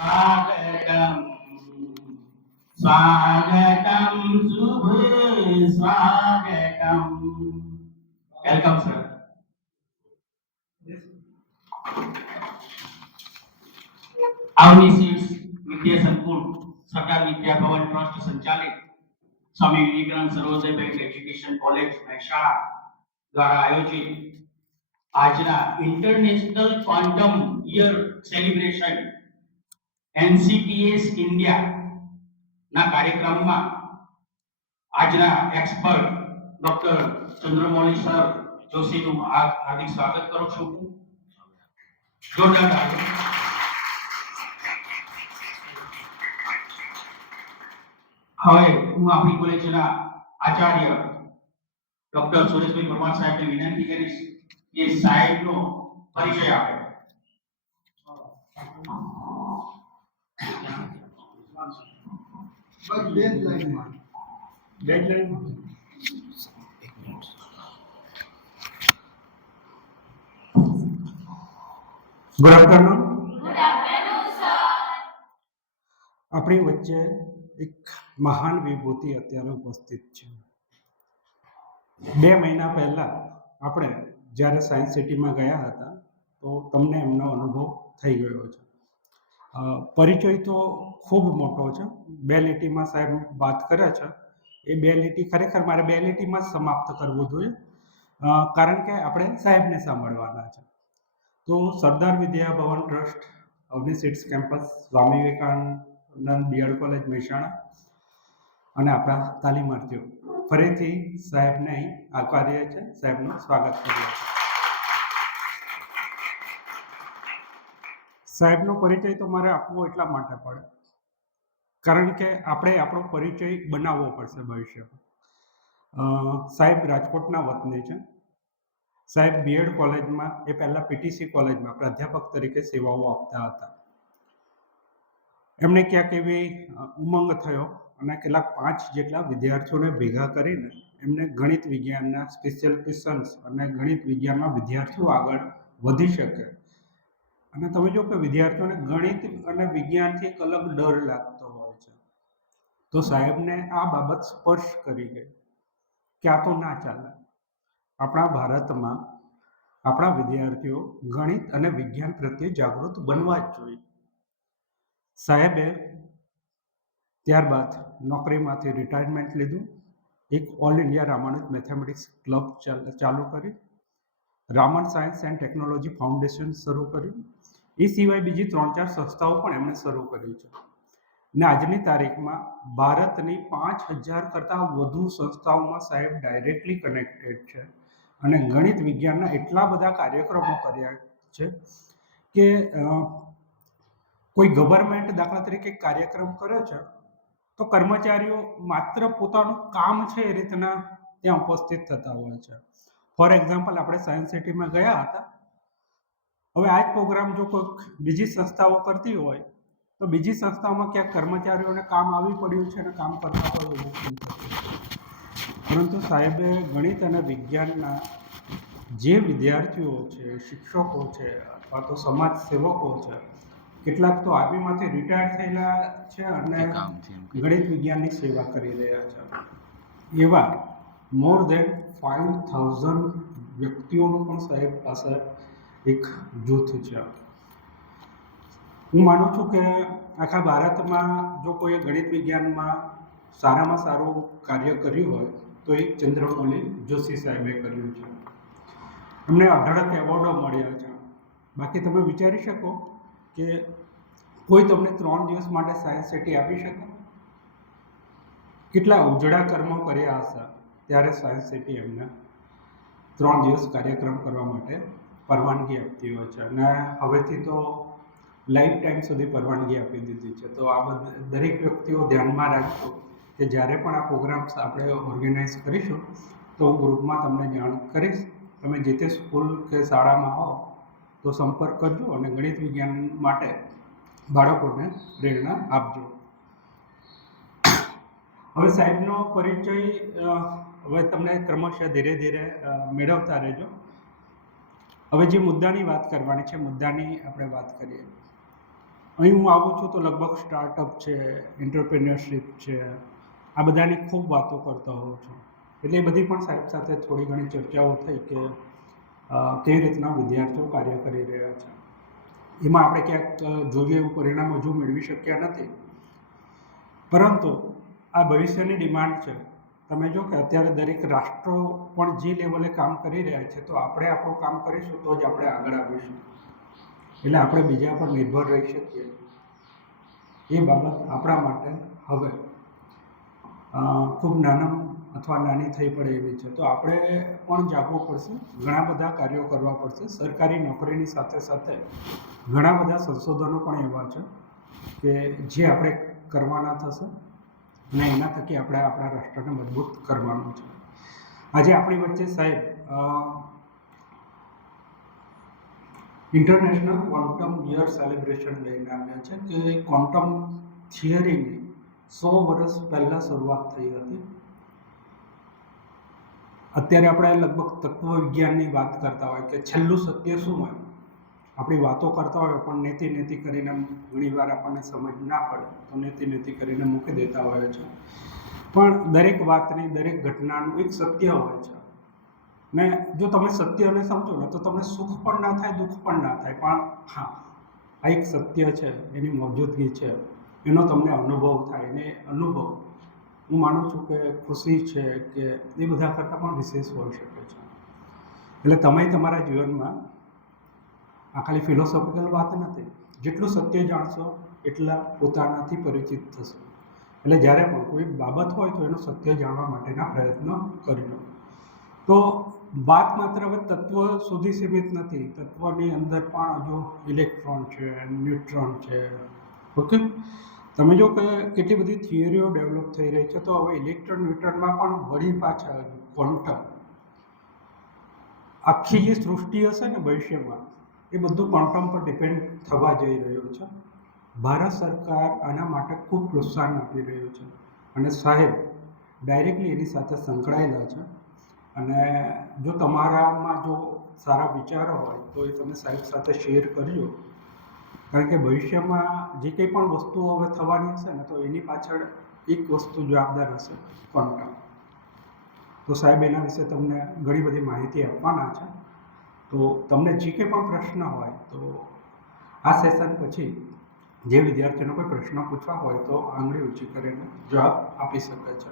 स्वागतम स्वागतम शुभ स्वागतम वेलकम सर। આવની સીટ્સ વિદ્યા સંકુલ સરકાર વિદ્યા ભવન ટ્રસ્ટ સંચાલિત સ્વામી વિવેકાનંદ સર્વોદય બેંક એજ્યુકેશન કોલેજ મહેસાણા દ્વારા આયોજિત આજના international quantum year celebration NCTS India ના કાર્યક્રમમાં આજના એક્સપર્ટ ડોક્ટર ચંદ્રમૌલી સર જોશીનું હાર્દિક સ્વાગત કરું છું। જોરદાર હવે હું આપણી કોલેજના આચાર્ય ડોક્ટર સુરેશભાઈ પરમાર સાહેબને વિનંતી કરીશ કે સાહેબનો પરિચય આપે। Good afternoon sir. આપણી વચ્ચે એક મહાન વિભૂતિ અત્યારે ઉપસ્થિત છે। 2 મહિના પહેલા આપણે જ્યારે સાયન્સ સિટીમાં ગયા હતા તો તમને એમનો અનુભવ થઈ ગયો છે। પરિચય તો ખૂબ મોટો છે। 2 લીટીમાં સાહેબ વાત કરે છે એ 2 લીટી ખરેખર મારે 2 લીટીમાં જ સમાપ્ત કરવું જોઈએ, કારણ કે આપણે સાહેબને સાંભળવાના છે। તો સરદાર વિદ્યા ભવન trust Avani seats campus Swami Vivekananda B Ed college Mehsana અને આપણા તાલીમાર્થીઓ ફરીથી સાહેબને અહીં આવકારીએ છીએ, સાહેબનું સ્વાગત કરીએ છીએ। સાહેબનો પરિચય તો મારે આપવો એટલા માટે પડે કારણ કે આપણે આપણો પરિચય બનાવવો પડશે ભવિષ્યમાં। સાહેબ રાજકોટના વતની છે। સાહેબ બીએડ કોલેજમાં એ પહેલા પીટીસી કોલેજમાં પ્રાધ્યાપક તરીકે સેવાઓ આપતા હતા। એમને ક્યાંક એવી ઉમંગ થયો અને કેટલાક 5 જેટલા વિદ્યાર્થીઓને ભેગા કરીને એમને ગણિત વિજ્ઞાનના સ્પેશિયલ ટ્યુશન્સ અને ગણિત વિજ્ઞાનના વિદ્યાર્થીઓ આગળ વધી શકે। અને તમે જો કે વિદ્યાર્થીઓને ગણિત અને વિજ્ઞાનથી એક અલગ ડર લાગતો હોય છે, તો સાહેબને આ બાબત સ્પર્શ કરી ગઈ કે આ તો ના ચાલે। આપણા ભારતમાં આપણા વિદ્યાર્થીઓ ગણિત અને વિજ્ઞાન પ્રત્યે જાગૃત બનવા જ જોઈએ। સાહેબે ત્યારબાદ નોકરીમાંથી રિટાયરમેન્ટ લીધું, એક all India Ramanuj mathematics club ચાલુ કરી, Raman science and technology foundation શરૂ કર્યું। એ સિવાય બીજી 3-4 સંસ્થાઓ પણ એમણે શરૂ કરી છે ને આજની તારીખમાં ભારતની 5000 કરતાં વધુ સંસ્થાઓમાં સાહેબ ડાયરેક્ટલી કનેક્ટેડ છે અને ગણિત વિજ્ઞાનના એટલા બધા કાર્યક્રમો કર્યા છે કે કોઈ ગવર્મેન્ટ દાખલા તરીકે કાર્યક્રમ કરે છે તો કર્મચારીઓ માત્ર પોતાનું કામ છે એ રીતના ત્યાં ઉપસ્થિત થતા હોય છે। ફોર એક્ઝામ્પલ, આપણે સાયન્સ સિટીમાં ગયા હતા। હવે આ જ પ્રોગ્રામ જો કોઈક બીજી સંસ્થાઓ કરતી હોય તો બીજી સંસ્થાઓમાં ક્યાંક કર્મચારીઓને કામ આવી પડ્યું છે અને કામ કરતા હોય એવું ફીલ થતું, પરંતુ સાહેબે ગણિત અને વિજ્ઞાનના જે વિદ્યાર્થીઓ છે, શિક્ષકો છે અથવા તો સમાજ સેવકો છે, કેટલાક તો આર્મીમાંથી રિટાયર થયેલા છે અને ગણિત વિજ્ઞાનની સેવા કરી રહ્યા છે, એવા મોર દેન 5000 વ્યક્તિઓનું પણ સાહેબ પાસે એક જૂથ છે। હું માનું છું કે આખા ભારતમાં જો કોઈ ગણિત વિજ્ઞાનમાં સારામાં સારું કાર્ય કર્યું હોય તો એક ચંદ્રમૌલી જોશી સાહેબે કર્યું છે। એમને 18 એવોર્ડો મળ્યા છે। બાકી તમે વિચારી શકો કે કોઈ તમને 3 દિવસ માટે સાયન્સ સિટી આપી શકે? કેટલા ઉજળા કર્મો કર્યા હશે ત્યારે સાયન્સ સિટી એમને 3 દિવસ કાર્યક્રમ કરવા માટે પરવાનગી આપતી હોય છે અને હવેથી તો લાઈફ ટાઈમ સુધી પરવાનગી આપી દીધી છે। તો આ દરેક વ્યક્તિઓ ધ્યાનમાં રાખજો કે જ્યારે પણ આ પ્રોગ્રામ્સ આપણે ઓર્ગેનાઇઝ કરીશું તો હું ગ્રુપમાં તમને જાણ કરીશ। તમે જે તે સ્કૂલ કે શાળામાં હો તો સંપર્ક કરજો અને ગણિત વિજ્ઞાન માટે બાળકોને પ્રેરણા આપજો। હવે સાહેબનો પરિચય હવે તમને ક્રમશઃ ધીરે ધીરે મેળવતા રહેજો। હવે જે મુદ્દાની વાત કરવાની છે, મુદ્દાની આપણે વાત કરીએ। અહીં હું આવું છું તો લગભગ સ્ટાર્ટઅપ છે, એન્ટરપ્રેન્યોરશિપ છે, આ બધાની ખૂબ વાતો કરતા હોઉં છું. એટલે એ બધી પણ સાહેબ સાથે થોડી ઘણી ચર્ચાઓ થઈ કે કેવી રીતના વિદ્યાર્થીઓ કાર્ય કરી રહ્યા છે. એમાં આપણે ક્યાંક જોઈએ એવું પરિણામ હજુ મેળવી શક્યા નથી, પરંતુ આ ભવિષ્યની ડિમાન્ડ છે. તમે જો કે અત્યારે દરેક રાષ્ટ્રો પણ જે લેવલે કામ કરી રહ્યા છે, તો આપણે આપણું કામ કરીશું તો જ આપણે આગળ આવીશું. એટલે આપણે બીજા પર નિર્ભર રહી શકીએ એ બાબત આપણા માટે હવે ખૂબ નાના અથવા નાની થઈ પડે એવી છે. તો આપણે પણ જાગવું પડશે, ઘણા બધા કાર્યો કરવા પડશે. સરકારી નોકરીની સાથે સાથે ઘણા બધા સંશોધનો પણ એવા છે કે જે આપણે કરવાના થશે અને એના થકી આપણે આપણા રાષ્ટ્રને મજબૂત કરવાનું છે. આજે આપણી વચ્ચે સાહેબ ઇન્ટરનેશનલ ક્વોન્ટમ યર સેલિબ્રેશન લઈને આવ્યા છે કે ક્વોન્ટમ થિયરીની 100 વર્ષ પહેલાં શરૂઆત થઈ હતી. અત્યારે આપણે લગભગ તત્વ વિજ્ઞાનની વાત કરતા હોય કે છેલ્લું સત્ય શું હોય, આપણી વાતો કરતા હોય પણ નેતિ કરીને ઘણીવાર આપણને સમજ ના પડે તો નેતિ કરીને મૂકી દેતા હોય છે. પણ દરેક વાતની, દરેક ઘટનાનું એક સત્ય હોય છે. ને જો તમે સત્યને સમજો ને તો તમને સુખ પણ ના થાય, દુઃખ પણ ના થાય. પણ હા, આ એક સત્ય છે, એની મોજૂદગી છે, એનો તમને અનુભવ થાય. ને અનુભવ હું માનું છું કે ખુશી છે કે એ બધા કરતાં પણ વિશેષ હોઈ શકે છે. એટલે તમે તમારા જીવનમાં આ ખાલી ફિલોસોફિકલ વાત નથી, જેટલું સત્ય જાણશો એટલા પોતાનાથી પરિચિત થશો. એટલે જ્યારે પણ કોઈ બાબત હોય તો એનું સત્ય જાણવા માટેના પ્રયત્નો કરી લો. તો વાત માત્ર હવે તત્વ સુધી સીમિત નથી. તત્વની અંદર પણ હજુ ઇલેક્ટ્રોન છે, ન્યુટ્રોન છે. ઓકે, તમે જો કે કેટલી બધી થિયરીઓ ડેવલપ થઈ રહી છે, તો હવે ઇલેક્ટ્રોન ન્યુટ્રોનમાં પણ વળી પાછા ક્વોન્ટમ, આખી જે સૃષ્ટિ હશે ને ભવિષ્યમાં, એ બધું ક્વોન્ટમ પર ડિપેન્ડ થવા જઈ રહ્યું છે. ભારત સરકાર આના માટે ખૂબ પ્રોત્સાહન આપી રહ્યું છે અને સાહેબ ડાયરેક્ટલી એની સાથે સંકળાયેલા છે. અને જો તમારામાં જો સારા વિચારો હોય તો એ તમે સાહેબ સાથે શેર કરજો, કારણ કે ભવિષ્યમાં જે કંઈ પણ વસ્તુઓ હવે થવાની હશે ને, તો એની પાછળ એક વસ્તુ જવાબદાર હશે, ક્વોન્ટમ. તો સાહેબ એના વિશે તમને ઘણી બધી માહિતી આપવાના છે. તો તમને જે કંઈ પણ પ્રશ્ન હોય તો આ સેશન પછી જે વિદ્યાર્થીઓને કોઈ પ્રશ્ન પૂછવા હોય તો આંગળી ઊંચી કરીને જવાબ આપી શકે છે.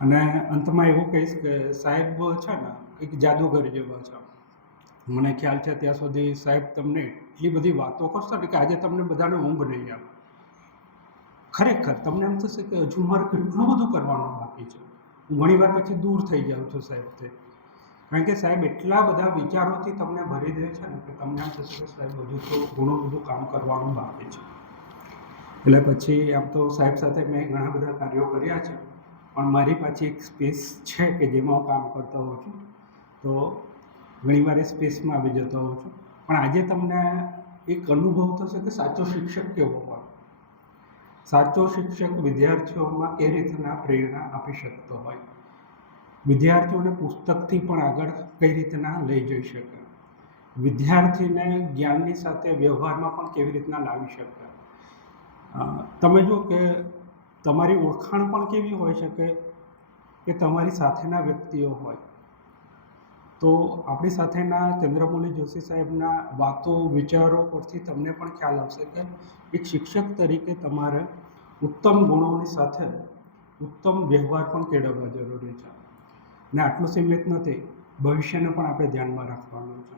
અને અંતમાં એવું કહીશ કે સાહેબ છે ને એક જાદુગર જેવા છે. મને ખ્યાલ છે ત્યાં સુધી સાહેબ તમને એટલી બધી વાતો કરશે ને કે આજે તમને બધાને ઊંઘ નહીં આવે. ખરેખર તમને એમ થશે કે હજુ મારે કેટલું બધું કરવાનું બાકી છે. હું ઘણી વાર પછી દૂર થઈ જાઉં છું સાહેબથી, કારણ કે સાહેબ એટલા બધા વિચારોથી તમને ભરી દે છે ને કે તમને એમ થશે કે સાહેબ હજુ તો ઘણું બધું કામ કરવાનું બાકી છે. એટલે પછી આમ તો સાહેબ સાથે મેં ઘણા બધા કાર્યો કર્યા છે, પણ મારી પાછી એક સ્પેસ છે કે જેમાં હું કામ કરતો હોઉં છું. તો ઘણીવાર એ સ્પેસમાં આવી જતો હોઉં છું. પણ આજે તમને એક અનુભવ થશે કે સાચો શિક્ષક કેવો હોય. સાચો શિક્ષક વિદ્યાર્થીઓમાં એ રીતના પ્રેરણા આપી શકતો હોય, વિદ્યાર્થીઓને પુસ્તકથી પણ આગળ કઈ રીતના લઈ જઈ શકે, વિદ્યાર્થીને જ્ઞાનની સાથે વ્યવહારમાં પણ કેવી રીતના લાવી શકે. તમે જો કે તમારી ઓળખાણ પણ કેવી હોઈ શકે કે તમારી સાથેના વ્યક્તિઓ હોય. તો આપણી સાથેના ચંદ્રમૌલી જોશી સાહેબના વાતો, વિચારો પરથી તમને પણ ખ્યાલ આવશે કે એક શિક્ષક તરીકે તમારે ઉત્તમ ગુણોની સાથે ઉત્તમ વ્યવહાર પણ કેળવવા જરૂરી છે. ને આટલું સીમિત નથી, ભવિષ્યને પણ આપણે ધ્યાનમાં રાખવાનું છે.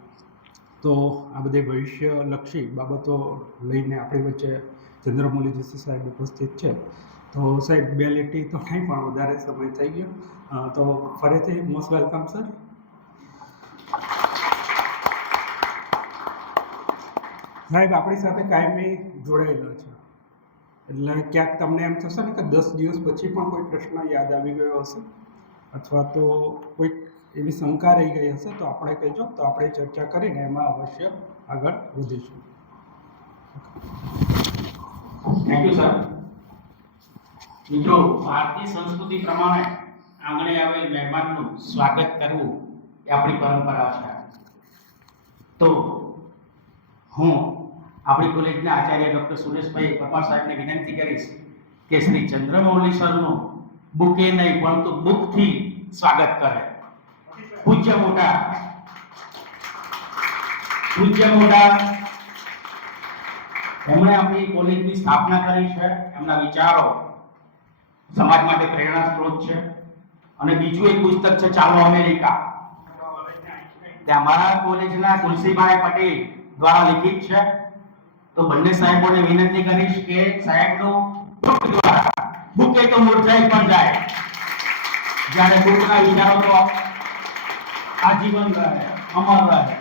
તો આ બધી ભવિષ્યલક્ષી બાબતો લઈને આપણી વચ્ચે ચંદ્રમૌલી જોશી સાહેબ ઉપસ્થિત છે. તો સાહેબ બે લીટી તો નહીં પણ વધારે સમય થઈ ગયો, તો ફરીથી મોસ્ટ વેલકમ સર. સાહેબ આપણી સાથે કાયમી જોડાયેલા છે, એટલે ક્યાંક તમને એમ થશે ને કે 10 દિવસ પછી પણ કોઈ પ્રશ્ન યાદ આવી ગયો હશે અથવા તો કોઈક એવી શંકા રહી ગઈ હશે તો આપણે કહેજો, તો આપણે ચર્ચા કરીને એમાં અવશ્ય આગળ વધીશું. Thank you sir. મિત્રો, ભારતીય સંસ્કૃતિ પ્રમાણે આંગણે આવેલ મહેમાનનું સ્વાગત કરવું એ આપણી પરંપરા છે. તો હું આપણી કોલેજના આચાર્ય ડોક્ટર સુરેશભાઈ પરમાર સાહેબને વિનંતી કરીશ કે શ્રી ચંદ્રમૌલી સરનું બુકે નહીં પરંતુ બુકથી સ્વાગત કરે. પૂજ્ય મોટા એમણે આપણી કોલેજની સ્થાપના કરી છે. એમના વિચારો સમાજ માટે પ્રેરણા સ્ત્રોત છે. અને બીજું એક પુસ્તક છે ચાલો અમેરિકા, તે અમારા કોલેજના તુલસીભાઈ પટેલ દ્વારા લિખિત છે. તો બંને સાહેબોને વિનંતી કરીશ કે સાહેબનું બુક દ્વારા બુકે તો મુરઝાઈ પણ જાય, જ્યારે બુકના વિચારો તો આજીવન રહે, અમર રહે.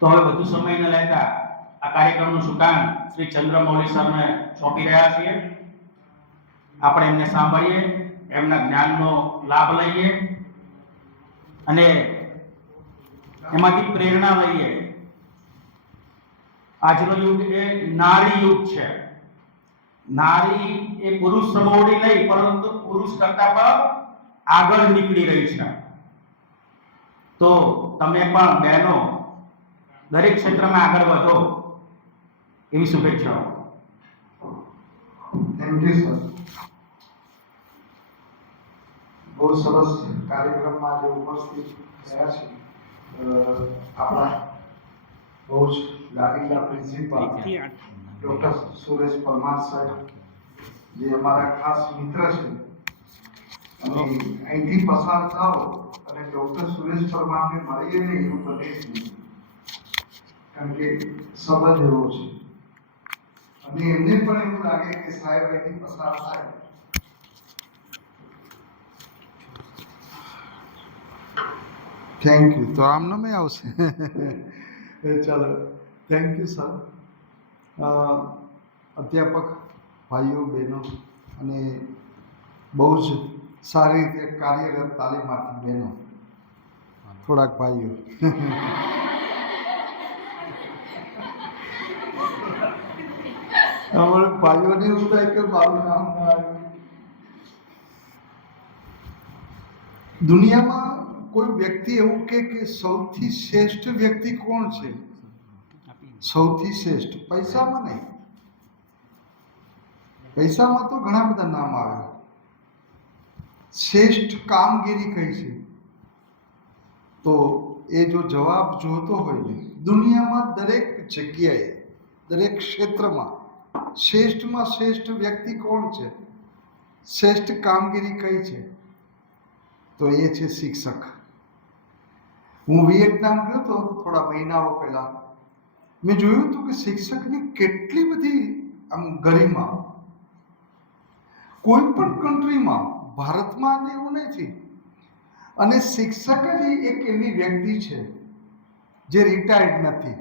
તો હવે વધુ સમય ન લેતા આ કાર્યક્રમનું સુકાન શ્રી ચંદ્રમૌલી સરને સોંપી રહ્યા છીએ. આપણે એમને સાંભળીએ, એમના જ્ઞાનનો લાભ લઈએ અને એમાંથી પ્રેરણા લઈએ. આજનો યુગ એ નારી યુગ છે. નારી એ પુરુષ સમોવડી નહીં પરંતુ પુરુષ કરતા પણ આગળ નીકળી રહી છે. તો તમે પણ બહેનો દરેક ક્ષેત્રમાં આગળ વધો એવી શુભેચ્છાઓ. Thank you sir. બહુ સરસ કાર્યક્રમમાં જે ઉપસ્થિત થયા છે આપણા બહુ જ લાડીલા પ્રિન્સિપાલ ડૉક્ટર સુરેશ પરમાર સાહેબ, જે અમારા ખાસ મિત્ર છે. અને અહીંથી પસાર થાઓ અને ડૉક્ટર સુરેશ પરમારને મળીએ ને એવું બને જ નહીં, કારણ કે સંબંધ એવો છે. અને એમને પણ એવું લાગે કે સાહેબ અહીંથી પસાર થાય. Thank you. તો આમ નામે આવશે. ચાલો, થેન્ક યુ સર. અધ્યાપક ભાઈઓ બહેનો અને બહુ જ સારી રીતે કાર્યરત તાલીમાર્થી બહેનો, થોડાક ભાઈઓ. અમારે ભાઈઓને એવું થાય કે મારું નામ ના આવ્યું. દુનિયામાં કોઈ વ્યક્તિ એવું કે સૌથી શ્રેષ્ઠ વ્યક્તિ કોણ છે? સૌથી શ્રેષ્ઠ પૈસામાં નહીં. પૈસામાં તો ઘણા બધા નામ આવે. શ્રેષ્ઠ કામગીરી કઈ છે? તો એ જો જવાબ જોતો હોય ને, દુનિયામાં દરેક જગ્યાએ દરેક ક્ષેત્રમાં શ્રેષ્ઠમાં શ્રેષ્ઠ વ્યક્તિ કોણ છે? શ્રેષ્ઠ કામગીરી કઈ છે? તો એ છે શિક્ષક. હું વિયેટનામ ગયો હતો થોડા મહિનાઓ પહેલા. મેં જોયું હતું કે શિક્ષકની કેટલી બધી આમ ગરિમા. કોઈ પણ કન્ટ્રીમાં, ભારતમાં એવું નથી. અને શિક્ષક જ એક એવી વ્યક્તિ છે જે રિટાયર્ડ નથી.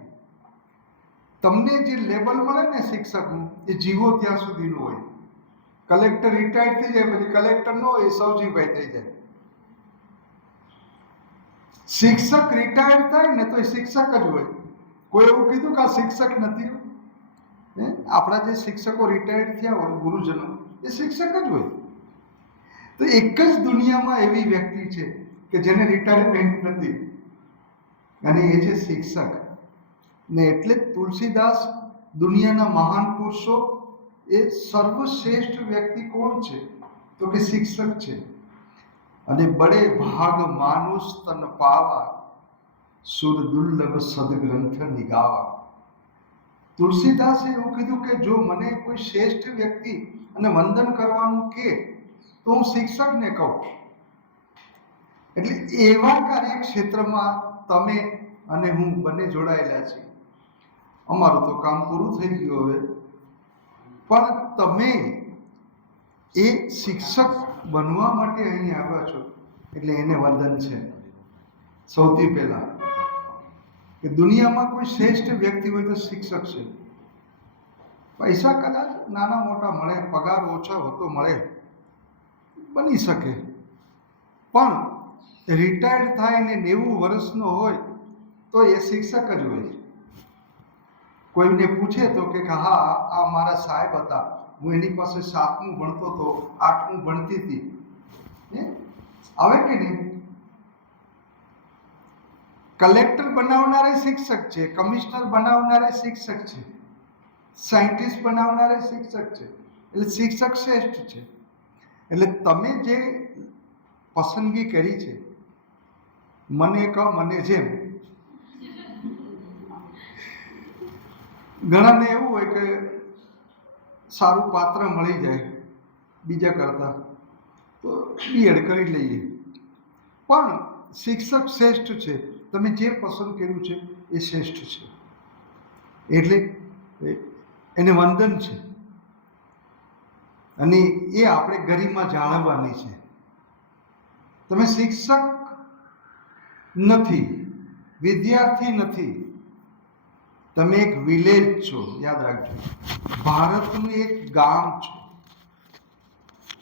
તમને જે લેબલ મળે ને શિક્ષકનું, એ જીવો ત્યાં સુધીનું હોય. કલેક્ટર રિટાયર્ડ થઈ જાય પછી કલેક્ટર ન હોય, સૌજીભાઈ થઈ જાય. શિક્ષક રિટાયર્ડ થાય ને તો એ શિક્ષક જ હોય. કોઈ એવું કીધું કે આ શિક્ષક નથી? આપણા જે શિક્ષકો રિટાયર્ડ થયા હોય, ગુરુજનો, એ શિક્ષક જ હોય. તો એક જ દુનિયામાં એવી વ્યક્તિ છે કે જેને રિટાયરમેન્ટ નથી, અને એ છે શિક્ષક. ને એટલે જ તુલસીદાસ, દુનિયાના મહાન પુરુષો, એ સર્વશ્રેષ્ઠ વ્યક્તિ કોણ છે? તો કે શિક્ષક છે. અને બડે ભાગ માનુષ તન પાવા, સુર દુર્લભ સદગ્રંથ નિગાવા. તુલસીદાસે એવું કીધું કે જો મને કોઈ શ્રેષ્ઠ વ્યક્તિ અને વંદન કરવાનું કે તો હું શિક્ષકને કહું. એટલે એવા કાર્યક્ષેત્રમાં તમે અને હું બંને જોડાયેલા છીએ. અમારું તો કામ પૂરું થઈ ગયું હવે, પણ તમે એ શિક્ષક બનવા માટે અહીં આવ્યા છો એટલે એને વંદન છે. સૌથી પહેલા કે દુનિયામાં કોઈ શ્રેષ્ઠ વ્યક્તિ હોય તો શિક્ષક છે. પૈસા કદાચ નાના મોટા મળે, પગાર ઓછો હોતો મળે, બની શકે, પણ રિટાયર્ડ થાય ને 90 વર્ષનો હોય તો એ શિક્ષક જ હોય. કોઈને પૂછે તો કે હા, આ મારા સાહેબ હતા, હું એની પાસે 7મું ભણતો હતો, 8મું ભણતી હતી. આવે કે નહીં? કલેક્ટર બનાવનારે શિક્ષક છે, કમિશનર બનાવનારે શિક્ષક છે, સાયન્ટિસ્ટ બનાવનારે શિક્ષક છે. એટલે શિક્ષક શ્રેષ્ઠ છે. એટલે તમે જે પસંદગી કરી છે, મને કહો મને જેમ, ઘણાને એવું હોય કે સારું પાત્ર મળી જાય બીજા કરતા તો બીએડ કરી લઈએ, પણ શિક્ષક શ્રેષ્ઠ છે. તમે જે પસંદ કર્યું છે એ શ્રેષ્ઠ છે, એટલે એને વંદન છે. અને એ આપણે ગરિમા જાળવવાની છે. તમે શિક્ષક નથી, વિદ્યાર્થી નથી, તમે એક વિલેજ છો. યાદ રાખજો, ભારતનું એક ગામ છો.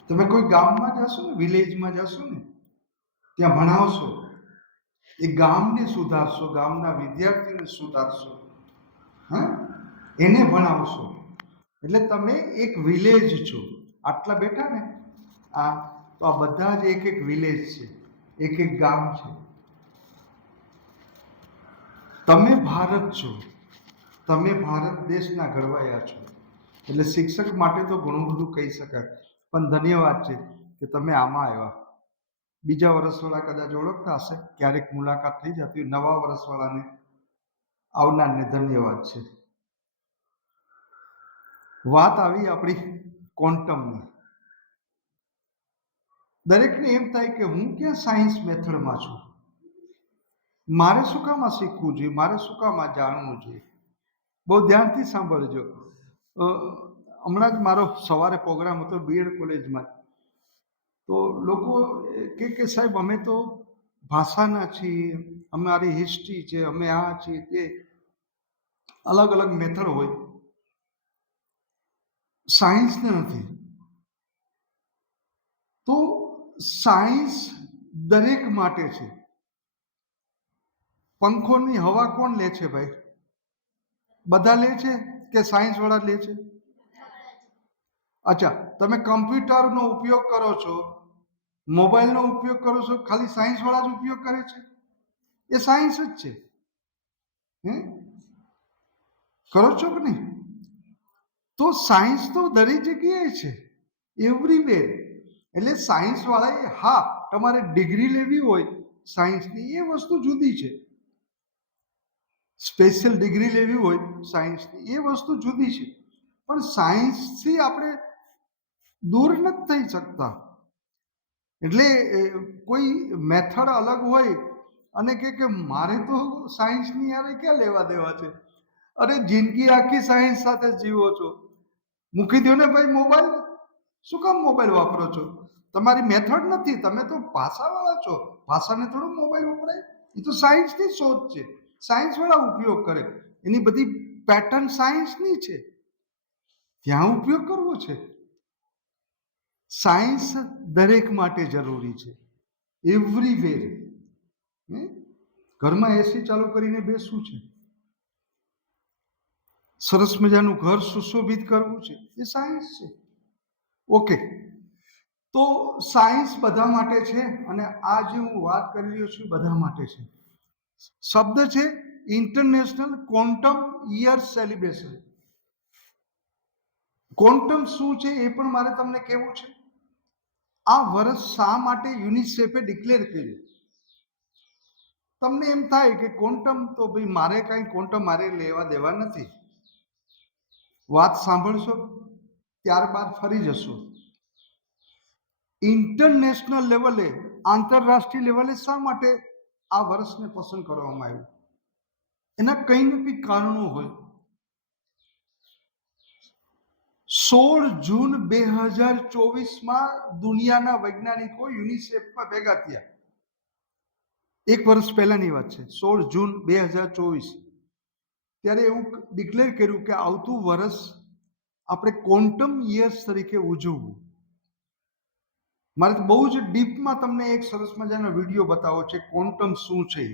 તમે કોઈ ગામમાં જશો ને, વિલેજમાં જશો ને, ત્યાં ભણાવશો, એ ગામને સુધારશો, ગામના વિદ્યાર્થીને સુધારશો, હા, એને ભણાવશો. એટલે તમે એક વિલેજ છો. આટલા બેઠા ને આ તો આ બધા જ એક એક વિલેજ છે, એક એક ગામ છે. તમે ભારત છો, તમે ભારત દેશના ઘડવાયા છો. એટલે શિક્ષક માટે તો ઘણું બધું કહી શકાય, પણ ધન્યવાદ છે કે તમે આમાં આવ્યા. બીજા વર્ષવાળા કદાચ ઓળખતા હશે, ક્યારેક મુલાકાત થઈ જતી, નવા વર્ષવાળાને આવનારને ધન્યવાદ છે. વાત આવી આપણી ક્વોન્ટમની. દરેકને એમ થાય કે હું ક્યાં સાયન્સ મેથડમાં છું, મારે શું કામ આ શીખવું જોઈએ, મારે શું કામ આ જાણવું જોઈએ. બહુ ધ્યાનથી સાંભળજો. હમણાં જ મારો સવારે પ્રોગ્રામ હતો બીએડ કોલેજમાં, તો લોકો કે સાહેબ અમે તો ભાષાના છીએ, અમારી હિસ્ટ્રી છે, અમે આ છીએ તે, અલગ અલગ મેથડ હોય, સાયન્સને નથી. તો સાયન્સ દરેક માટે છે. પંખોની હવા કોણ લે છે ભાઈ? બધા લે છે કે સાયન્સ વાળા લે છે? અચ્છા, તમે કમ્પ્યુટરનો ઉપયોગ કરો છો, મોબાઈલનો ઉપયોગ કરો છો, ખાલી સાયન્સ વાળા જ ઉપયોગ કરે છે? એ સાયન્સ જ છે. કરો છો કે નહીં? તો સાયન્સ તો દરેક જગ્યાએ છે, એવરીવેર. એટલે સાયન્સ વાળાએ, હા, તમારે ડિગ્રી લેવી હોય સાયન્સની, એ વસ્તુ જુદી છે. સ્પેશિયલ ડિગ્રી લેવી હોય સાયન્સની, એ વસ્તુ જુદી છે. પણ સાયન્સથી આપણે દૂર નથી થઈ શકતા. એટલે કોઈ મેથડ અલગ હોય અને કે મારે તો સાયન્સની યારે ક્યાં લેવા દેવા છે? અરે જિંદગી આખી સાયન્સ સાથે જીવો છો, મૂકી દો ને ભાઈ મોબાઈલ. શું કામ મોબાઈલ વાપરો છો? તમારી મેથડ નથી, તમે તો ભાષાવાળા છો, ભાષાને થોડું મોબાઈલ વપરાય. એ તો સાયન્સની શોધ છે, સાયન્સ વાળા ઉપયોગ કરે, એની બધી પેટર્ન સાયન્સની છે, ત્યાં ઉપયોગ કરવો છે. સાયન્સ દરેક માટે જરૂરી છે, એવરીવેર. ઘરમાં એસી ચાલુ કરીને બેસવું છે, સરસ મજાનું ઘર સુશોભિત કરવું છે, એ સાયન્સ છે. ઓકે, તો સાયન્સ બધા માટે છે, અને આ જે હું વાત કરી રહ્યો છું બધા માટે છે. શબ્દ છે international quantum year celebration. Quantum શું છે એ પણ મારે તમને કહેવું છે. આ વર્ષ શા માટે યુનિસેફે ડિક્લેર કર્યું? તમને એમ થાય કે ક્વોન્ટમ તો ભાઈ મારે કાંઈ ક્વોન્ટમ મારે લેવા દેવા નથી. વાત સાંભળશો ત્યારબાદ ફરી જશો. ઇન્ટરનેશનલ લેવલે, આંતરરાષ્ટ્રીય લેવલે શા માટે આ વર્ષને પસંદ કરવામાં આવ્યું? એના કંઈ ને કંઈ કારણો હોય. 16 જૂન 2024 દુનિયાના વૈજ્ઞાનિકો યુનિસેફમાં ભેગા થયા. એક વર્ષ પહેલાની વાત છે, 16 જૂન 2024. ત્યારે એવું ડિક્લેર કર્યું કે આવતું વર્ષ આપણે ક્વોન્ટમ યર્સ તરીકે ઉજવવું. મારે તો બહુ જ ડીપમાં તમને એક સરસ મજાનો વિડીયો બતાવો છે ક્વોન્ટમ શું છે,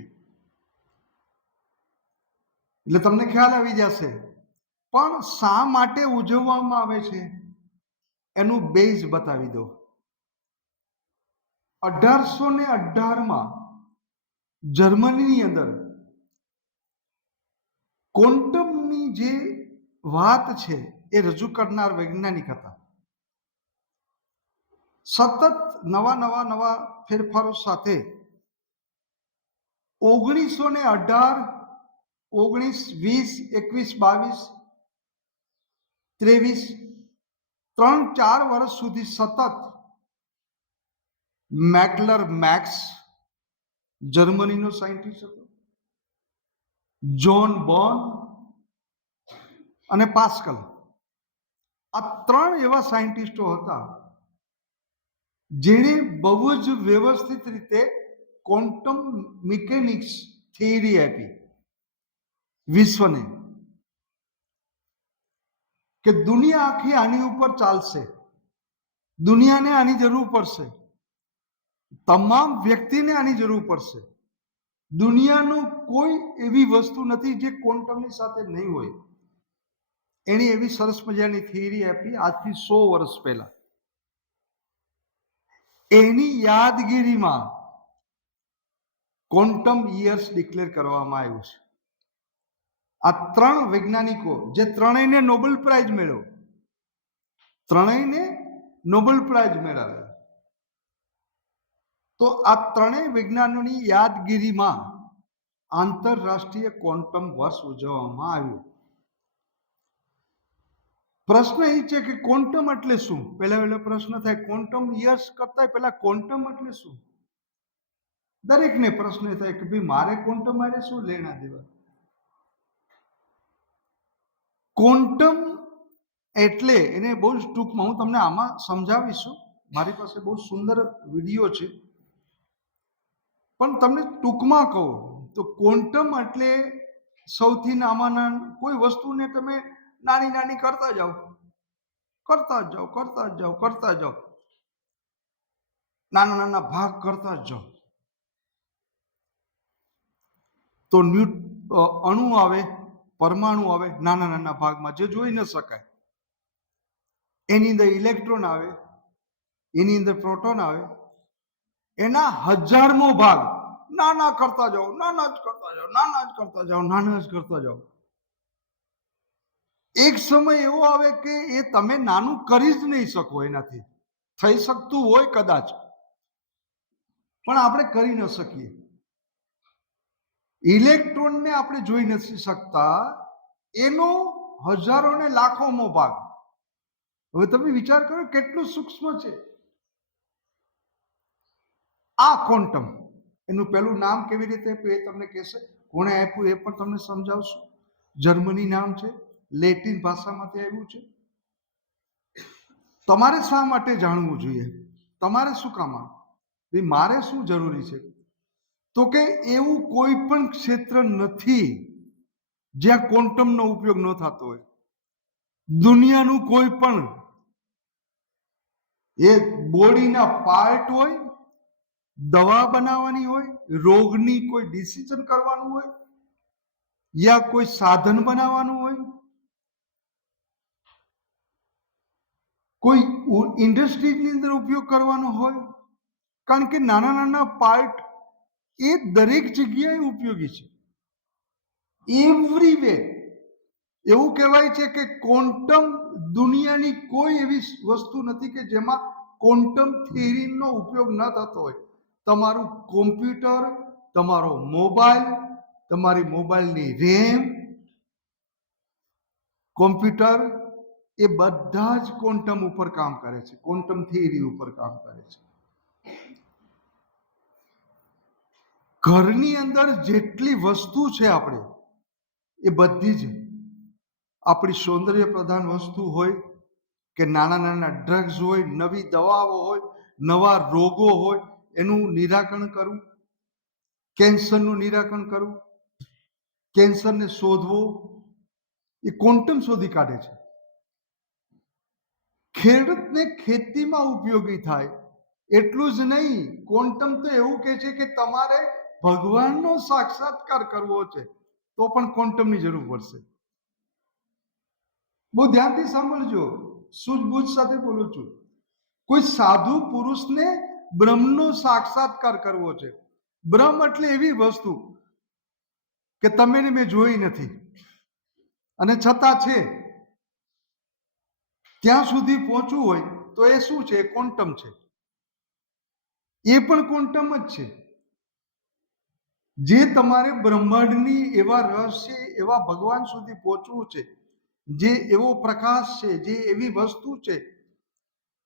એટલે તમને ખ્યાલ આવી જશે. પણ શા માટે ઉજવવામાં આવે છે એનું બેઝ બતાવી દો. 1818 જર્મનીની અંદર ક્વોન્ટમની જે વાત છે એ રજૂ કરનાર વૈજ્ઞાનિક હતા. સતત નવા ફેરફારો સાથે 1918, 19, 20, 21, 22, 23, 3-4 વર્ષ સુધી સતત મેકલર મેક્સ જર્મનીનો સાયન્ટિસ્ટ હતો, જોન બોર્ન અને પાસ્કલ, આ 3 એવા સાયન્ટિસ્ટો હતા જેણે બહુ જ વ્યવસ્થિત રીતે ક્વોન્ટમ મિકેનિક્સ થિયરી આપી વિશ્વને કે દુનિયા આખી આની ઉપર ચાલશે, દુનિયાને આની જરૂર પડશે, તમામ વ્યક્તિને આની જરૂર પડશે, દુનિયાનું કોઈ એવી વસ્તુ નથી જે ક્વોન્ટમની સાથે નહીં હોય. એની એવી સરસ મજાની થિયરી આપી આજથી 100 વર્ષ પહેલા. એની યાદગીરીમાં ક્વોન્ટમ યર્સ ડિક્લેર કરવામાં આવ્યું છે. આ 3 વૈજ્ઞાનિકો જે ત્રણેયને નોબેલ પ્રાઇઝ મેળવ્યો, ત્રણેયને નોબેલ પ્રાઇઝ મેળવ્યા, તો આ ત્રણેય વિજ્ઞાનોની યાદગીરીમાં આંતરરાષ્ટ્રીય ક્વોન્ટમ વર્ષ ઉજવવામાં આવ્યું. પ્રશ્ન એ છે કે ક્વોન્ટમ એટલે શું? પહેલા પ્રશ્ન થાય, ક્વોન્ટમ યર્સ કરતા પહેલા ક્વોન્ટમ એટલે શું? દરેકને પ્રશ્ન થાય કે ભાઈ મારે ક્વોન્ટમ મારે શું લેણા દેવા? ક્વોન્ટમ એટલે એને બહુ જ ટૂંકમાં હું તમને આમાં સમજાવીશું. મારી પાસે બહુ સુંદર વિડીયો છે, પણ તમને ટૂંકમાં કહું તો ક્વોન્ટમ એટલે સૌથી નાના કોઈ વસ્તુને તમે નાની કરતા જાઓ, નાના ભાગ કરતા જ જાઓ, તો અણુ આવે, પરમાણુ આવે નાના ભાગમાં જે જોઈ ન શકાય. એની અંદર ઇલેક્ટ્રોન આવે, એની અંદર પ્રોટોન આવે, એના 1000મો ભાગ નાના કરતા જાઓ, નાના જ કરતા જાઓ. એક સમય એવો આવે કે એ તમે નાનું કરી જ નહીં શકો. એનાથી થઈ શકતું હોય કદાચ, પણ આપણે કરી ન શકીએ. ઇલેક્ટ્રોનને આપણે જોઈ નથી શકતા, એનો 1000 ને લાખોમો ભાગ. હવે તમે વિચાર કરો કેટલું સૂક્ષ્મ છે આ ક્વોન્ટમ. એનું પહેલું નામ કેવી રીતે આપ્યું એ તમને કહેશે, કોણે આપ્યું એ પણ તમને સમજાવશું. જર્મની નામ છે, લેટિન ભાષામાંથી આવ્યું છે. તમારે શા માટે જાણવું જોઈએ? તમારે શું કામ? મારે શું જરૂરી છે? તો કે એવું કોઈ પણ ક્ષેત્ર નથી જ્યાં ક્વોન્ટમનો ઉપયોગ ન થતો હોય. દુનિયાનું કોઈ પણ એ બોડીના પાર્ટ હોય, દવા બનાવવાની હોય, રોગની કોઈ ડિસિઝન કરવાનું હોય, યા કોઈ સાધન બનાવવાનું હોય, કોઈ ઇન્ડસ્ટ્રીની અંદર ઉપયોગ કરવાનો હોય, કારણ કે નાના પાર્ટ એ દરેક જગ્યાએ ઉપયોગી છે, એવરીવે. એવું કહેવાય છે કે ક્વોન્ટમ દુનિયાની કોઈ એવી વસ્તુ નથી કે જેમાં ક્વોન્ટમ થિયરીનો ઉપયોગ ન થતો હોય. તમારું કોમ્પ્યુટર, તમારો મોબાઈલ, તમારી મોબાઈલની રેમ, કોમ્પ્યુટર, એ બધા જ ક્વોન્ટમ ઉપર કામ કરે છે, ક્વોન્ટમ થિયરી ઉપર કામ કરે છે. ઘરની અંદર જેટલી વસ્તુ છે આપણે, એ બધી જ આપણી સૌંદર્ય પ્રધાન વસ્તુ હોય કે નાના ડ્રગ્સ હોય, નવી દવાઓ હોય, નવા રોગો હોય, એનું નિરાકરણ કરવું, કેન્સરનું નિરાકરણ કરવું, કેન્સરને શોધવો, એ ક્વોન્ટમ શોધી કાઢે છે. ખેડૂતને ખેતીમાં ઉપયોગી થાય એટલું જ નહીં, ક્વોન્ટમ તો એવું કહે છે કે તમારે ભગવાનનો સાક્ષાત્કાર કરવો છે તો પણ ક્વોન્ટમની જરૂર પડશે. બહુ ધ્યાનથી સાંભળજો, સૂઝબૂઝ સાથે બોલું છું. કોઈ સાધુ પુરુષને બ્રહ્મનો સાક્ષાત્કાર કરવો છે. બ્રહ્મ એટલે એવી વસ્તુ કે તમે મેં જોઈ નથી, અને છતાં છે. ત્યાં સુધી પહોંચવું હોય તો એ શું છે? ક્વોન્ટમ છે. એ પણ ક્વોન્ટમ જ છે. જે તમારે બ્રહ્માંડની એવા રહસ્ય, એવા ભગવાન સુધી પહોંચવું છે, જે એવો પ્રકાશ છે, જે એવી વસ્તુ છે,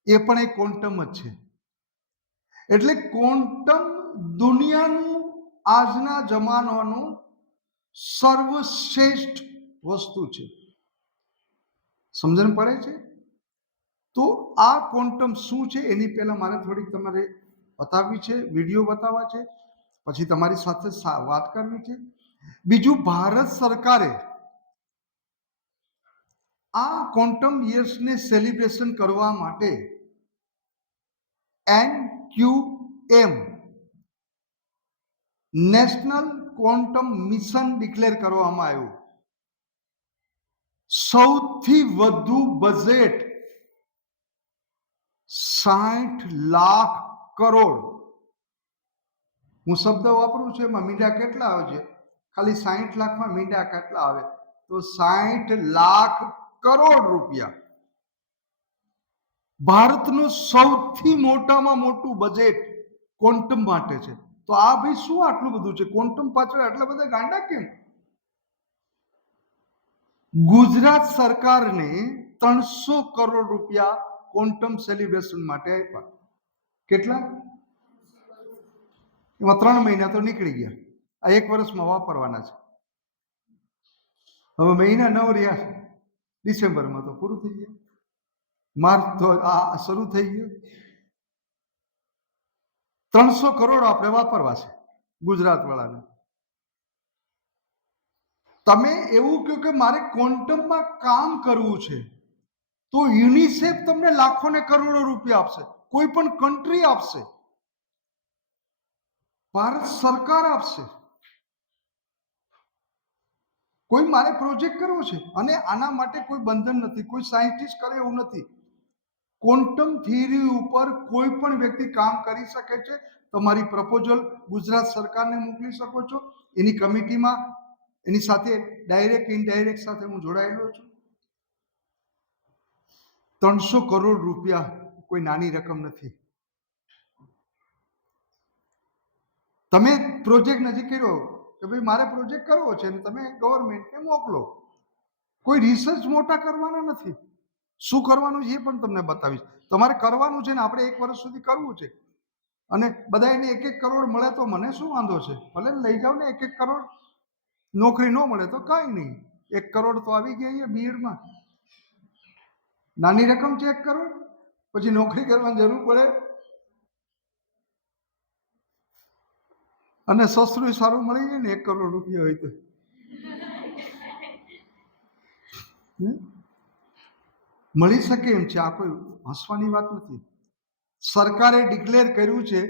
એ પણ એક ક્વોન્ટમ જ છે. એટલે ક્વોન્ટમ દુનિયાનું આજના જમાનાનું સર્વશ્રેષ્ઠ વસ્તુ છે. સમજણ પડે છે? તો આ ક્વોન્ટમ શું છે એની પહેલા મારે થોડીક તમારે બતાવવી છે, વિડીયો બતાવવા છે, પછી તમારી સાથે વાત કરવી છે. બીજું, ભારત સરકારે આ ક્વોન્ટમ યર્સને સેલિબ્રેશન કરવા માટે NQM national quantum mission declare કરવામાં આવ્યું. સૌથી વધુ બજેટ 60 લાખ કરોડ. હું શબ્દ વાપરું છું, એમાં મીંડા કેટલા આવે છે? ખાલી 60 લાખમાં મીંડા કેટલા આવે? તો 60 લાખ કરોડ રૂપિયા. ભારતનું સૌથી મોટામાં મોટું બજેટ ક્વોન્ટમ માટે છે. તો આ ભાઈ શું આટલું બધું છે? ક્વોન્ટમ પાછળ આટલા બધા ગાંડા કેમ? ગુજરાત સરકારને 300 કરોડ રૂપિયા ક્વોન્ટમ સેલિબ્રેશન માટે આપ્યા. કેટલા? એમાં 3 મહિના તો નીકળી ગયા. આ 1 વર્ષમાં વાપરવાના છે. હવે મહિના 9 રહ્યા. ડિસેમ્બરમાં તો પૂરું થઈ ગયા. માર્ચ તો આ શરૂ થઈ ગયું. 300 કરોડ આપણે વાપરવા છે ગુજરાત વાળાને. તમે એવું કહો કે મારે ક્વોન્ટમમાં કામ કરવું છે, તો યુનિસેફ તમને લાખો ને કરોડો રૂપિયા આપશે. કોઈ પણ કન્ટ્રી આપશે, ભારત સરકાર આપશે. કોઈ મારે પ્રોજેક્ટ કરવો છે અને આના માટે કોઈ બંધન નથી, કોઈ સાયન્ટિસ્ટ કરે એવું નથી. ક્વોન્ટમ થિયરી ઉપર કોઈ પણ વ્યક્તિ કામ કરી શકે છે. તમારી પ્રપોઝલ ગુજરાત સરકારને મોકલી શકો છો. એની કમિટીમાં એની સાથે ડાયરેક્ટ ઇનડાયરેક્ટ સાથે હું જોડાયેલો છું. 300 કરોડ રૂપિયા કોઈ નાની રકમ નથી. તમે પ્રોજેક્ટ નથી કર્યો કે ભાઈ મારે પ્રોજેક્ટ કરવો છે, અને તમે ગવર્મેન્ટને મોકલો. કોઈ રિસર્ચ મોટા કરવાના નથી. શું કરવાનું છે એ પણ તમને બતાવીશ. તમારે કરવાનું છે ને આપણે 1 વર્ષ સુધી કરવું છે, અને બધાને 1-1 કરોડ મળે તો મને શું વાંધો છે? ભલે લઈ જાઓ ને 1-1 કરોડ. નોકરી ન મળે તો કાંઈ નહીં. 1 કરોડ તો આવી ગયા અહીંયા બીએડમાં. નાની રકમ છે 1 કરોડ. પછી નોકરી કરવાની જરૂર પડે, અને સસરું સારું મળી જાય ને 1 કરોડ રૂપિયા હોય તો. મળી શકે એમ છે. આ કોઈ હસવાની વાત નથી. સરકારે ડિક્લેર કર્યું છે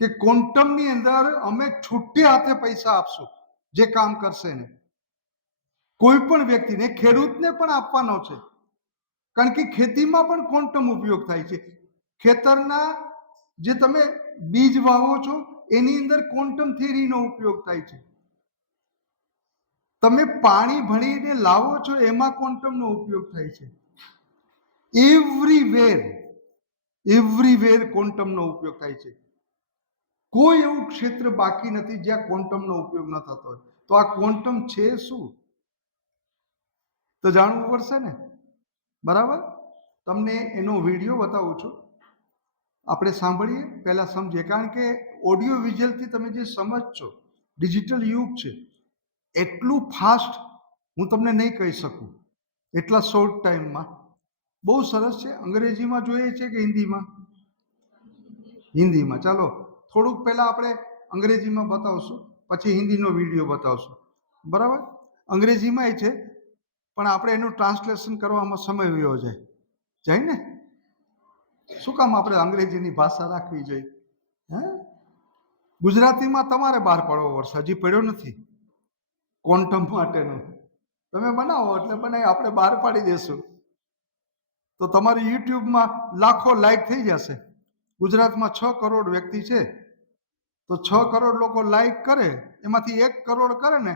કે ક્વોન્ટમની અંદર અમે છૂટે હાથે પૈસા આપશું જે કામ કરશે ને. કોઈ પણ વ્યક્તિને, ખેડૂતને પણ આપવાનો છે. કારણ કે ખેતીમાં પણ ક્વોન્ટમ ઉપયોગ થાય છે. ખેતરના જે તમે બીજ વાવો છો એની અંદર ક્વોન્ટમ થિયરીનો ઉપયોગ થાય છે. તમે પાણી ભણીને લાવો છો એમાં ક્વોન્ટમનો ઉપયોગ થાય છે. એવરીવેર ક્વોન્ટમનો ઉપયોગ થાય છે. કોઈ એવું ક્ષેત્ર બાકી નથી જ્યાં ક્વોન્ટમનો ઉપયોગ ન થતો હોય. તો આ ક્વોન્ટમ છે શું? તો જાણવું પડશે ને. બરાબર? તમને એનો વિડીયો બતાવું છું. આપણે સાંભળીએ, પહેલા સમજીએ. કારણ કે ઓડિયો વિઝ્યુઅલથી તમે જે સમજશો, ડિજિટલ યુગ છે, એટલું ફાસ્ટ હું તમને નહીં કહી શકું એટલા શોર્ટ ટાઈમમાં. બહુ સરસ છે. અંગ્રેજીમાં જોઈએ છે કે હિન્દીમાં? હિન્દીમાં. ચાલો થોડુંક પહેલાં આપણે અંગ્રેજીમાં બતાવશું, પછી હિન્દીનો વિડીયો બતાવશું. બરાબર? અંગ્રેજીમાં એ છે, પણ આપણે એનું ટ્રાન્સલેશન કરવામાં સમય વયો જાય ને. શું કામ આપણે અંગ્રેજીની ભાષા રાખવી જોઈએ? હે, ગુજરાતીમાં તમારે બહાર પાડવો પડશે. હજી પડ્યો નથી ક્વોન્ટમ માટેનો. તમે બનાવો એટલે બનાવી, આપણે બહાર પાડી દેશું તો તમારી યુટ્યુબમાં લાખો લાઈક થઈ જશે. ગુજરાતમાં 6 કરોડ વ્યક્તિ છે, તો 6 કરોડ લોકો લાઈક કરે, એમાંથી 1 કરોડ કરે ને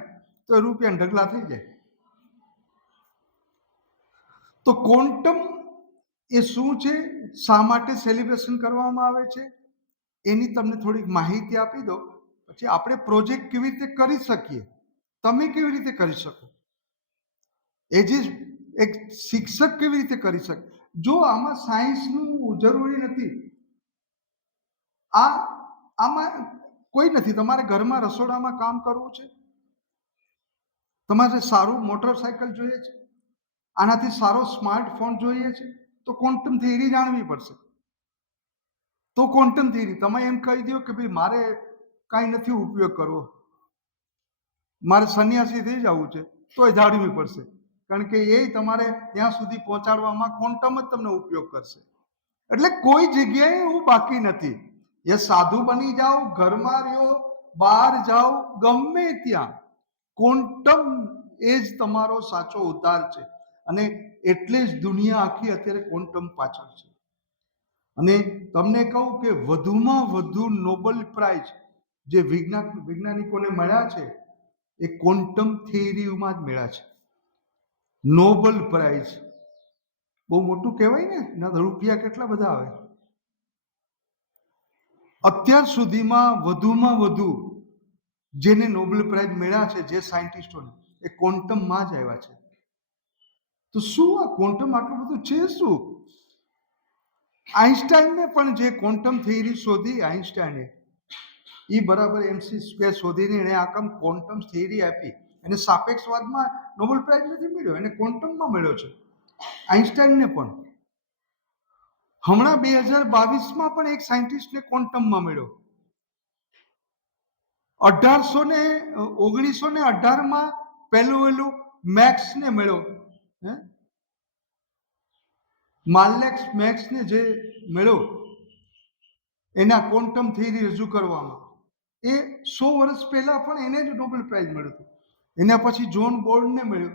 તો એ રૂપિયાના ઢગલા થઈ જાય. તો ક્વોન્ટમ એ શું છે, શા માટે સેલિબ્રેશન કરવામાં આવે છે, એની તમને થોડીક માહિતી આપી દો. પછી આપણે પ્રોજેક્ટ કેવી રીતે કરી શકીએ, તમે કેવી રીતે કરી શકો, એ જે એક શિક્ષક કેવી રીતે કરી શકે. જો આમાં સાયન્સનું જરૂરી નથી, આમાં કોઈ નથી. તમારે ઘરમાં રસોડામાં કામ કરવું છે, તમારે સારું મોટરસાયકલ જોઈએ છે, આનાથી સારો સ્માર્ટફોન જોઈએ છે, તો ક્વોન્ટમ થિયરી જાણવી પડશે. તો ક્વોન્ટમ થિયરી તમે એમ કહી દો કે ભાઈ મારે કાંઈ નથી ઉપયોગ કરવો, મારે સંન્યાસી થઈ જવું છે, તોય જાણવી પડશે. કારણ કે એ તમારે ત્યાં સુધી પહોંચાડવામાં ક્વોન્ટમ જ તમને ઉપયોગ કરશે. એટલે કોઈ જગ્યાએ એવું બાકી નથી. એ સાધુ બની જાઓ, ઘરમાં રહ્યો, બહાર જાઓ, ગમે ત્યાં ક્વોન્ટમ એ જ તમારો સાચો ઉદ્ધાર છે. અને એટલે જ દુનિયા આખી અત્યારે ક્વોન્ટમ પાછળ છે. અને તમને કહું કે વધુમાં વધુ નોબેલ પ્રાઇઝ જે વૈજ્ઞાનિકોને મળ્યા છે એ ક્વોન્ટમ થિયરીમાં જ મળ્યા છે. નોબેલ પ્રાઇઝ બહુ મોટું કહેવાય ને, એના રૂપિયા કેટલા બધા આવે. અત્યાર સુધીમાં વધુ જેને નોબેલ પ્રાઇઝ મળ્યા છે, જે સાયન્ટિસ્ટોને, એ ક્વોન્ટમમાં જ આવ્યા છે. તો શું આ ક્વોન્ટમ આટલું બધું છે શું? આઈન્સ્ટાઈને પણ જે ક્વોન્ટમ થિયરી શોધી, આઈન્સ્ટાઈને એ બરાબર MC² શોધીને એને આખમ ક્વોન્ટમ થિયરી આપી. એને સાપેક્ષવાદમાં નોબેલ પ્રાઇઝ નથી મળ્યો, એને ક્વોન્ટમમાં મળ્યો છે. આઈન્સ્ટાઈને પણ હમણાં 2022માં પણ એક સાયન્ટિસ્ટને ક્વોન્ટમમાં મળ્યો. 1918માં પહેલું મેક્સને મળ્યો. માર્લેક્સ મેક્સને જે મળ્યો એના ક્વોન્ટમ થિયરી રજૂ કરવામાં, એ 100 વર્ષ પહેલા પણ એને જ નોબેલ પ્રાઇઝ મળ્યો હતો. એના પછી જોન બોર્ડને મળ્યો,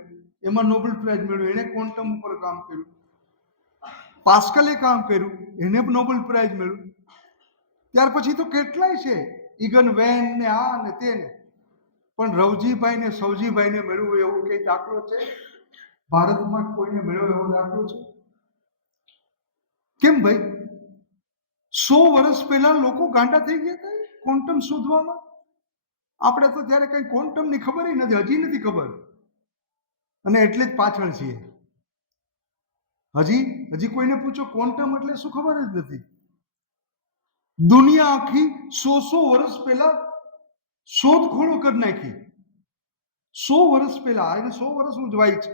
એમાં નોબેલ પ્રાઇઝ મળ્યો, એને ક્વોન્ટમ ઉપર કામ કર્યું. પાસ્કલે કામ કર્યું, એને નોબેલ પ્રાઇઝ મળ્યું. ત્યાર પછી તો કેટલાય છે, ઇગન વેન ને આ ને તેને. પણ રવજીભાઈ ને સવજીભાઈને મળ્યું એવું કઈ દાખલો છે? ભારતમાં કોઈને મળ્યો એવો દાખલો છે? કેમ ભાઈ? 100 વર્ષ પહેલા લોકો ગાંડા થઈ ગયા હતા ક્વોન્ટમ શોધવામાં. આપણે તો ત્યારે કઈ ક્વોન્ટમની ખબર નથી, હજી નથી ખબર. અને એટલે જ પાછળ છીએ. હજી કોઈને પૂછો ક્વોન્ટમ એટલે શું, ખબર જ નથી. દુનિયા આખી 100 વર્ષ પહેલા શોધખોળો કરી નાખી. 100 વર્ષ પહેલા, એને 100 વર્ષ ઉજવાય છે,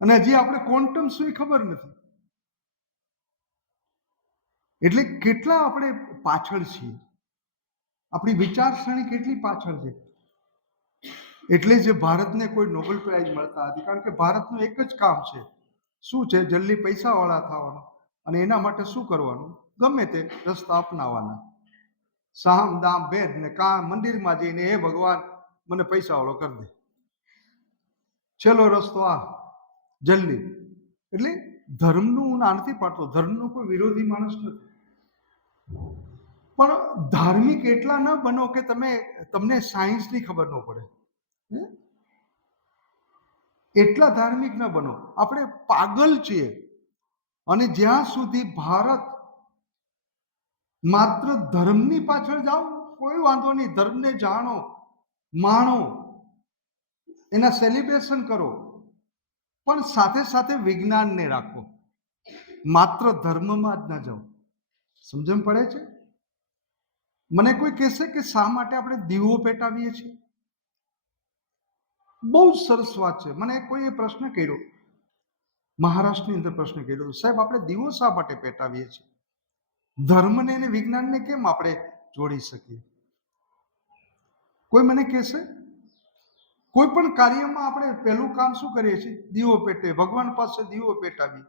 અને હજી આપણે ક્વોન્ટમ શું એ ખબર નથી. એટલે કેટલા આપણે પાછળ છીએ, આપણી વિચારસરણી કેટલી પાછળ છે. એટલે જ ભારતને કોઈ નોબેલ પ્રાઇઝ મળતા નથી. કારણ કે ભારતનું એક જ કામ છે, શું છે? જલ્દી પૈસાવાળા થવાનું. અને એના માટે શું કરવાનું? ગમે તે રસ્તા અપનાવવાના. સામ દામ ભેદ ને મંદિરમાં જઈને, હે ભગવાન મને પૈસાવાળો કરી દે, છેલ્લો રસ્તો આ જલ્દી. એટલે ધર્મનું હું ના નથી પાડતો, ધર્મનો કોઈ વિરોધી માણસ નથી, પણ ધાર્મિક એટલા ન બનો કે તમને સાયન્સની ખબર ન પડે. એટલા ધાર્મિક ન બનો. આપણે પાગલ છીએ. અને જ્યાં સુધી ભારત માત્ર ધર્મની પાછળ જાઓ, કોઈ વાંધો નહીં, ધર્મને જાણો, માણો, એના સેલિબ્રેશન કરો, પણ સાથે સાથે વિજ્ઞાનને રાખો. માત્ર ધર્મમાં જ ન જાઓ. સમજણ પડે છે? મને કોઈ કહેશે કે શા માટે આપણે દીવો પેટાવીએ છીએ? બહુ જ સરસ વાત છે. મને કોઈએ પ્રશ્ન કર્યો, મહારાષ્ટ્રની અંદર પ્રશ્ન કર્યો, સાહેબ આપણે દીવો શા માટે પેટાવીએ છીએ? ધર્મને અને વિજ્ઞાનને કેમ આપણે જોડી શકીએ? કોઈ મને કહેશે? કોઈ પણ કાર્યમાં આપણે પહેલું કામ શું કરીએ છીએ? દીવો પેટે, ભગવાન પાસે દીવો પેટાવી.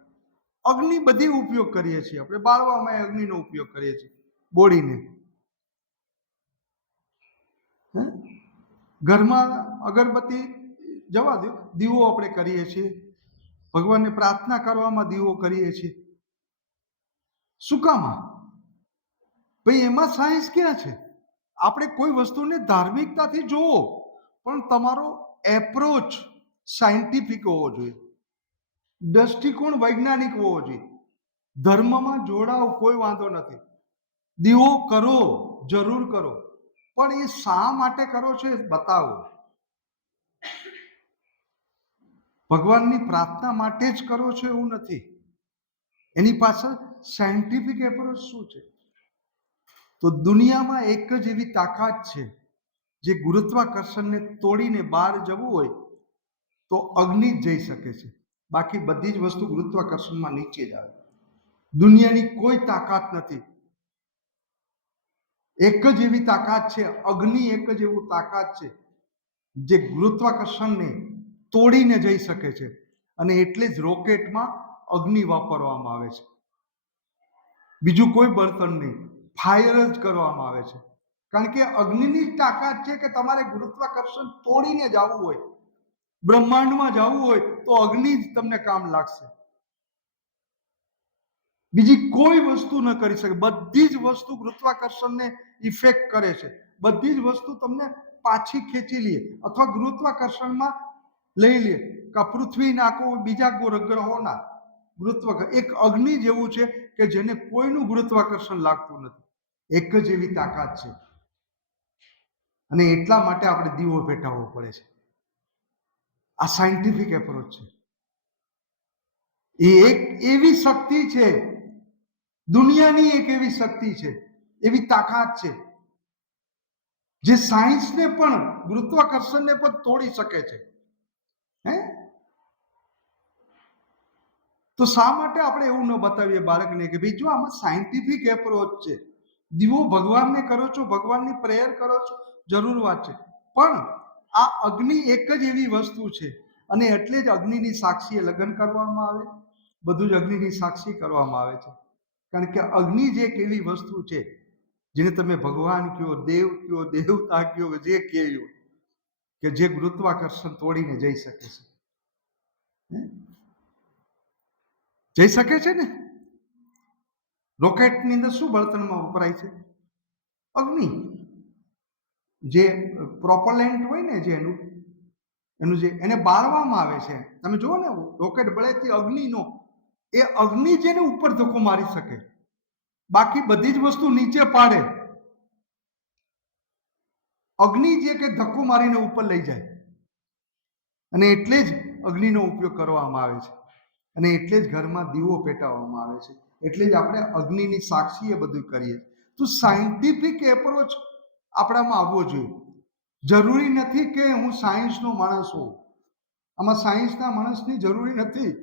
અગ્નિ બધી ઉપયોગ કરીએ છીએ આપણે, બાળવામાં અગ્નિનો ઉપયોગ કરીએ છીએ, બોડીને. ઘરમાં અગરબત્તી જવા દો, દીવો આપણે કરીએ છીએ. ભગવાનને પ્રાર્થના કરવામાં દીવો કરીએ છીએ. શું કામ? ભાઈ એમાં સાયન્સ ક્યાં છે? આપણે કોઈ વસ્તુને ધાર્મિકતાથી જોવો, પણ તમારો એપ્રોચ સાયન્ટિફિક હોવો જોઈએ. દ્રષ્ટિકોણ વૈજ્ઞાનિક હોવો જોઈએ. ધર્મમાં જોડાવ, કોઈ વાંધો નથી. દીવો કરો, જરૂર કરો, પણ એ શા માટે કરો છો એ બતાવો. ભગવાનની પ્રાર્થના માટે જ કરો છો એવું નથી. એની પાછળ સાયન્ટિફિક એપ્રોચ શું છે? તો દુનિયામાં એક જ એવી તાકાત છે જે ગુરુત્વાકર્ષણને તોડીને બહાર જવું હોય તો અગ્નિ જ જઈ શકે છે. બાકી બધી જ વસ્તુ ગુરુત્વાકર્ષણમાં નીચે જ આવે. દુનિયાની કોઈ તાકાત નથી. એક જ એવી તાકાત છે, અગ્નિ એક જ એવું તાકાત છે જે ગુરુત્વાકર્ષણને તોડીને જઈ શકે છે. અને એટલે જ રોકેટમાં અગ્નિ વાપરવામાં આવે છે, બીજું કોઈ બળતણ નહીં, ફાયર જ કરવામાં આવે છે. કારણ કે અગ્નિની જ તાકાત છે કે તમારે ગુરુત્વાકર્ષણ તોડીને જવું હોય, બ્રહ્માંડમાં જવું હોય તો અગ્નિ જ તમને કામ લાગશે. બીજી કોઈ વસ્તુ ન કરી શકે. બધી જ વસ્તુ ગુરુત્વાકર્ષણને ઇફેક્ટ કરે છે. બધી જ વસ્તુ તમને પાછી ખેંચી લે અથવા ગુરુત્વાકર્ષણમાં લઈ લે. પૃથ્વી નાખો, બીજા ગ્રહોના ગુરુત્વાકર્ષણ એક અગ્નિ જેવું છે કે જેને કોઈનું ગુરુત્વાકર્ષણ લાગતું નથી. એક જ એવી તાકાત છે. અને એટલા માટે આપણે દીવો પેટાવવો પડે છે. આ સાયન્ટિફિક એપ્રોચ છે. એ એક એવી શક્તિ છે, દુનિયાની એક એવી શક્તિ છે, એવી તાકાત છે જે સાયન્સને પણ, ગુરુત્વાકર્ષણને પણ તોડી શકે છે. હે, તો શા માટે આપણે એવું ન બતાવીએ બાળકને કે ભાઈ જો આમાં સાયન્ટિફિક એપ્રોચ છે. દીવો ભગવાનને કરો છો, ભગવાનની પ્રેયર કરો છો, જરૂર વાત છે, પણ આ અગ્નિ એક જ એવી વસ્તુ છે. અને એટલે જ અગ્નિની સાક્ષીએ લગ્ન કરવામાં આવે, બધું જ અગ્નિની સાક્ષી કરવામાં આવે છે. કારણ કે અગ્નિ જ એક એવી વસ્તુ છે જેને તમે ભગવાન કયો, દેવ કયો, દેવતા કયો, જે કહ્યું, કે જે ગુરુત્વાકર્ષણ તોડીને જઈ શકે છે. જઈ શકે છે ને. રોકેટની અંદર શું બળતણમાં વપરાય છે? અગ્નિ. જે પ્રોપેલેન્ટ હોય ને, જે એનું જે એને બાળવામાં આવે છે. તમે જુઓ ને, રોકેટ બળેથી અગ્નિનો, એ અગ્નિ જેને ઉપર ધક્કો મારી શકે, બાકી બધી જ વસ્તુ નીચે પાડે. અગ્નિ જે કે ધક્કો મારીને ઉપર લઈ જાય. અને એટલે જ અગ્નિનો ઉપયોગ કરવામાં આવે છે. અને એટલે જ ઘરમાં દીવો પેટાવવામાં આવે છે. એટલે જ આપણે અગ્નિની સાક્ષીએ બધું કરીએ. તો સાયન્ટિફિક એપ્રોચ આપણામાં આવવો જોઈએ. જરૂરી નથી કે હું સાયન્સનો માણસ હોઉં. આમાં સાયન્સના માણસની જરૂરી નથી.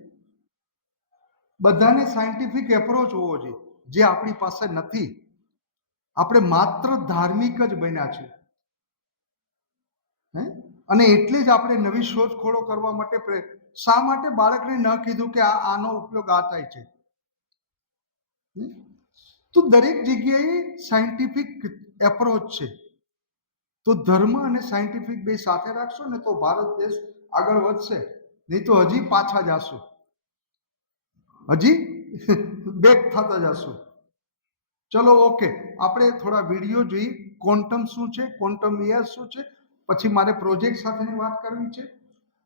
બધાને સાયન્ટિફિક એપ્રોચ હોવો જોઈએ, જે આપણી પાસે નથી. આપણે માત્ર ધાર્મિક જ બન્યા છીએ. અને એટલે જ આપણે નવી શોધખોળો કરવા માટે શા માટે બાળકને ન કીધું કે આનો ઉપયોગ આ થાય છે? તો દરેક જગ્યાએ સાયન્ટિફિક એપ્રોચ છે. તો ધર્મ અને સાયન્ટિફિક બે સાથે રાખશો ને તો ભારત દેશ આગળ વધશે. નહીં તો હજી પાછા જશું, હજી બેક થતા જશું. ચલો, ઓકે, આપણે થોડા વિડીયો જોઈ. ક્વોન્ટમ શું છે, ક્વોન્ટમ ઇયર શું છે, પછી મારે પ્રોજેક્ટ સાથેની વાત કરવી છે.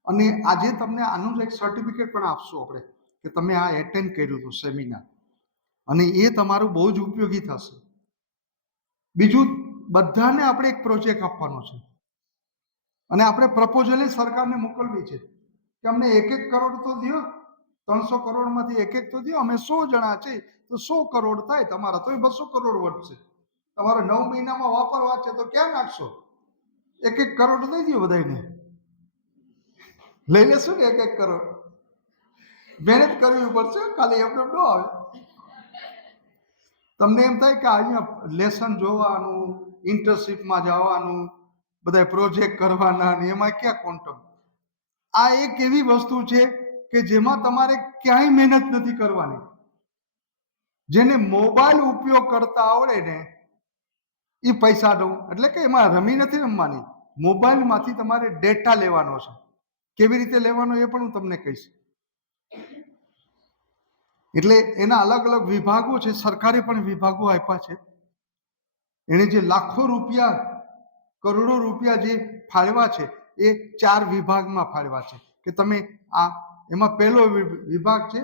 અને આજે તમને આનું જ એક સર્ટિફિકેટ પણ આપશું આપણે, કે તમે આ એટેન્ડ કર્યું હતું સેમિનાર, અને એ તમારું બહુ જ ઉપયોગી થશે. બીજું, બધાને આપણે એક પ્રોજેક્ટ આપવાનો છે. અને આપણે પ્રપોઝલ સરકારને મોકલવી છે કે અમને 1-1 કરોડ તો દો. 300 કરોડમાંથી 1-1 તો દો. અમે 100 જણા છે તો 100 કરોડ થાય તમારા, તો 200 કરોડ વધશે. તમારે 9 મહિનામાં વાપરવા છે તો ક્યાં નાખશો? 1-1 કરોડ દઈ દો બધાને. લઈ લેશું ને 1-1 કરોડ. મહેનત કરવી પડશે, ખાલી એમને ન આવે. તમને એમ થાય કે અહીંયા લેસન જોવાનું, ઇન્ટર્નશીપમાં જવાનું, બધા પ્રોજેક્ટ કરવાના, ને એમાં ક્યાં ક્વોન્ટમ? આ એક એવી વસ્તુ છે કે જેમાં તમારે ક્યાંય મહેનત નથી કરવાની. જેને મોબાઈલ ઉપયોગ કરતા આવડે ને એ પૈસા દઉં, એટલે કે એમાં રમી નથી રમવાની. મોબાઈલમાંથી તમારે ડેટા લેવાનો છે. કેવી રીતે લેવાનો એ પણ હું તમને કહીશ. એટલે એના અલગ અલગ વિભાગો છે. સરકારે પણ વિભાગો આપ્યા છે. એને જે લાખો રૂપિયા, કરોડો રૂપિયા જે ફાળવ્યા છે એ 4 વિભાગમાં ફાળવ્યા છે કે તમે આ એમાં પહેલો વિભાગ છે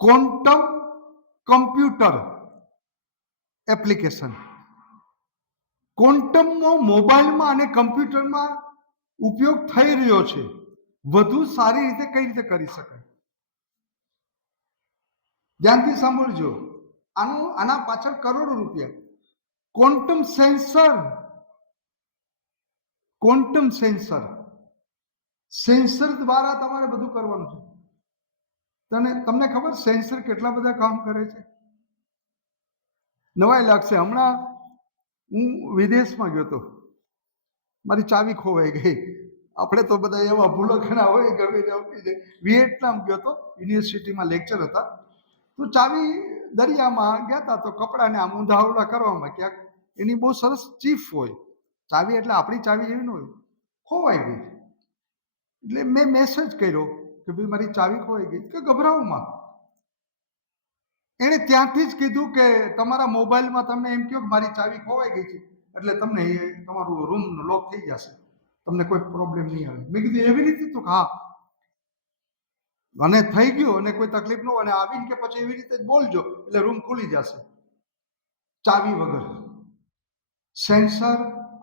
ક્વોન્ટમ કમ્પ્યુટર એપ્લિકેશન. ક્વોન્ટમનો મોબાઈલમાં અને કમ્પ્યુટરમાં ઉપયોગ થઈ રહ્યો છે. વધુ સારી રીતે કઈ રીતે કરી શકાય? ધ્યાનથી સાંભળજો. આના પાછળ કરોડો રૂપિયા. Quantum sensor. Quantum sensor. Sensor દ્વારા તમારે બધું કરવાનું છે. તમને ખબર સેન્સર કેટલા બધા કામ કરે છે? નવાઈ લાગશે. હમણાં હું વિદેશમાં ગયો હતો, મારી ચાવી ખોવાઈ ગઈ. આપણે તો બધા એવા ભૂલકણા હોય ગમે તે. વિયેટનામ ગયો હતો, યુનિવર્સિટીમાં લેક્ચર હતા. તો ચાવી દરિયામાં ગયા હતા, તો કપડાને આમ ઊંધાવડા કરવામાં ક્યાંક એની બહુ સરસ ચીફ હોય ચાવી, એટલે આપણી ચાવી એવી ન હોય, ખોવાઈ ગઈ. એટલે મેં મેસેજ કર્યો કે ભાઈ મારી ચાવી ખોવાઈ ગઈ. કે ગભરાવમાં એણે ત્યાંથી જ કીધું કે તમારા મોબાઈલમાં તમે એમ કહો કે મારી ચાવી ખોવાઈ ગઈ છે, એટલે તમને તમારું રૂમ લોક થઈ જશે, તમને કોઈ પ્રોબ્લેમ નહીં આવે. મેં કીધું એવી રીતે? તો હા, અને થઈ ગયું અને કોઈ તકલીફ ન હોય, અને આવીને કે પછી એવી રીતે જ બોલજો એટલે રૂમ ખુલી જશે ચાવી વગર. સેન્સર,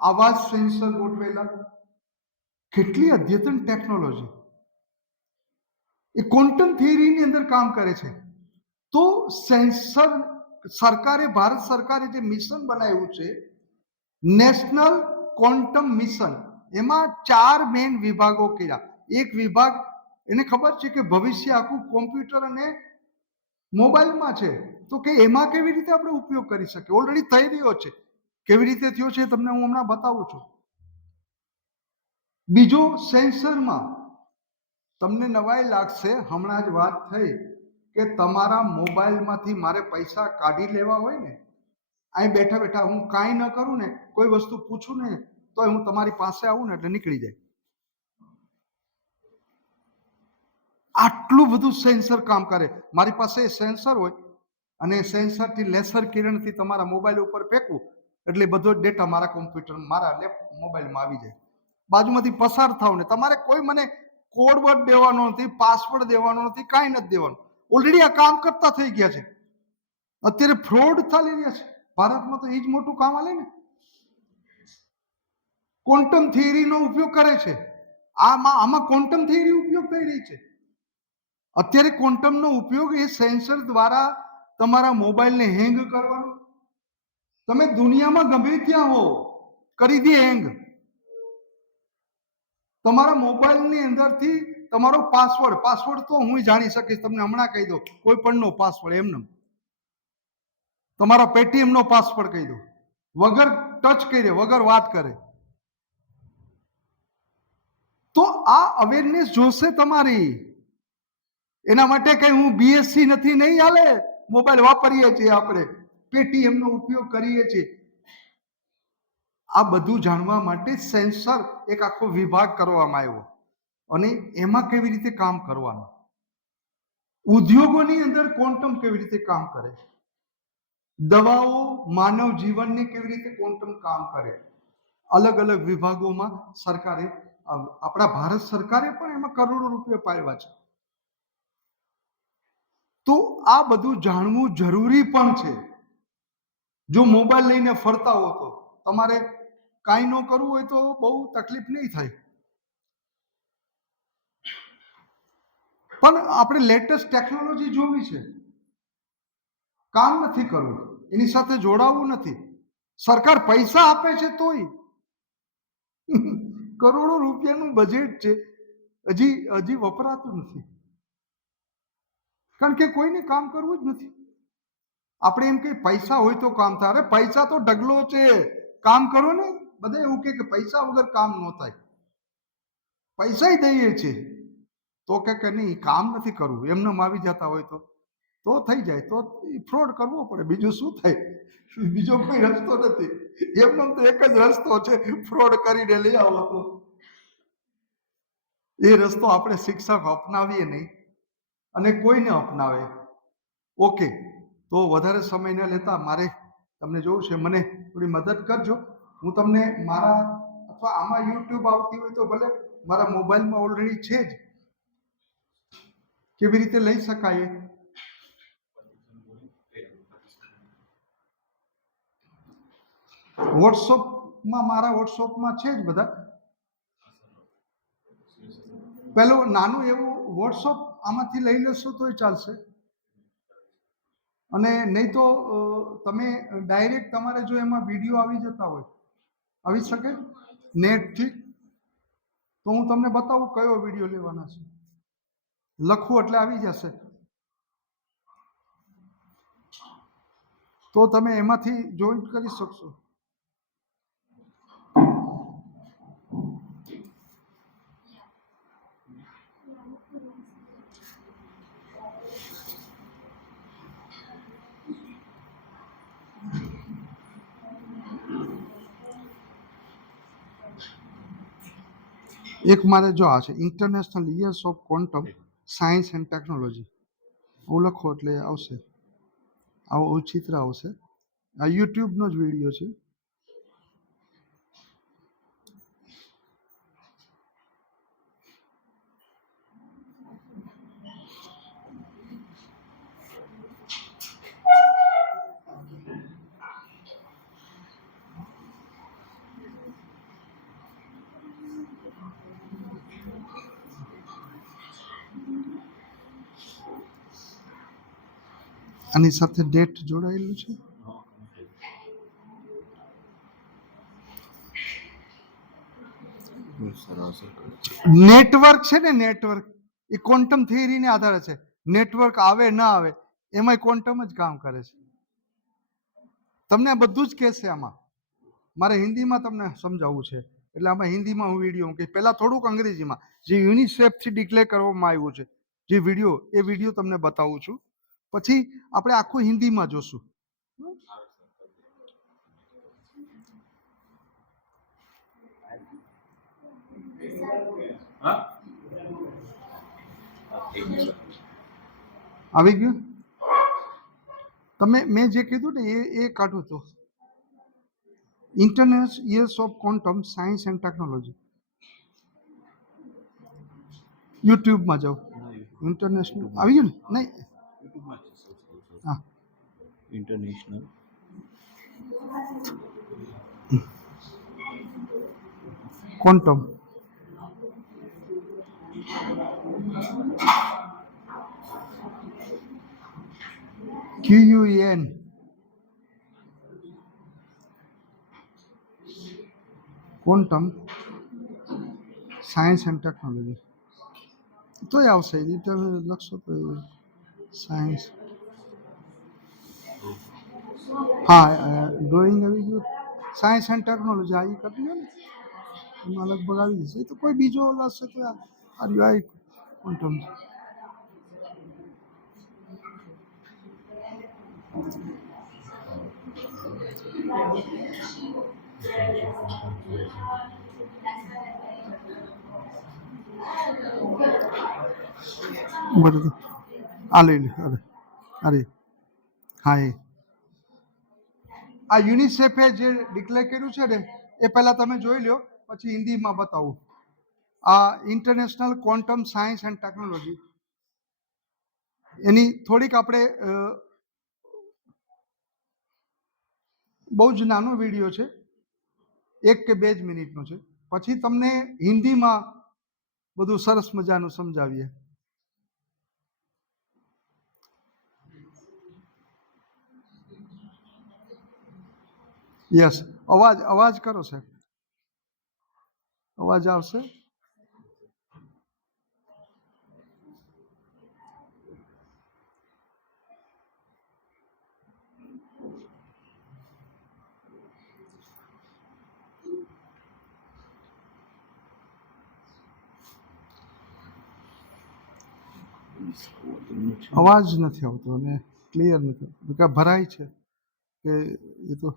આવાજ સેન્સર ગોઠવેલા, કેટલી અદ્યતન ટેકનોલોજી. એ ક્વોન્ટમ થિયરીની અંદર કામ કરે છે. તો સેન્સર સરકારે, ભારત સરકારે જે મિશન બનાવ્યું છે નેશનલ ક્વોન્ટમ મિશન, એમાં 4 મેઇન વિભાગો કર્યા. એક વિભાગ એને ખબર છે કે ભવિષ્ય આખું કોમ્પ્યુટર અને મોબાઈલમાં છે, તો કે એમાં કેવી રીતે આપણે ઉપયોગ કરી શકીએ. ઓલરેડી થઈ રહ્યો છે. કેવી રીતે થયો છે તમને હું હમણાં બતાવું છું. બીજો સેન્સરમાં, તમને નવાઈ લાગશે, હમણાં જ વાત થઈ કે તમારા મોબાઈલમાંથી મારે પૈસા કાઢી લેવા હોય ને, અહીં બેઠા બેઠા હું કાંઈ ન કરું ને, કોઈ વસ્તુ પૂછું ને, તો હું તમારી પાસે આવું ને એટલે નીકળી જાય. આટલું બધું સેન્સર કામ કરે. મારી પાસે સેન્સર હોય અને સેન્સરથી લેસર કિરણથી તમારા મોબાઈલ ઉપર ફેંકવું એટલે બધો ડેટા મારા કોમ્પ્યુટર, મારા મોબાઈલમાં આવી જાય. બાજુમાંથી પસાર થાવ ને તમારે કોઈ મને કોડ વર્ડ દેવાનો નથી, પાસવર્ડ દેવાનો નથી, કાંઈ નથી દેવાનું. ઓલરેડી આ કામ કરતા થઈ ગયા છે. અત્યારે ફ્રોડ ચાલી રહ્યા છે ભારતમાં, તો એ જ મોટું કામ આલે ને. ક્વોન્ટમ થિયરીનો ઉપયોગ કરે છે. આમાં ક્વોન્ટમ થિયરી ઉપયોગ થઈ રહી છે. અત્યારે ક્વોન્ટમનો ઉપયોગ એ સેન્સર દ્વારા તમારા મોબાઈલને હેંગ કરવાનો. તમે દુનિયામાં ગમે ત્યાં હો, કરી દે હેંગ. તમારા મોબાઈલની અંદરથી તમારો પાસવર્ડ તો હું જાણી શકીશ, તમને હમણાં કહી દો, કોઈ પણનો પાસવર્ડ એમને, તમારા પેટીએમનો પાસવર્ડ કહી દો, વગર ટચ કરે, વગર વાત કરે. તો આ અવેરનેસ જોશે તમારી. એના માટે કઈ હું બીએસસી નથી, નહીં હાલે. મોબાઈલ વાપરીએ છીએ આપણે, પેટીએમનો ઉપયોગ કરીએ છીએ. આ બધું જાણવા માટે સેન્સર એક આખો વિભાગ કરવામાં આવ્યો, અને એમાં કેવી રીતે કામ કરવાનું. ઉદ્યોગોની અંદર ક્વોન્ટમ કેવી રીતે કામ કરે, દવાઓ, માનવ જીવનની કેવી રીતે ક્વોન્ટમ કામ કરે. અલગ અલગ વિભાગોમાં સરકારે, આપણા ભારત સરકારે પણ એમાં કરોડો રૂપિયા પાડ્યા છે. તો આ બધું જાણવું જરૂરી પણ છે. જો મોબાઈલ લઈને ફરતા હો તો તમારે કાંઈ ન કરવું હોય તો બહુ તકલીફ નહીં થાય. પણ આપણે લેટેસ્ટ ટેકનોલોજી જોવી છે. કામ નથી કરવું, એની સાથે જોડાવવું નથી. સરકાર પૈસા આપે છે તોય કરોડો રૂપિયાનું બજેટ છે, હજી વપરાતું નથી. કારણ કે કોઈને કામ કરવું જ નથી. આપણે એમ કે પૈસા હોય તો કામ થાય. અરે પૈસા તો ઢગલો છે, કામ કરો ને. બધા એવું કે પૈસા વગર કામ ન થાય. પૈસા દઈએ છે તો કે નહીં, કામ નથી કરવું, એમને આવી જતા હોય તો થઈ જાય. તો ફ્રોડ કરવો પડે, બીજું શું થાય? બીજો કોઈ રસ્તો નથી. એમનો તો એક જ રસ્તો છે, ફ્રોડ કરીને લઈ આવો. તો એ રસ્તો આપણે શિક્ષક અપનાવીએ નહીં અને કોઈને અપનાવે. ઓકે, તો વધારે સમય ન લેતા મારે તમને જોવું છે, મને થોડી મદદ કરજો. હું તમને મારા, અથવા આમાં યુટ્યુબ આવતી હોય તો ભલે, મારા મોબાઈલમાં ઓલરેડી છે જ, કેવી રીતે લઈ શકાય? વોટ્સઅપમાં, મારા વોટ્સઅપમાં છે જ બધા. પેલું નાનું એવું વોટ્સઅપ આમાંથી લઈ લેશો તોય ચાલશે, અને નહીં તો તમે ડાયરેક્ટ તમારે જો એમાં વિડીયો આવી જતા હોય, આવી શકે નેટથી, તો હું તમને બતાવું કયો વિડીયો લેવાના છે. લખવું એટલે આવી જશે, તો તમે એમાંથી જોઈન્ટ કરી શકશો. એક મારે જો આ છે international years of quantum science and technology, હું લખો એટલે આવશે, આવું ચિત્ર આવશે. આ યુટ્યુબનો જ વિડીયો છે. આની સાથે ડેટ જોડાયેલું છે. નેટવર્ક છે ને, નેટવર્ક એ ક્વોન્ટમ થિયરીને આધારે છે. નેટવર્ક આવે ના આવે એમાંય ક્વોન્ટમ જ કામ કરે છે. તમને આ બધું જ કહેશે. આમાં મારે હિન્દીમાં તમને સમજાવવું છે, એટલે આમાં હિન્દીમાં હું વિડીયો મૂકીશ. પહેલાં થોડુંક અંગ્રેજીમાં જે યુનિસેફથી ડિક્લેર કરવામાં આવ્યું છે જે વિડીયો, એ વિડીયો તમને બતાવું છું. પછી આપણે આખું હિન્દીમાં જોશું. આવી ગયું? તમે મેં જે કીધું ને એ કાઢો તો international years of quantum science and technology, યુટ્યુબમાં જાઓ. ઇન્ટરનેશનલ આવી ગયું ને? નહીં, હા, international quantum QUN quantum science and technology તોય આવશે. એ તમે લખશો તો સાયન્સ, હા, ડ્રોઈંગ આવી ગયું. સાયન્સ એન્ડ ટેકનોલોજી આ કરી લો ને, એમાં લગભગ આવી જશે. એ તો કોઈ બીજો હશે તો આ ક્વોન્ટમ. બરાબર, આ લઈ લે. અરે હા, આ યુનિસેફે જે ડિક્લેર કર્યું છે ને એ પહેલાં તમે જોઈ લો, પછી હિન્દીમાં બતાવું. આ international quantum science and technology, એની થોડીક આપણે બહુ જ નાનો વિડીયો છે, 1 કે 2 જ મિનિટનો છે. પછી તમને હિન્દીમાં બધું સરસ મજાનું સમજાવીએ. યસ, અવાજ કરો સાહેબ, અવાજ આવશે. અવાજ નથી આવતો અને ક્લિયર નથી આવતો, કે ભરાય છે કે એ તો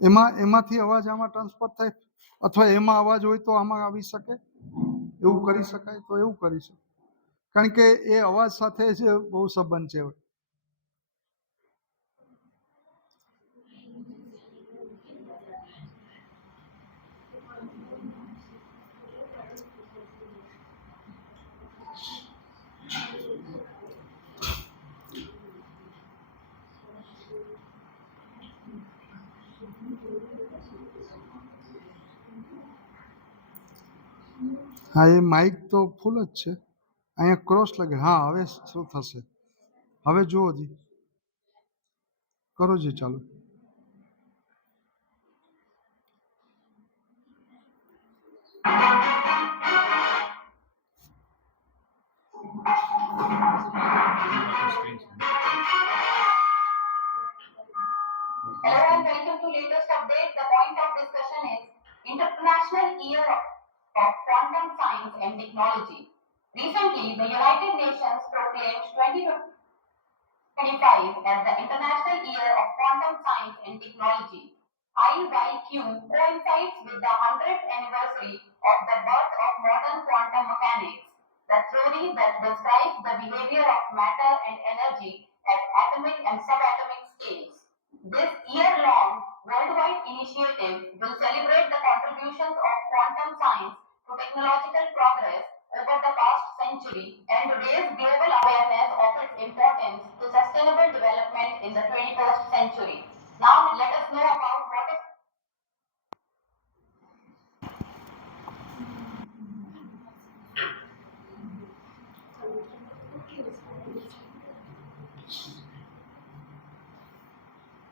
એમાંથી અવાજ આમાં ટ્રાન્સફર થાય, અથવા એમાં અવાજ હોય તો આમાં આવી શકે, એવું કરી શકાય તો એવું કરી શકે. કારણ કે એ અવાજ સાથે જ બહુ સંબંધ છે. હા, એ માઇક તો ફૂલ જ છે. અહીંયા ક્રોસ લાગે. હા, હવે શું થશે? હવે જુઓ જી, કરો જી ચાલુ. Hello and welcome to latest update. The point of discussion is International Year of Quantum Science and Technology. Recently, the United Nations proclaimed 2025 as the International Year of Quantum Science and Technology. IYQ coincides with the 100th anniversary of the birth of modern quantum mechanics, the theory that describes the behavior of matter and energy at atomic and subatomic scales. This year-long worldwide initiative will celebrate the contributions of quantum science to technological progress over the past century and raise global awareness of its importance to sustainable development in the 21st century. Now let us know about what is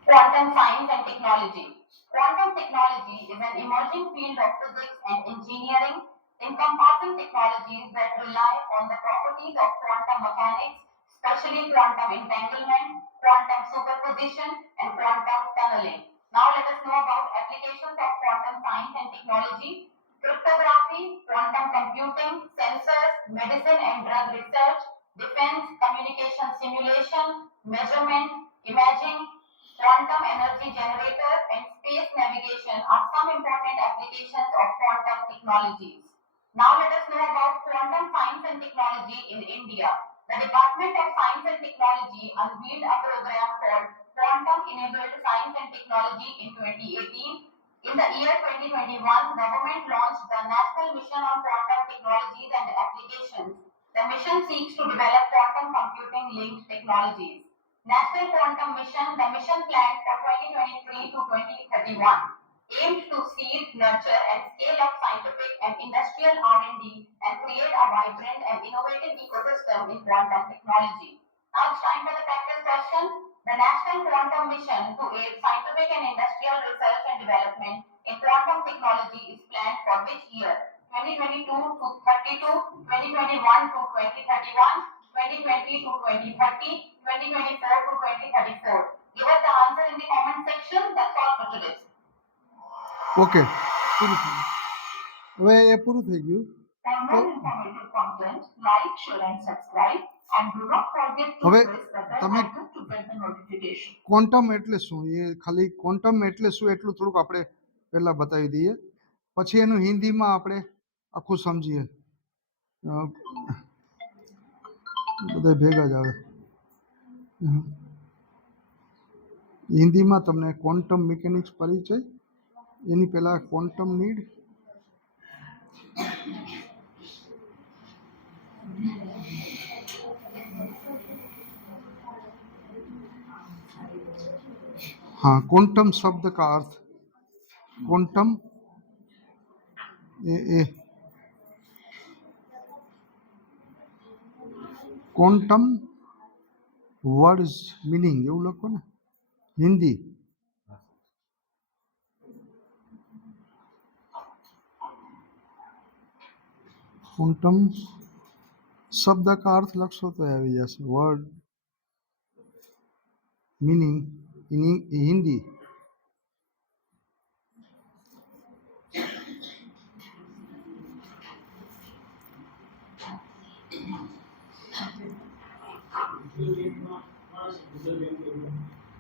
quantum science and technology. Quantum technology is an emerging field of physics and engineering encompassing technologies that rely on the properties of quantum mechanics, especially quantum entanglement, quantum superposition, and quantum tunneling. Now let us know about applications of quantum science and technology. Cryptography, quantum computing, sensors, medicine and drug research, defense, communication simulation, measurement, imaging, quantum energy generators, and space navigation are some important applications of quantum technologies. Now let us know about quantum science and technology in India. The Department of Science and Technology unveiled a program called Quantum Enabled Science and Technology in 2018. In the year 2021, government launched the National Mission on Quantum Technologies and Applications. The mission seeks to develop quantum computing linked technologies. National Quantum Mission, the mission planned for 2023 to 2031, aimed to seed, nurture, and scale up scientific and industrial R&D and create a vibrant and innovative ecosystem in quantum technology. Now it's time for the practice question. The National Quantum Mission to aid scientific and industrial research and development in quantum technology is planned for which year? 2022 to 32, 2021 to 2031, 2020 to 2030, 2024 to 2034. Give us the answer in the comment section. That's all for today. Okay, પૂરું થયું. હવે એ પૂરું થઈ ગયું. For more informative content, like, share and subscribe and do not forget to હવે press the bell તમે icon to get the notification. Quantum એટલે શું, એ ખાલી ક્વોન્ટમ એટલે શું એટલું થોડુંક આપણે પહેલાં બતાવી દઈએ, પછી એનું હિન્દીમાં આપણે આખું સમજીએ. બધા ભેગા જ આવે. હિન્દીમાં તમને ક્વોન્ટમ મિકેનિક્સ પરિચય, એની પહેલાં ક્વોન્ટમ નીડ, हाँ, क्वांटम शब्द का अर्थ, quantum a quantum word's meaning એવું લખો ને હિન્દી. ક્વોન્ટમ શબ્દ का अर्थ લખશો તો આવી જશે. Word meaning in Hindi.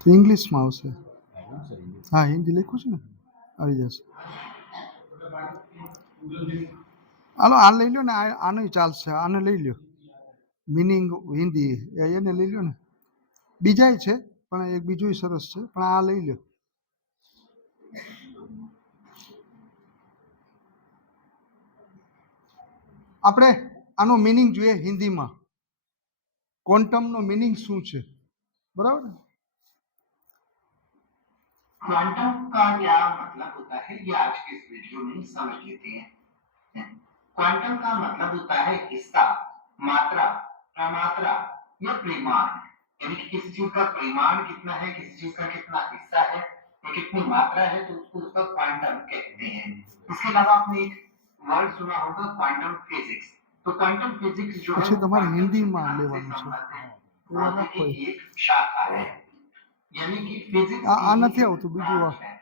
તો ઇંગ્લિશમાં આવશે. હા, હિન્દી લખ્યું છે ને, આવી જશે. હાલો આ લઈ લો ને, આનું ચાલશે, આને લઈ લો. મિનિંગ હિન્દી એને લઈ લો ને. બીજાય છે પણ એક બીજું સરસ છે, પણ આ લઈ લો. આપણે આનો મિનિંગ જોઈએ હિન્દીમાં. ક્વોન્ટમનો મિનિંગ શું છે, બરાબર ને? क्वांटम का क्या मतलब होता है ये आज के इस वीडियो में समझ लेते हैं। क्वांटम का मतलब होता है हिस्सा, मात्रा, प्रमात्रा या परिमाण। यानी कि किसी चीज का परिमाण कितना है, किसी चीज का कितना हिस्सा है या कितनी मात्रा है, तो उसको उसका क्वांटम कहते हैं। इसके अलावा आपने एक वर्ड सुना होगा क्वांटम फिजिक्स। तो क्वांटम फिजिक्स जो है પછી वो તમારે क्वांटम હિન્દીમાં सिद्धांत से લેવાનું છે संबंधित પેલા भौतिकी લખો की एक शाखा है। यानी कि फिजिक्स આ की નથી ही આવતું एक બીજું ब्रांच है।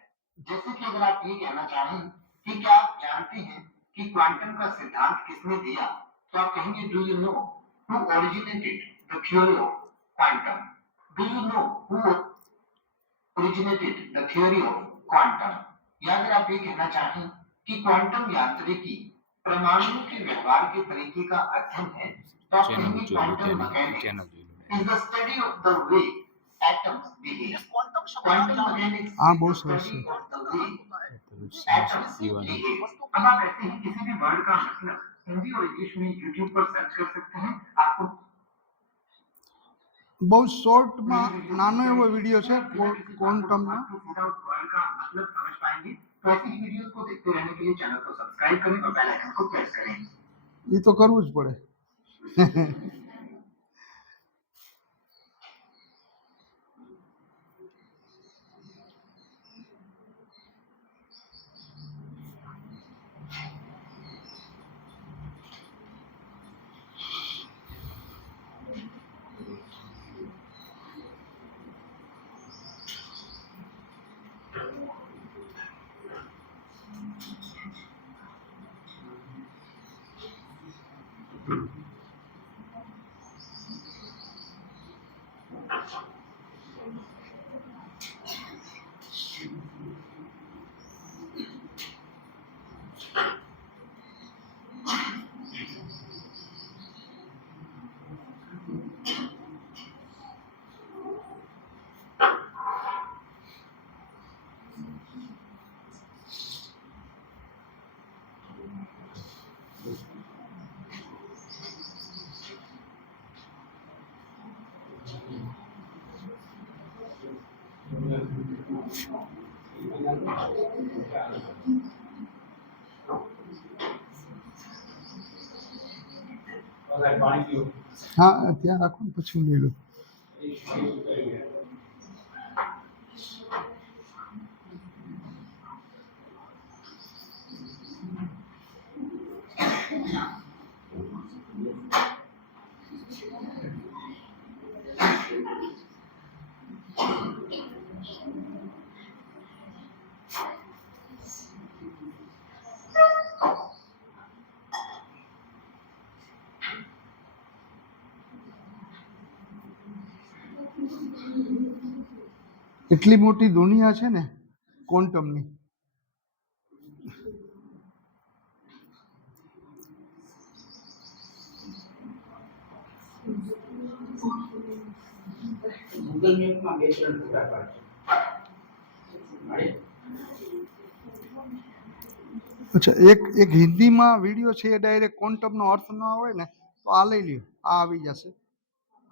जैसे कि अगर आप ये कहना चाहें कि क्या आप जानते हैं कि क्वांटम का सिद्धांत किसने दिया, तो आप कहेंगे do you know who originated the theory of quantum. Do you know who originated the theory of quantum. या अगर आप ये कहना चाहें कि क्वांटम यांत्रिकी परमाणुओं के व्यवहार के तरीके का अध्ययन है, तो आप चैनल कहेंगे जो लो क्वांटम चैनल मैकेनिक्स जो is the study of the way atoms behave. Quantum mechanics हाँ, is बहुत the सरस study है। of the way atoms behave. अब आप ऐसे ही किसी भी वर्ड का मतलब हिंदी और इंग्लिश में यूट्यूब पर सर्च कर सकते हैं। आपको બહુ શોર્ટમાં નાનો એવો વિડીયો છે ક્વોન્ટમનો। सीधा उस वर्ड का मतलब समझ पाएंगे। तो ऐसी ही वीडियोस को देखते रहने के लिए चैनल को सब्सक्राइब करें और बेल आइकन को प्रेस करें। એ તો કરવું જ પડે। પાણી પીવું હા ત્યાં રાખો ને પછી હું લઈ લઉં। એટલી મોટી દુનિયા છે ને ક્વોન્ટમની। ગૂગલ મેપમાં બે ત્રણ ટુકડા પાડજો। અચ્છા એક હિન્દીમાં વિડીયો છે એ ડાયરેક્ટ ક્વોન્ટમનો અર્થ ન હોય ને તો આ લઈ લ્યો, આ આવી જશે।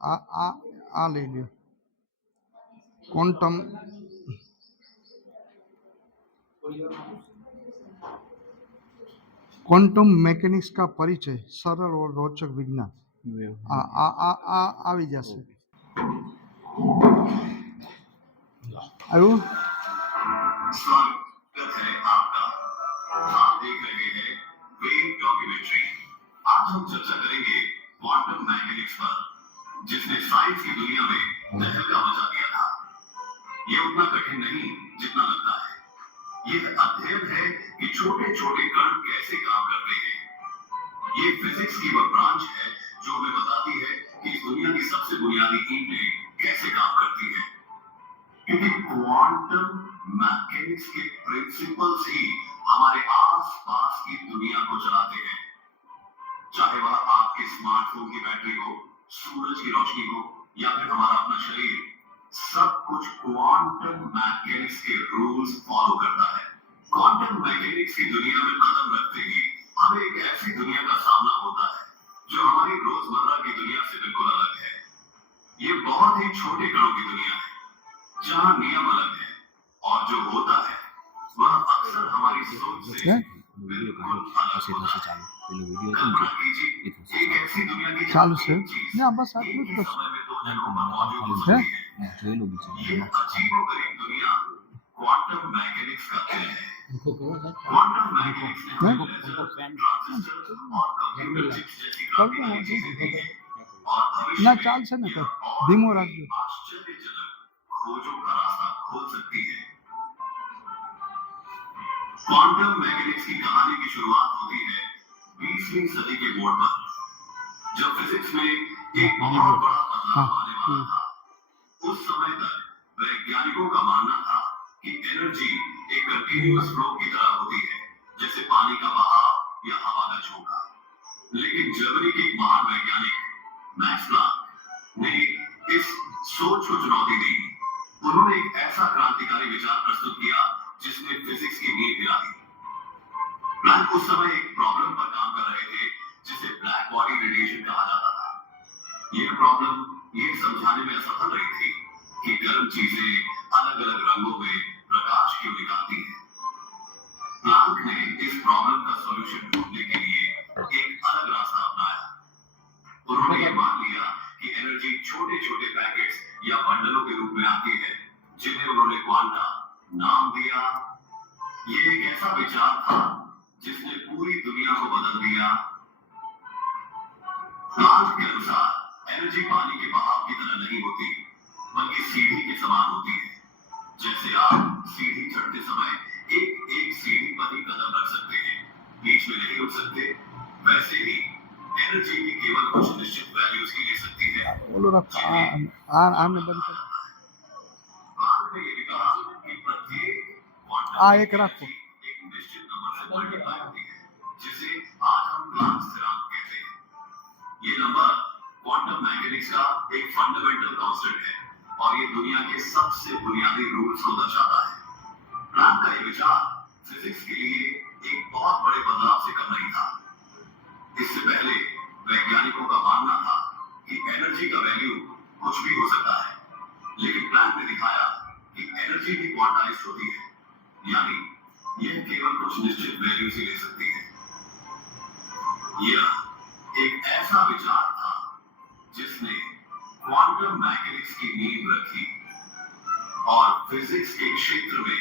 આ લઈ લ્યો क्वांटम क्वांटम मैकेनिक्स का परिचय सरल और रोचक विज्ञान આવી જશે। આવ્યું? स्वागत है आपका। आप देख रहे हैं वेव डॉक्यूमेंट्री। आज हम चर्चा करेंगे क्वांटम मैकेनिक्स पर, जिसने साइंस की दुनिया में तहलका मचा दिया था। ये उतना कठिन नहीं जितना लगता है। ये अध्ययन है कि छोटे छोटे कण कैसे काम करते हैं। ये फिजिक्स की वह ब्रांच है जो हमें बताती है कि इस दुनिया की सबसे बुनियादी ईंटें कैसे काम करती हैं। क्योंकि क्वांटम मैकेनिक्स के प्रिंसिपल्स ही हमारे आसपास की दुनिया को चलाते हैं। चाहे वह आपके स्मार्टफोन की बैटरी हो, सूरज की रोशनी हो या फिर हमारा अपना शरीर, सब कुछ क्वांटम मैकेनिक्स के रूल्स फॉलो करता है। क्वांटम मैकेनिक्स की दुनिया में कदम रखते ही हमें एक ऐसी दुनिया का सामना होता है जो हमारी रोजमर्रा की दुनिया से बिल्कुल अलग है। ये बहुत ही छोटे कणों की दुनिया है जहां नियम अलग है और जो होता है वह अक्सर हमारी सोच से वीडियो का हसी हसी चालू પેલો વિડિયો હતો कल्पना ને कीजिए એ થશે एक ऐसी दुनिया की ચાલુ जहाँ છે एक चीज ને બસ एक આટલું જ ही બસ समय में दो ના जगहों પણ पर મને मौजूद हो હે सकती है જોયેલું બી છે ये એમાં अजीबोगरीब दुनिया क्वांटम मैकेनिक्स का खेल है उनको कहो सर क्वांटम मैकेनिक्स ने हैं? हमें लेजर, ट्रांजिस्टर और कंप्यूटर चिप्स जैसी क्रांतिकारी चीजें दी हैं और भविष्य ના में ચાલશે ને यह તો और ધીમો भी રાખજો आश्चर्यजनक खोजों का रास्ता खोल सकती है। क्वांटम मैकेनिक्स की कहानी की शुरुआत होती है 20वीं सदी के मोड़ पर, जब फिजिक्स में एक बहुत बड़ा बदलाव आने वाला था। उस समय तक वैज्ञानिकों का मानना था कि एनर्जी एक कंटीन्यूअस फ्लो की तरह होती है, जैसे पानी का बहाव या हवा का झोंका। लेकिन जर्मनी के एक महान वैज्ञानिक मैक्स प्लांक ने इस सोच को चुनौती दी। उन्होंने एक ऐसा क्रांतिकारी विचार प्रस्तुत किया जिसने फिजिक्स की नींव हिला दी। प्लांक उस समय एक प्रॉब्लम पर काम कर रहे थे जिसे ब्लैक बॉडी रेडिएशन कहा जाता था। यह प्रॉब्लम ये समझाने में असफल रही थी कि गर्म चीजें अलग अलग रंगों में प्रकाश क्यों निकालती हैं। प्लांक ने इस प्रॉब्लम का सॉल्यूशन ढूंढने के लिए एक अलग रास्ता अपनाया। उन्होंने ये मान लिया कि एनर्जी छोटे छोटे पैकेट्स या बंडलों के रूप में आती है, जिन्हें उन्होंने क्वांटा नाम दिया। ये एक ऐसा विचार था जिसने पूरी दुनिया को बदल दिया। प्लांक के अनुसार एनर्जी पानी के बहाव की तरह नहीं होती, बल्कि सीढ़ी के समान होती है। जैसे आप सीढ़ी चढ़ते समय एक एक सीढ़ी पर ही कदम रख सकते हैं, बीच में नहीं रुक सकते, वैसे ही एनर्जी भी केवल कुछ निश्चित वैल्यूज की ले सकती है। ઓલો રાખ આને બંધ કર प्लांक ने ये भी कहा कि प्रत्येक क्वांटम આ की એક રાખો एनर्जी एक निश्चित नंबर से मल्टीप्लाई होती है, जिसे आज हम प्लांक स्थिरांक कहते हैं। ये नंबर क्वांटम मैकेनिक्स का एक फंडामेंटल कांस्टेंट है और ये दुनिया के सबसे बुनियादी रूल्स को दर्शाता है। प्लांक का ये विचार फिजिक्स के लिए एक बहुत बड़े बदलाव से कम नहीं था। इससे पहले वैज्ञानिकों का मानना था कि एनर्जी का वैल्यू कुछ भी हो सकता है, लेकिन प्लांक ने दिखाया कि एनर्जी भी क्वांटाइज्ड होती है, यानी यह केवल कुछ निश्चित वैल्यू से ले सकती है। यह एक ऐसा विचार था जिसने क्वांटम मैकेनिक्स की नींव रखी और फिजिक्स के क्षेत्र में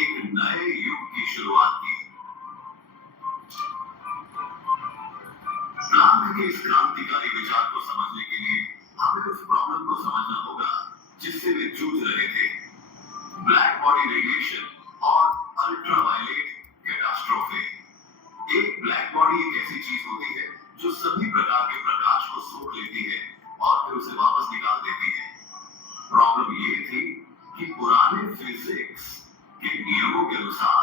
एक नए युग की शुरुआत की। प्लांक के इस क्रांतिकारी विचार को समझने के लिए हमें उस प्रॉब्लम को समझना होगा जिससे वे जूझ रहे थे, ब्लैक बॉडी रेडिएशन और अल्ट्रावायलेट कैटास्ट्रोफे। एक ब्लैक बॉडी एक ऐसी चीज होती है जो सभी प्रकार के प्रकाश को सोख लेती है और फिर उसे वापस निकाल देती है। प्रॉब्लम ये थी कि पुराने फिजिक्स के नियमों के अनुसार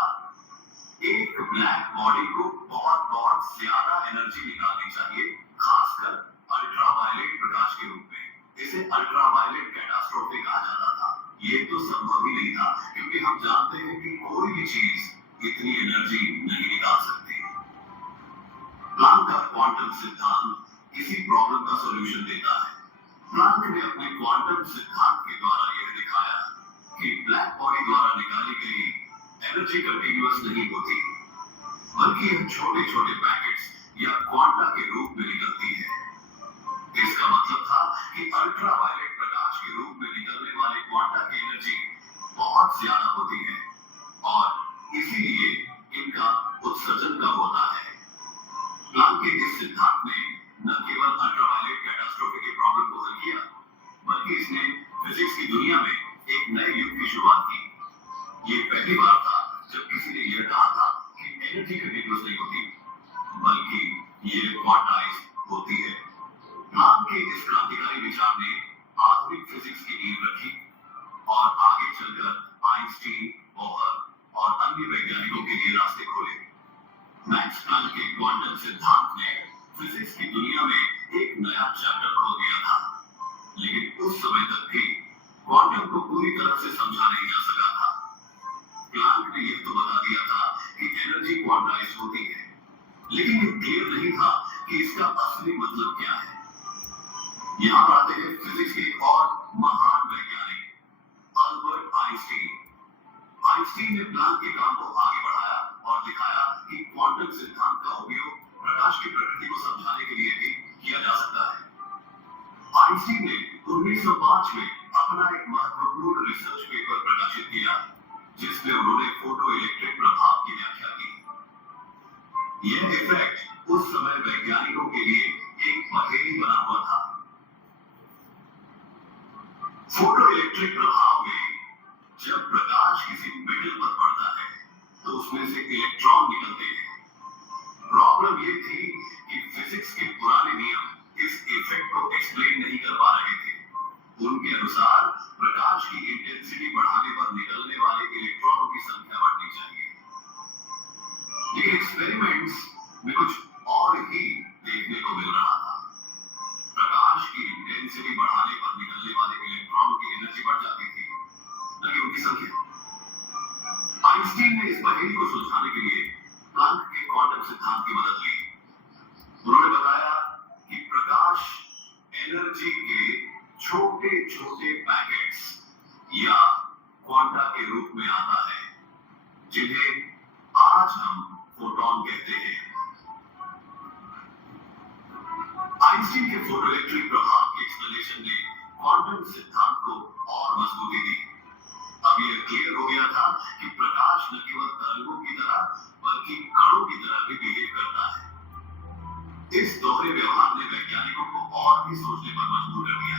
एक ब्लैक बॉडी को बहुत बहुत ज्यादा एनर्जी निकालनी चाहिए, खासकर अल्ट्रावायलेट प्रकाश के रूप में। इसे अल्ट्रावायलेट कैटास्ट्रोफे कहा जाता था। ये तो संभव ही नहीं था, क्योंकि हम जानते हैं कि कोई भी चीज इतनी एनर्जी नहीं निकाल सकती। प्लांक का क्वांटम सिद्धांत इसी प्रॉब्लम का सॉल्यूशन देता है। प्लांक ने अपने क्वांटम सिद्धांत के द्वारा यह दिखाया कि ब्लैक बॉडी द्वारा निकाली गई एनर्जी कंटीन्यूअस नहीं होती, बल्कि यह छोटे छोटे पैकेट्स या क्वांटा के रूप में निकलती है। इसका मतलब था कि अल्ट्रावायलेट प्रकाश के रूप में निकलने वाले क्वांटा की एनर्जी बहुत ज्यादा होती है और इसीलिए इनका उत्सर्जन कम होता है। प्लांक के इस सिद्धांत ने न केवल अल्ट्रावायलेट कैटास्ट्रोफे के प्रॉब्लम को हल किया, बल्कि इसने फिजिक्स की दुनिया में एक नए युग की शुरुआत की। ये पहली बार था जब किसी ने यह कहा था कि एनर्जी कंटीन्यूअस नहीं होती, बल्कि ये क्वांटाइज्ड होती है। प्लांक के इस क्रांतिकारी विचार ने आधुनिक फिजिक्स की नींव रखी और आगे चलकर आइंस्टीन, बोहर और अन्य वैज्ञानिकों के लिए रास्ते खोले। मैक्स प्लांक के क्वांटम सिद्धांत ने फिजिक्स की दुनिया में एक नया चैप्टर खोल दिया था, लेकिन उस समय तक भी क्वांटम को पूरी तरह से समझा नहीं जा सका था। प्लांक ने यह तो बता दिया था कि एनर्जी क्वांटाइज्ड होती है, लेकिन यह क्लियर नहीं था कि इसका असली मतलब क्या है। यहाँ आते हैं फिजिक्स के एक और महान वैज्ञानिक अल्बर्ट आइंस्टीन। आइंस्टीन ने प्लांक के काम को आगे बढ़ाया और दिखाया कि आइंस्टीन ने 1905 में अपना एक महत्वपूर्ण रिसर्च पेपर प्रकाशित किया जिसमें उन्होंने फोटो इलेक्ट्रिक प्रभाव की व्याख्या की। यह इफेक्ट उस समय वैज्ञानिकों के लिए एक पहेली बना हुआ था। फोटो इलेक्ट्रिक प्रभाव में जब प्रकाश किसी मेटल पर पड़ता है तो उसमें से इलेक्ट्रॉन निकलते हैं। प्रॉब्लम यह थी कि फिजिक्स के पुराने नियम इस इफेक्ट को एक्सप्लेन नहीं कर पा रहे थे। उनके अनुसार प्रकाश की इंटेंसिटी बढ़ाने पर निकलने वाले इलेक्ट्रॉनों की संख्या बढ़नी चाहिए, लेकिन एक्सपेरिमेंट्स में कुछ और ही देखने को मिल रहा था। प्रकाश की इंटेंसिटी बढ़ाने पर निकलने वाले इलेक्ट्रॉनों की एनर्जी बढ़ जाती थी, न कि उनकी संख्या। आइंस्टीन ने इस पहेली को सुलझाने के लिए प्लैंक के क्वांटम सिद्धांत की मदद ली। उन्होंने बताया कि प्रकाश एनर्जी के छोटे छोटे पैकेट्स या क्वांटा के रूप में आता है, जिन्हें आज हम फोटॉन कहते हैं। आइंस्टीन के फोटो इलेक्ट्रिक प्रभाव के एक्सप्लेनेशन ने क्वांटम सिद्धांत को और मजबूती दी। अब यह क्लियर हो गया था कि प्रकाश न केवल तरंगों की तरह बल्कि कणों की तरह भी बिहेव करता है। इस दोहरे व्यवहार ने वैज्ञानिकों को और भी सोचने पर मजबूर कर दिया।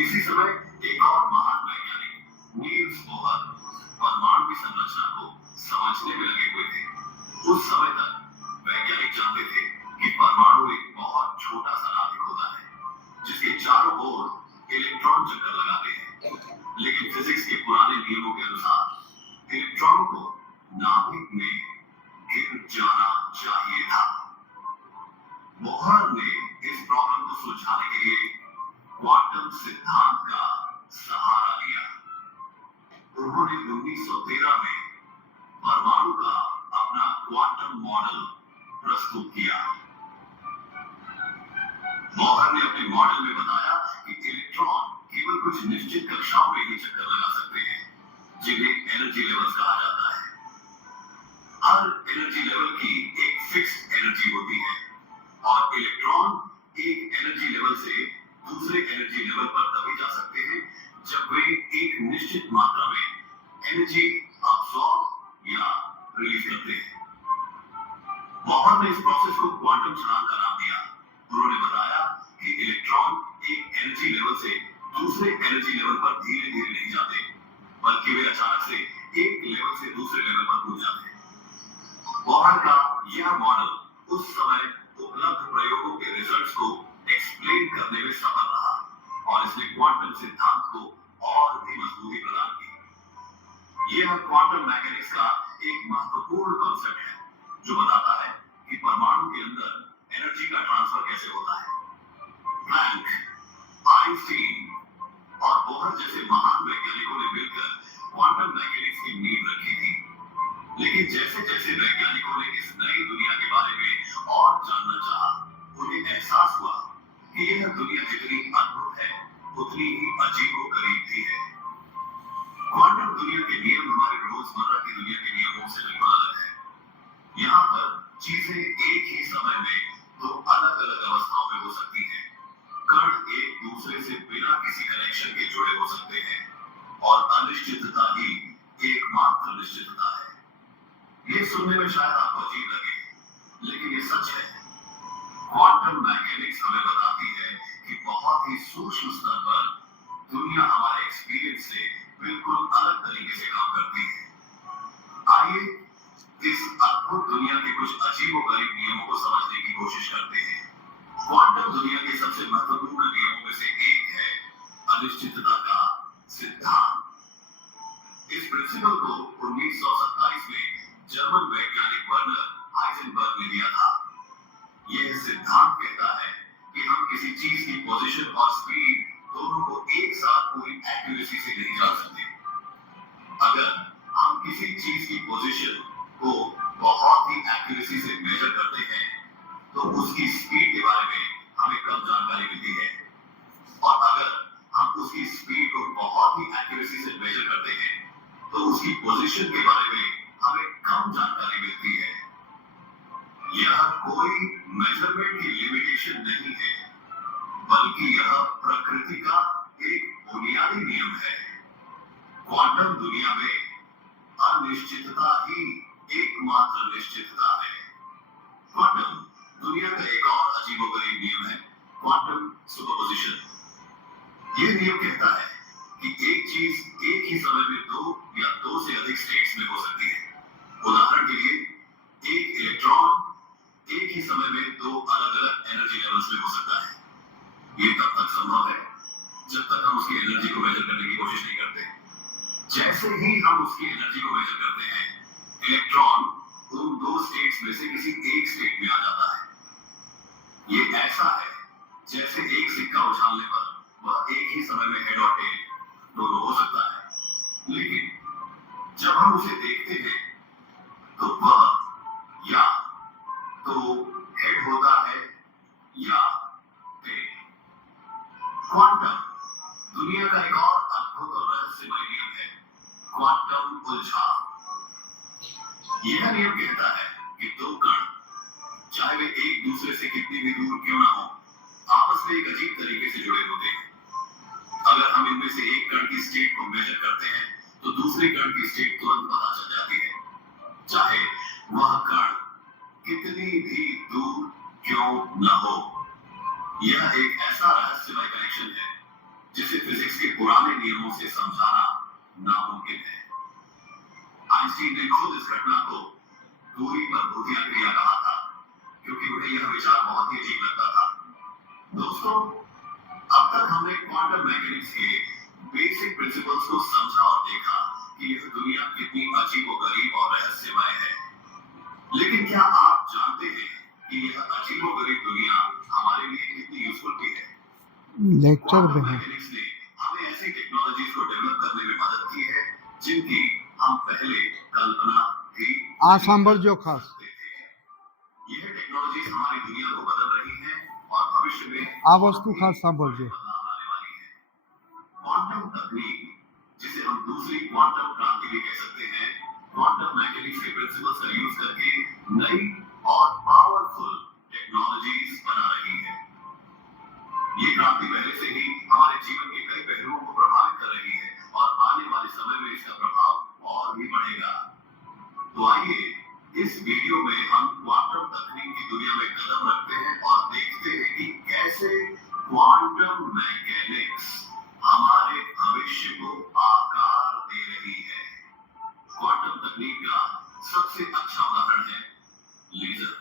इसी समय एक और महान वैज्ञानिक नील्स बोहर परमाणु की संरचना को समझने में लगे हुए थे। उस समय तक वैज्ञानिक जानते थे कि परमाणु एक बहुत छोटा सा नाभिक होता है जिसके चारों ओर इलेक्ट्रॉन चक्कर लगाते हैं, लेकिन फिजिक्स के पुराने नियमों के अनुसार इलेक्ट्रॉन को नाभिक में गिर जाना चाहिए था। बोहर ने इस प्रॉब्लम को सुलझाने के लिए क्वांटम सिद्धांत का सहारा लिया। उन्होंने 1913 में परमाणु का अपना क्वांटम मॉडल प्रस्तुत किया। बोहर ने अपने मॉडल में बताया कि इलेक्ट्रॉन केवल कुछ निश्चित कक्षाओं में ही चक्कर लगा सकते हैं, जिन्हें एनर्जी लेवल्स कहा जाता है। हर एनर्जी लेवल की एक फिक्स्ड एनर्जी होती है और इलेक्ट्रॉन एक एनर्जी लेवल से दूसरे एनर्जी लेवल पर तभी जा सकते हैं जब वे एक निश्चित मात्रा में एनर्जी अब्सॉर्ब या रिलीज करते हैं। बोहर ने इस प्रोसेस को क्वांटम छलांग का नाम दिया। उन्होंने बताया कि इलेक्ट्रॉन एक एनर्जी लेवल से दूसरे एनर्जी लेवल पर धीरे धीरे नहीं जाते, बल्कि वे अचानक से एक लेवल से दूसरे लेवल पर कूद जाते हैं। बोहर का यह मॉडल उस समय उपलब्ध प्रयोगों के रिजल्ट्स को एक्सप्लेन करने में सफल रहा और इसने क्वांटम सिद्धांत को और भी मजबूती प्रदान की। यह क्वांटम मैकेनिक्स का एक महत्वपूर्ण कॉन्सेप्ट है जो बताता है कि परमाणु के अंदर एनर्जी का ट्रांसफर कैसे होता है। प्लैंक, आइंस्टीन और बोहर जैसे महान वैज्ञानिकों ने मिलकर क्वांटम मैकेनिक्स की नींव रखी थी, लेकिन जैसे जैसे वैज्ञानिकों ने इस नई दुनिया के बारे में और जानना चाहा, उन्हें एहसास हुआ कि यह दुनिया जितनी अद्भुत है उतनी ही अजीबोगरीब भी है। क्वांटम दुनिया के नियम हमारे रोजमर्रा की दुनिया के नियमों से बिल्कुल अलग है। यहाँ पर चीजें एक ही समय में दो अलग अलग अवस्थाओं में हो सकती हैं। कण एक दूसरे से बिना किसी कनेक्शन के जुड़े हो सकते हैं और अनिश्चितता ही एकमात्र निश्चितता है। ये सुनने में शायद आपको अजीब लगे, लेकिन ये सच है। क्वांटम मैकेनिक्स हमें बताती है कि बहुत ही सूक्ष्म स्तर पर दुनिया हमारे एक्सपीरियंस से बिल्कुल अलग तरीके से काम करती है। आइए इस अद्भुत दुनिया के कुछ अजीबोगरीब नियमों को समझने की कोशिश करते हैं। क्वांटम दुनिया के सबसे महत्वपूर्ण नियमों में से एक है अनिश्चितता का सिद्धांत। इस प्रिंसिपल को 1927 में जर्मन वैज्ञानिक वर्नर हाइजेनबर्ग ने दिया था। यह सिद्धांत कहता है कि हम किसी चीज की पोजीशन और स्पीड दोनों को एक साथ पूरी एक्यूरेसी से नहीं जान सकते। अगर हम किसी चीज की पोजीशन को बहुत ही एक्यूरेसी से मेजर करते हैं तो उसकी स्पीड के बारे में हमें कम जानकारी मिलती है, और अगर हम उसकी स्पीड को बहुत ही एक्यूरेसी से मेजर करते हैं तो उसकी पोजीशन के बारे में हमें कम जानकारी मिलती है। यह कोई मेजरमेंट की लिमिटेशन नहीं है, बल्कि यह क्वांटम दुनिया में अनिश्चितता ही एकमात्र निश्चितता है। क्वांटम दुनिया का एक और अजीबोगरीब नियम है, क्वांटम सुपरपोजिशन। यह नियम कहता है कि एक चीज एक ही समय में दो या दो से अधिक स्टेट्स में हो सकती है। उदाहरण के लिए, एक इलेक्ट्रॉन एक ही समय में दो अलग अलग एनर्जी लेवल्स में हो सकता है। ये तब तक संभव है जब तक हम उसकी एनर्जी को मेजर करने की कोशिश नहीं करते। जैसे ही हम उसकी एनर्जी को मेजर करते हैं, इलेक्ट्रॉन उन दो स्टेट्स में से किसी एक स्टेट में आ जाता है। ये ऐसा है जैसे एक सिक्का उछालने पर वह एक ही समय में हेड और टेल दोनों हो सकता है, लेकिन जब हम उसे देखते हैं तो वह या तो हेड होता है या टेल। क्वांटम दुनिया का एक और अद्भुत और रहस्यमय नियम है, क्वांटम उलझाव। यह नियम कहता है कि दो कण, चाहे वे एक दूसरे से कितनी भी दूर क्यों ना हो, आपस में एक अजीब तरीके से जुड़े होते हैं। अगर हम इनमें से एक कण की स्टेट को मेजर करते हैं तो दूसरे कण की स्टेट तुरंत पता चल जाती है, चाहे वह कण कितनी भी दूर क्यों न हो। यह एक ऐसा रहस्यमय कनेक्शन है जिसे फिजिक्स के पुराने नियमों से समझाना नामुमकिन है। आइंस्टीन ने खुद इस घटना को दूरी पर भूतिया क्रिया कहा था, क्योंकि उन्हें यह विचार बहुत ही अजीब लगता था। दोस्तों, अब तक हमने क्वांटम मैकेनिक्स के बेसिक प्रिंसिपल्स को समझा और देखा कि यह दुनिया कितनी अजीबोगरीब और रहस्यमय है। लेकिन क्या आप जानते हैं कि यह अजीबोगरीब दुनिया हमारे लिए कितनी यूजफुल भी है? लेक्चर क्वांटम में है। मैकेनिक्स ने हमें ऐसी टेक्नोलॉजीज को डेवलप करने में मदद की है जिनकी हम पहले कल्पना भी आ सांभळजो खास। यह टेक्नोलॉजीज हमारी दुनिया को बदल रही हैं और भविष्य में आ वस्तु खास सांभळजो। बदलाव लाने वाली है। क्वांटम तकनीक, जिसे हम दूसरी क्वांटम क्रांति भी कह सकते हैं, क्वांटम मैकेनिक्स के प्रिंसिपल्स का यूज करके नई और पावरफुल टेक्नोलॉजीज बना रही है। ये क्रांति पहले से ही हमारे जीवन के कई पहलुओं को प्रभावित कर रही है और आने वाले समय में इसका प्रभाव और भी बढ़ेगा। तो आइए इस वीडियो में हम क्वांटम तकनीक की दुनिया में कदम रखते हैं और देखते हैं कि कैसे क्वांटम मैकेनिक्स हमारे भविष्य को आकार दे रही है। क्वांटम तकनीक का सबसे अच्छा उदाहरण है लेजर।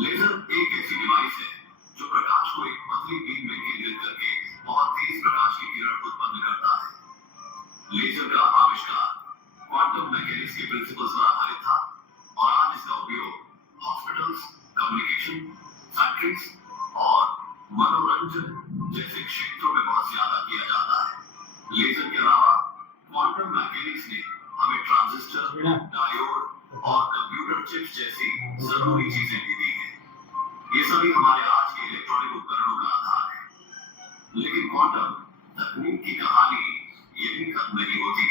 लेजर एक ऐसी डिवाइस है जो प्रकाश को एक पतली बीम में केंद्रित करके बहुत तेज प्रकाश की किरण उत्पन्न करता है। लेजर का आविष्कार क्वांटम मैकेनिक्स के प्रिंसिपल्स पर आधारित था और आज इसका उपयोग हॉस्पिटल्स, कम्युनिकेशन, फैक्ट्रीज और मनोरंजन जैसे क्षेत्रों में बहुत ज्यादा किया जाता है। लेजर के अलावा क्वांटम मैकेनिक्स ने हमें ट्रांजिस्टर, डायोड और कंप्यूटर चिप्स जैसी जरूरी चीजें भी दी हैं। ये सभी हमारे आज के इलेक्ट्रॉनिक उपकरणों का आधार है। लेकिन क्वांटम तकनीक की कहानी यही खत्म नहीं होती।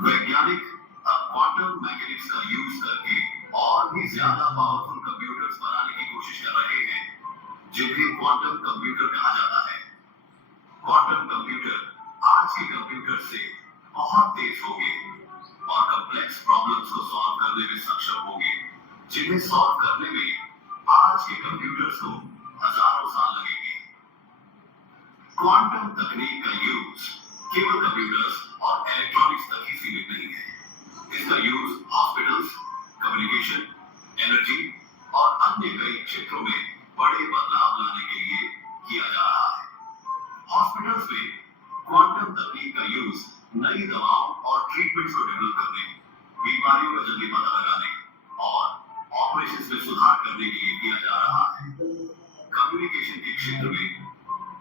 वैज्ञानिक अब क्वांटम मैकेनिक्स का यूज करके और भी ज्यादा पावरफुल कंप्यूटर्स बनाने की कोशिश कर रहे हैं, जिन्हें क्वांटम कंप्यूटर कहा जाता है। क्वांटम कंप्यूटर आज के कंप्यूटर से बहुत तेज होंगे और कॉम्प्लेक्स प्रॉब्लम्स को सॉल्व करने में सक्षम होंगे, जिन्हें सॉल्व करने में आज के कंप्यूटर्स को हजारों साल लगेंगे। क्वांटम तकनीक का यूज केवल कंप्यूटर्स और इलेक्ट्रॉनिक्स तक ही सीमित नहीं है। इसका यूज हॉस्पिटल्स, कम्युनिकेशन, एनर्जी और अन्य कई क्षेत्रों में बड़े बदलाव लाने के लिए किया जा रहा है। हॉस्पिटल्स में क्वांटम तकनीक का यूज नई दवाओं और ट्रीटमेंट्स को डेवलप करने, बीमारियों का जल्दी पता लगाने और ऑपरेशंस में सुधार करने के लिए किया जा रहा है। कम्युनिकेशन के क्षेत्र में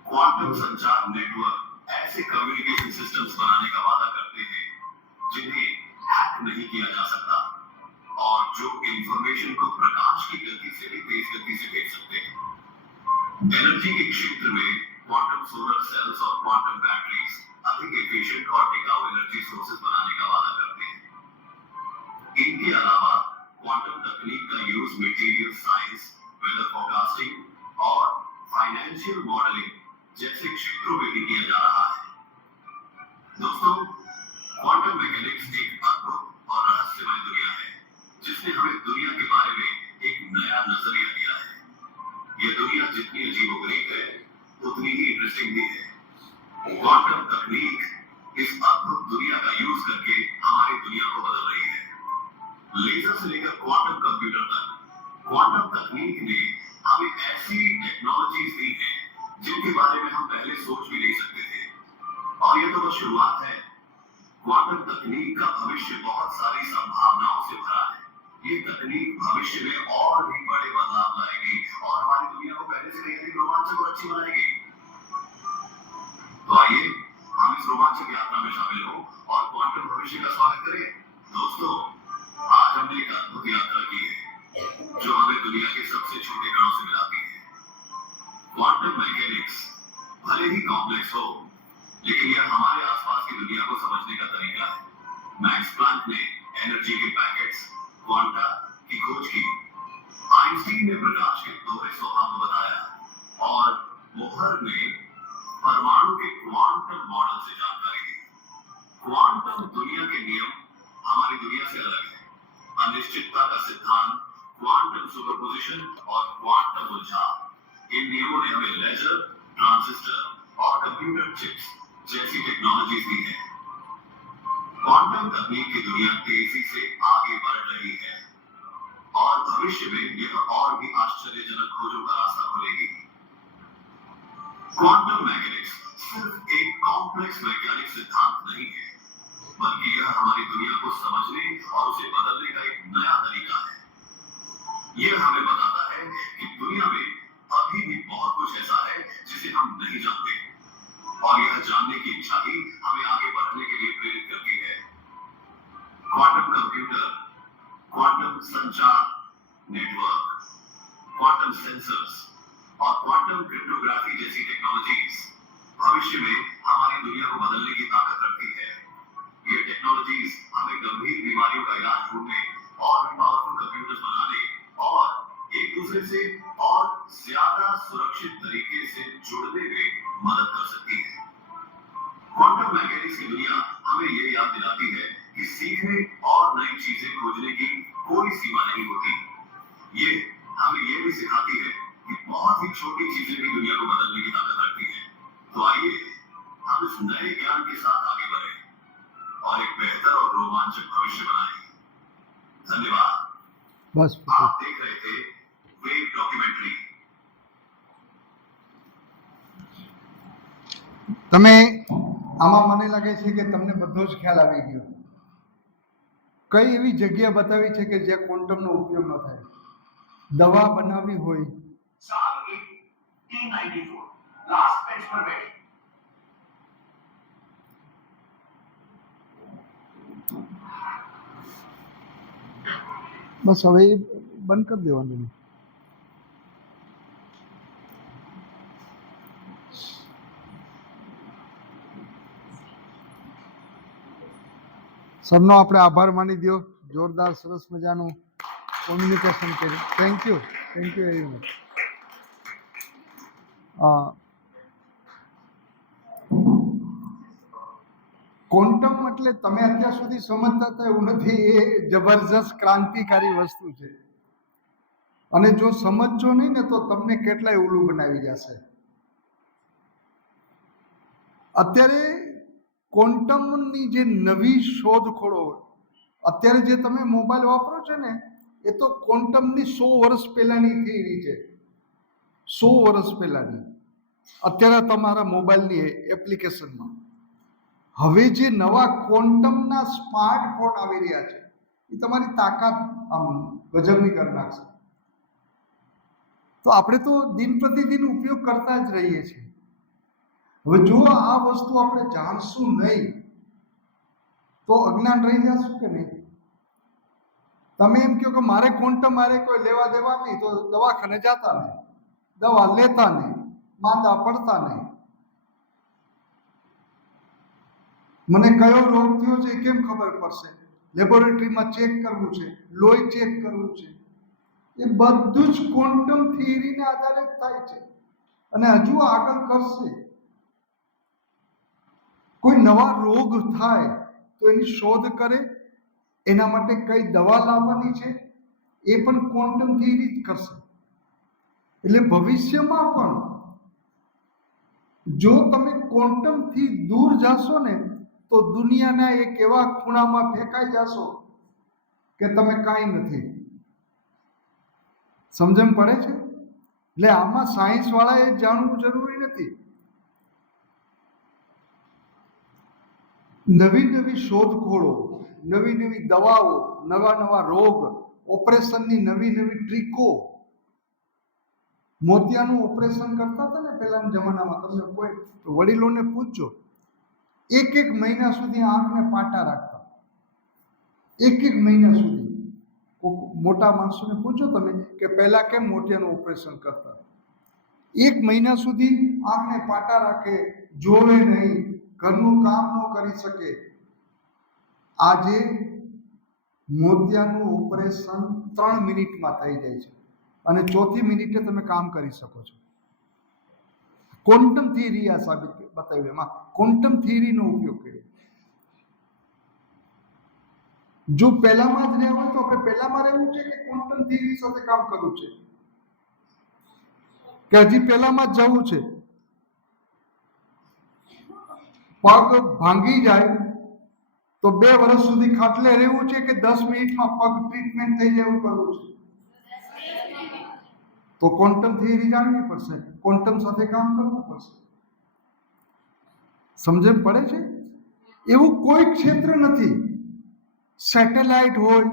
क्वांटम संचार नेटवर्क ऐसे कम्युनिकेशन सिस्टम्स बनाने का वादा करते हैं जिन्हें हैक नहीं किया जा सकता और जो इंफॉर्मेशन को प्रकाश की गति से भी तेज गति से भेज सकते हैं। एनर्जी के क्षेत्र में क्वांटम सोलर सेल्स और क्वांटम बैटरीज अधिक एफिशिएंट और टिकाऊ एनर्जी सोर्सेज बनाने का वादा करते हैं। इनके अलावा क्वांटम तकनीक का use material science, weather forecasting और फाइनेंशियल मॉडलिंग जैसे क्षेत्रों में भी किया जा रहा है। दोस्तों, क्वांटम मैकेनिक्स एक अद्भुत और रहस्यमय दुनिया है जिसने हमें दुनिया के बारे में एक नया नजरिया दिया है। यह दुनिया जितनी अजीबोगरीब है उतनी ही इंटरेस्टिंग भी है। क्वांटम तकनीक इस अद्भुत दुनिया का यूज करके हमारी दुनिया को बदल रही है। लेजर से लेकर क्वांटम कंप्यूटर तक क्वांटम तकनीक ने हमें ऐसी टेक्नोलॉजीज दी हैं जिनके बारे में हम पहले सोच भी नहीं सकते थे। और यह तो बस शुरुआत है। क्वांटम तकनीक का भविष्य बहुत सारी संभावनाओं से भरा है। ये तकनीक भविष्य में और भी बड़े बदलाव लाएगी और हमारी दुनिया को पहले से कहीं अधिक रोमांचक और अच्छी बनाएगी। तो आइए हम इस रोमांचक यात्रा में शामिल हो और क्वांटम भविष्य का स्वागत करें। दोस्तों, आज हमने एक अद्भुत यात्रा की है जो हमें दुनिया के सबसे छोटे कणों से मिलाती है। क्वांटम मैकेनिक्स भले ही कॉम्प्लेक्स हो, लेकिन यह हमारे आसपास की दुनिया को समझने का तरीका है। मैक्स प्लैंक ने एनर्जी के पैकेट्स क्वांटा की खोज की। आइंस्टीन ने प्रकाश के दोहरे स्वभाव को बताया और बोहर ने परमाणु के क्वांटम मॉडल से जानकारी दी। क्वांटम दुनिया के नियम हमारी दुनिया से अलग है। अनिश्चितता का सिद्धांत, क्वांटम सुपरपोजिशन और क्वांटम उलझाव, इन नियमों ने हमें लेजर, ट्रांजिस्टर और कंप्यूटर चिप्स जैसी टेक्नोलॉजीज दी है। क्वांटम तकनीक की दुनिया तेजी से आगे बढ़ रही है और भविष्य में यह और भी आश्चर्यजनक खोजों का रास्ता खोलेगी। क्वांटम मैकेनिक्स सिर्फ एक कॉम्प्लेक्स वैज्ञानिक सिद्धांत नहीं है, बल्कि यह हमारी दुनिया को समझने और उसे बदलने का एक नया तरीका है। यह हमें बताता है कि दुनिया में अभी भी बहुत कुछ ऐसा है जिसे हम नहीं जानते और यह जानने की इच्छा ही हमें आगे बढ़ने के लिए प्रेरित करती है। क्वांटम कंप्यूटर, क्वांटम संचार नेटवर्क, क्वांटम सेंसर्स और क्वांटम क्रिप्टोग्राफी जैसी टेक्नोलॉजीज भविष्य में हमारी दुनिया को बदलने की ताकत रखती है। ये टेक्नोलॉजीज हमें गंभीर बीमारियों का इलाज ढूंढने और भी पावरफुल कंप्यूटर्स बनाने और एक दूसरे से और ज्यादा सुरक्षित तरीके से जुड़ने में मदद कर सकती है। क्वांटम मैकेनिक्स की दुनिया हमें ये याद दिलाती है कि सीखने और नई चीजें खोजने की कोई सीमा नहीं होती। ये हमें ये भी सिखाती है कि बहुत ही छोटी चीजें भी दुनिया को बदलने की ताकत रखती हैं। तो आइए हम इस नए ज्ञान के साथ आगे बढ़ें और एक बेहतर और रोमांचक भविष्य बनाएं। धन्यवाद। बस आप देख रहे थे वेव डॉक्यूमेंट्री। તમે આમાં મને લાગે છે કે તમને બધો જ ખ્યાલ આવી ગયો. કઈ એવી જગ્યા બતાવી છે કે જ્યાં ક્વોન્ટમનો ઉપયોગ ન થાય? દવા બનાવવી હોય, साल 1894 लास्ट बेंच पर बैठे બસ હવે એ બંધ કરી દેવાનું. સબનો આપણે આભાર માની દો. જોરદાર સરસ મજાનું કોમ્યુનિકેશન કર્યું. Thank you very much. Quantum એટલે તમે અત્યાર સુધી સમજતા હતા એવું નથી. એ જબરજસ્ત ક્રાંતિકારી વસ્તુ છે અને જો સમજજો નહીં ને તો તમને કેટલાય ઉલ્લુ બનાવી જશે. અત્યારે ક્વોન્ટમની જે નવી શોધખોળો, અત્યારે જે તમે મોબાઈલ વાપરો છો ને, એ તો ક્વોન્ટમની 100 વર્ષ પહેલાંની થિયરી છે. 100 વર્ષ પહેલાંની. અત્યારે તમારા મોબાઈલની એપ્લિકેશનમાં હવે જે નવા ક્વોન્ટમના સ્માર્ટફોન આવી રહ્યા છે એ તમારી તાકાત આમ ગજબની કરી નાખશે. તો આપણે તો દિન પ્રતિદિન ઉપયોગ કરતા જ રહીએ છીએ. હવે જો આ વસ્તુ આપણે જાણશું નહીં તો અજ્ઞાન રહી જશું કે નહીં? તમે એમ કહો કે મારે ક્વોન્ટમ મારે કોઈ લેવા દેવા નહીં, તો દવાખાને જતા નહીં, દવા લેતા નહીં, માંદા પડતા નહીં. મને કયો રોગ થયો છે એ કેમ ખબર પડશે? લેબોરેટરીમાં ચેક કરવું છે, લોહી ચેક કરવું છે. એ બધું જ ક્વોન્ટમ થિયરીના આધારે જ થાય છે અને હજુ આગળ કરશે. કોઈ નવા રોગ થાય તો એની શોધ કરે, એના માટે કઈ દવા લાવવાની છે એ પણ ક્વોન્ટમ થિયરી જ કરશે. એટલે ભવિષ્યમાં પણ જો તમે ક્વોન્ટમથી દૂર જાશો ને તો દુનિયાના એક એવા ખૂણામાં ફેંકાઈ જાશો કે તમે કાંઈ નથી. સમજણ પડે છે? એટલે આમાં સાયન્સ વાળાએ જાણવું જરૂરી નથી. નવી નવી શોધખોળો, નવી નવી દવાઓ, નવા નવા રોગ, ઓપરેશનની નવી નવી ટ્રીકો. મોતિયાનું ઓપરેશન કરતા હતા ને પહેલાના જમાનામાં, તમને કોઈ વડીલોને પૂછજો, એક મહિના સુધી આંખને પાટા રાખતા, એક મહિના સુધી. મોટા માણસોને પૂછો તમે કે પહેલા કેમ મોતિયાનું ઓપરેશન કરતા. 1 મહિના સુધી આંખને પાટા રાખે, જોવે નહીં, ઘરનું કામ ન કરી શકે. આજે મોતિયાનું ઓપરેશન 3 મિનિટમાં થઈ જાય છે અને 4થી મિનિટે તમે કામ કરી શકો છો. ક્વોન્ટમ થિયરી આ સાબિત બતાવ્યું. એમાં ક્વોન્ટમ થિયરીનો ઉપયોગ કર્યો. જો પહેલામાં જ રહેવું હોય તો આપણે પહેલામાં રહેવું છે કે ક્વોન્ટમ થિયરી સાથે કામ કરવું છે, કે હજી પહેલામાં જ જવું છે? પગ ભાંગી જાય તો 2 વર્ષ સુધી ખાટલે રહેવું છે કે 10 મિનિટમાં પગ ટ્રીટમેન્ટ થઈ જાય એવું કરવું છે? તો ક્વોન્ટમ થિયરી જાણવી પડશે, ક્વોન્ટમ સાથે કામ કરવું પડશે. સમજણ પડે છે? એવું કોઈ ક્ષેત્ર નથી. સેટેલાઇટ હોય,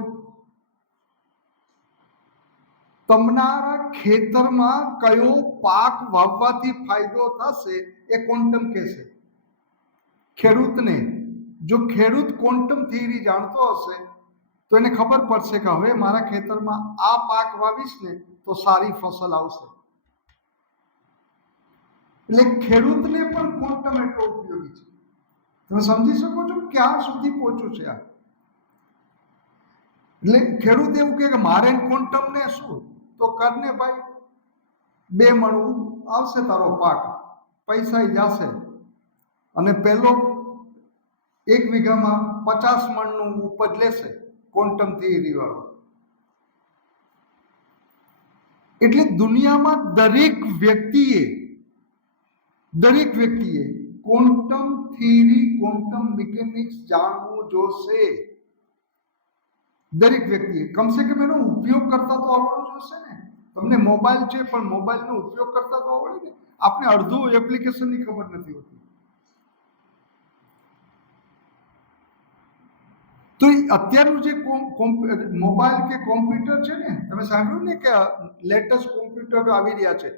તમારા ખેતરમાં કયો પાક વાવવાથી ફાયદો થશે એ ક્વોન્ટમ કહેશે ખેડૂતને. જો ખેડૂત ક્વોન્ટમ થિયરી જાણતો હશે તો એને ખબર પડશે કે હવે મારા ખેતરમાં આ પાક વાવીશ ને તો સારી ફસલ આવશે. એટલે ખેડૂતને પણ ક્વોન્ટમ એટલો ઉપયોગી છે. તમે સમજી શકો છો ક્યાં સુધી પહોંચ્યું છે આ. એટલે ખેડૂત એવું કહે કે મારે ક્વોન્ટમ ને શું, તો કરને ભાઈ, 2 મણ આવશે તારો પાક, પૈસા જશે, અને પહેલો 1 વીઘામાં 50 મણનું ઉપજ લેશે ક્વોન્ટમ થિયરી વાળો. એટલે દુનિયામાં દરેક વ્યક્તિએ ક્વોન્ટમ થિયરી, ક્વોન્ટમ મિકેનિક્સ જાણવું જોશે. દરેક વ્યક્તિએ કમસે કમ એનો ઉપયોગ કરતા તો આવડવું જોશે ને. તમને મોબાઈલ છે પણ મોબાઈલનો ઉપયોગ કરતા તો આવડે ને. આપણે અડધું એપ્લિકેશનની ખબર નથી હોતી. તો અત્યારનું જે મોબાઈલ કે કોમ્પ્યુટર છે ને, તમે સાંભળ્યું ને કે લેટેસ્ટ કોમ્પ્યુટર આવી રહ્યા છે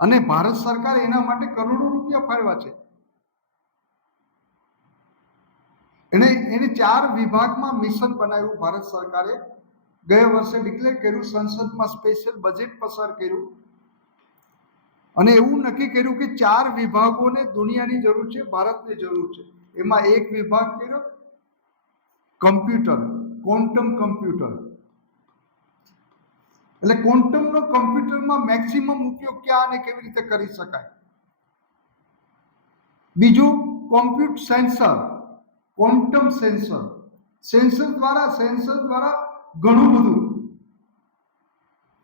અને ભારત સરકારે એના માટે કરોડો રૂપિયા ફાળવ્યા છે. એને 4 વિભાગમાં મિશન બનાવ્યું ભારત સરકારે. ગયા વર્ષે ડિક્લેર કર્યું, સંસદમાં સ્પેશિયલ બજેટ પસાર કર્યું અને એવું નક્કી કર્યું કે 4 વિભાગોને દુનિયાની જરૂર છે, ભારતની જરૂર છે. એમાં એક વિભાગ કર્યો કમ્પ્યુટર, ક્વોન્ટમ કમ્પ્યુટર. એટલે ક્વોન્ટમનો કમ્પ્યુટરમાં મેક્સિમમ ઉપયોગ ક્યાં અને કેવી રીતે કરી શકાય. બીજું કોમ્પ્યુટ સેન્સર, ક્વોન્ટમ સેન્સર દ્વારા ઘણું બધું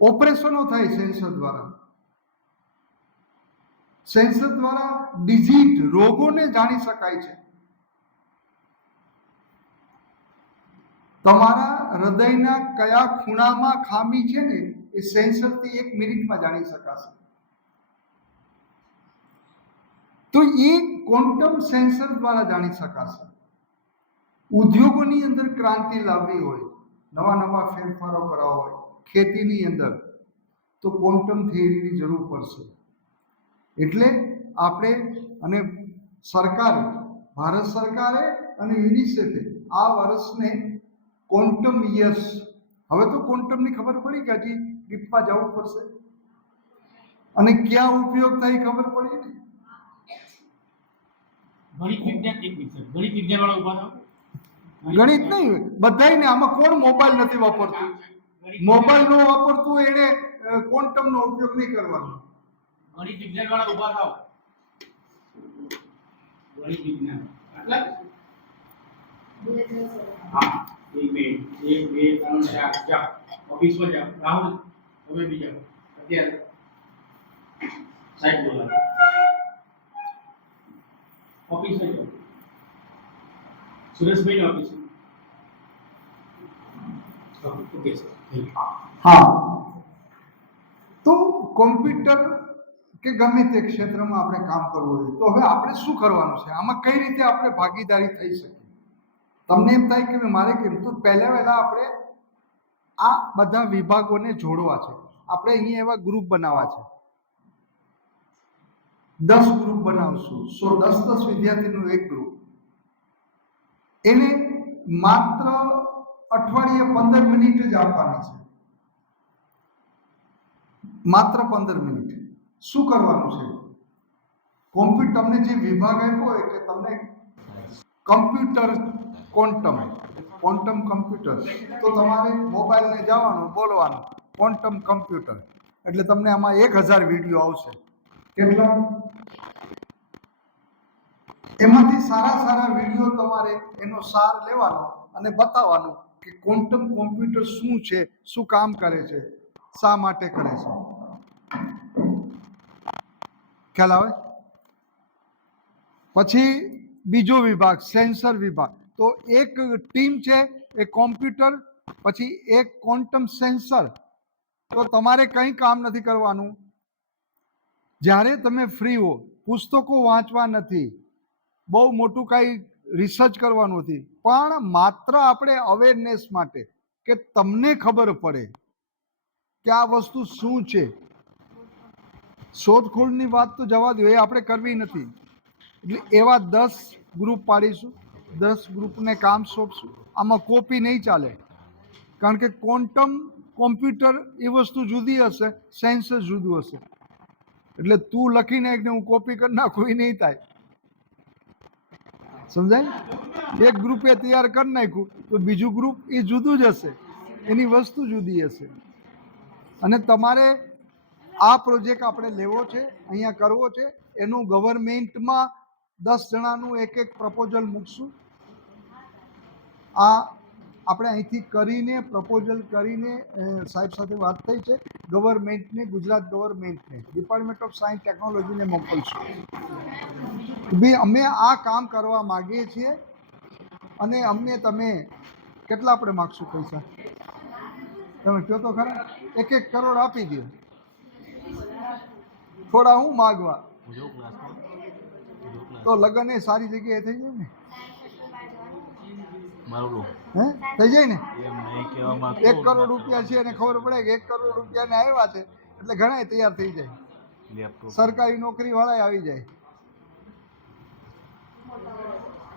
ઓપરેશનો થાય. સેન્સર દ્વારા ડિઝીઝ, રોગોને જાણી શકાય છે. તમારા હૃદયના કયા ખૂણામાં ખામી છે ને એ સેન્સરથી 1 મિનિટમાં જાણી શકાશે. તો એ ક્વોન્ટમ સેન્સર દ્વારા જાણી શકાશે. ઉદ્યોગોની અંદર ક્રાંતિ લાવવી હોય, નવા ફેરફારો કરવા હોય, ખેતીની અંદર, તો ક્વોન્ટમ થિયરીની જરૂર પડશે. એટલે આપણે અને સરકારે, ભારત સરકારે અને યુનિસેફે આ વર્ષને ક્વોન્ટમ યર્સ, હવે તો ક્વોન્ટમની ખબર પડી કે હજી ડીપમાં જવું પડશે અને ક્યાં ઉપયોગ થાય ખબર પડી ને. ગણિત વિજ્ઞાન વાળા ઉભા થાવ. ગણિત નહીં, બધાયને. આમાં કોણ મોબાઈલ નથી વાપરતું? મોબાઈલ નો વાપરતું એને ક્વોન્ટમનો ઉપયોગ નહીં કરવાનો. ગણિત વિજ્ઞાન વાળા ઉભા થાવ. ગણિત વિજ્ઞાન આટલા હા 1 મિનિટ 1 2 3 4 જાઓ ઓફિસમાં જાઓ રાહુલ તમે બી જાઓ અત્યારે સાહેબ બોલાવો ઓફિસમાં જાઓ સુરેશભાઈ ઓફિસમાં ઓકે સર થેન્ક યુ હા, તો કોમ્પ્યુટર કે ગમે તે ક્ષેત્રમાં આપણે કામ કરવું હોય તો હવે આપણે શું કરવાનું છે, આમાં કઈ રીતે આપણે ભાગીદારી થઈ શકે? તમને એમ થાય કે મારે કેમ, તો પહેલા આપણે આ બધા વિભાગોને જોડવા છે. આપણે અહીંયા એવા ગ્રુપ બનાવવા છે, 10 ગ્રુપ બનાવશું. 10 વિદ્યાર્થીનું એક ગ્રુપ, એને માત્ર અઠવાડિયે 15 મિનિટ જ આપવાની છે, માત્ર 15 મિનિટ. શું કરવાનું છે? કોમ્પ્યુટર, તમને જે વિભાગ આપ્યો હોય કે તમને કમ્પ્યુટર ક્વોન્ટમ કમ્પ્યુટર, તો તમારે મોબાઈલને જવાનું, બોલવાનું ક્વોન્ટમ કમ્પ્યુટર, એટલે તમને આમાં 1000 વિડીયો આવશે. કેટલા? એમાંથી સારા વિડીયો તમારે એનો સાર લેવાનો અને બતાવવાનું કે ક્વોન્ટમ કોમ્પ્યુટર શું છે, શું કામ કરે છે, શા માટે કરે છે. ખ્યાલ આવે? પછી બીજો વિભાગ સેન્સર વિભાગ. તો એક ટીમ છે એ કોમ્પ્યુટર, પછી એક ક્વોન્ટમ સેન્સર. તો તમારે કંઈ કામ નથી કરવાનું. જ્યારે તમે ફ્રી હો, પુસ્તકો વાંચવા નથી, બહુ મોટું કાંઈ રિસર્ચ કરવાનું નથી, પણ માત્ર આપણે અવેરનેસ માટે કે તમને ખબર પડે કે આ વસ્તુ શું છે. શોધખોળની વાત તો જવા દો, એ આપણે કરવી નથી. એટલે એવા 10 ગ્રુપ પાડીશું, 10 ગ્રુપને કામ સોંપશું. આમાં કોપી નહીં ચાલે, કારણ કે ક્વોન્ટમ કોમ્પ્યુટર એ વસ્તુ જુદી હશે, સેન્સર જુદું હશે. એટલે તું લખી નાખ ને હું કોપી કરી નાખું, એ નહીં થાય. સમજાય? એક ગ્રુપે તૈયાર કરી નાખ્યું તો બીજું ગ્રુપ એ જુદું જ હશે, એની વસ્તુ જુદી હશે. અને તમારે આ પ્રોજેક્ટ આપણે લેવો છે, અહીંયા કરવો છે, એનું ગવર્મેન્ટમાં 10 જણાનું એક પ્રપોઝલ મૂકશું. આ આપણે અહીંથી કરીને પ્રપોઝલ કરીને સાહેબ સાથે વાત થઈ છે, ગવર્મેન્ટને, ગુજરાત ગવર્મેન્ટને, ડિપાર્ટમેન્ટ ઓફ સાયન્સ ટેકનોલોજીને મોકલશું. ભાઈ અમે આ કામ કરવા માગીએ છીએ અને અમને તમે કેટલા આપણે માગશું પૈસા? તમે કહો તો ખરા. 1 કરોડ આપી દો. થોડા હું માગવા તો લગન એ સારી જગ્યાએ થઈ જાય ને, હે થઈ જાય ને. 1 કરોડ રૂપિયા છે અને ખબર પડે કે 1 કરોડ રૂપિયાને આવ્યા છે એટલે ઘણા તૈયાર થઈ જાય, સરકારી નોકરી વાળા આવી જાય.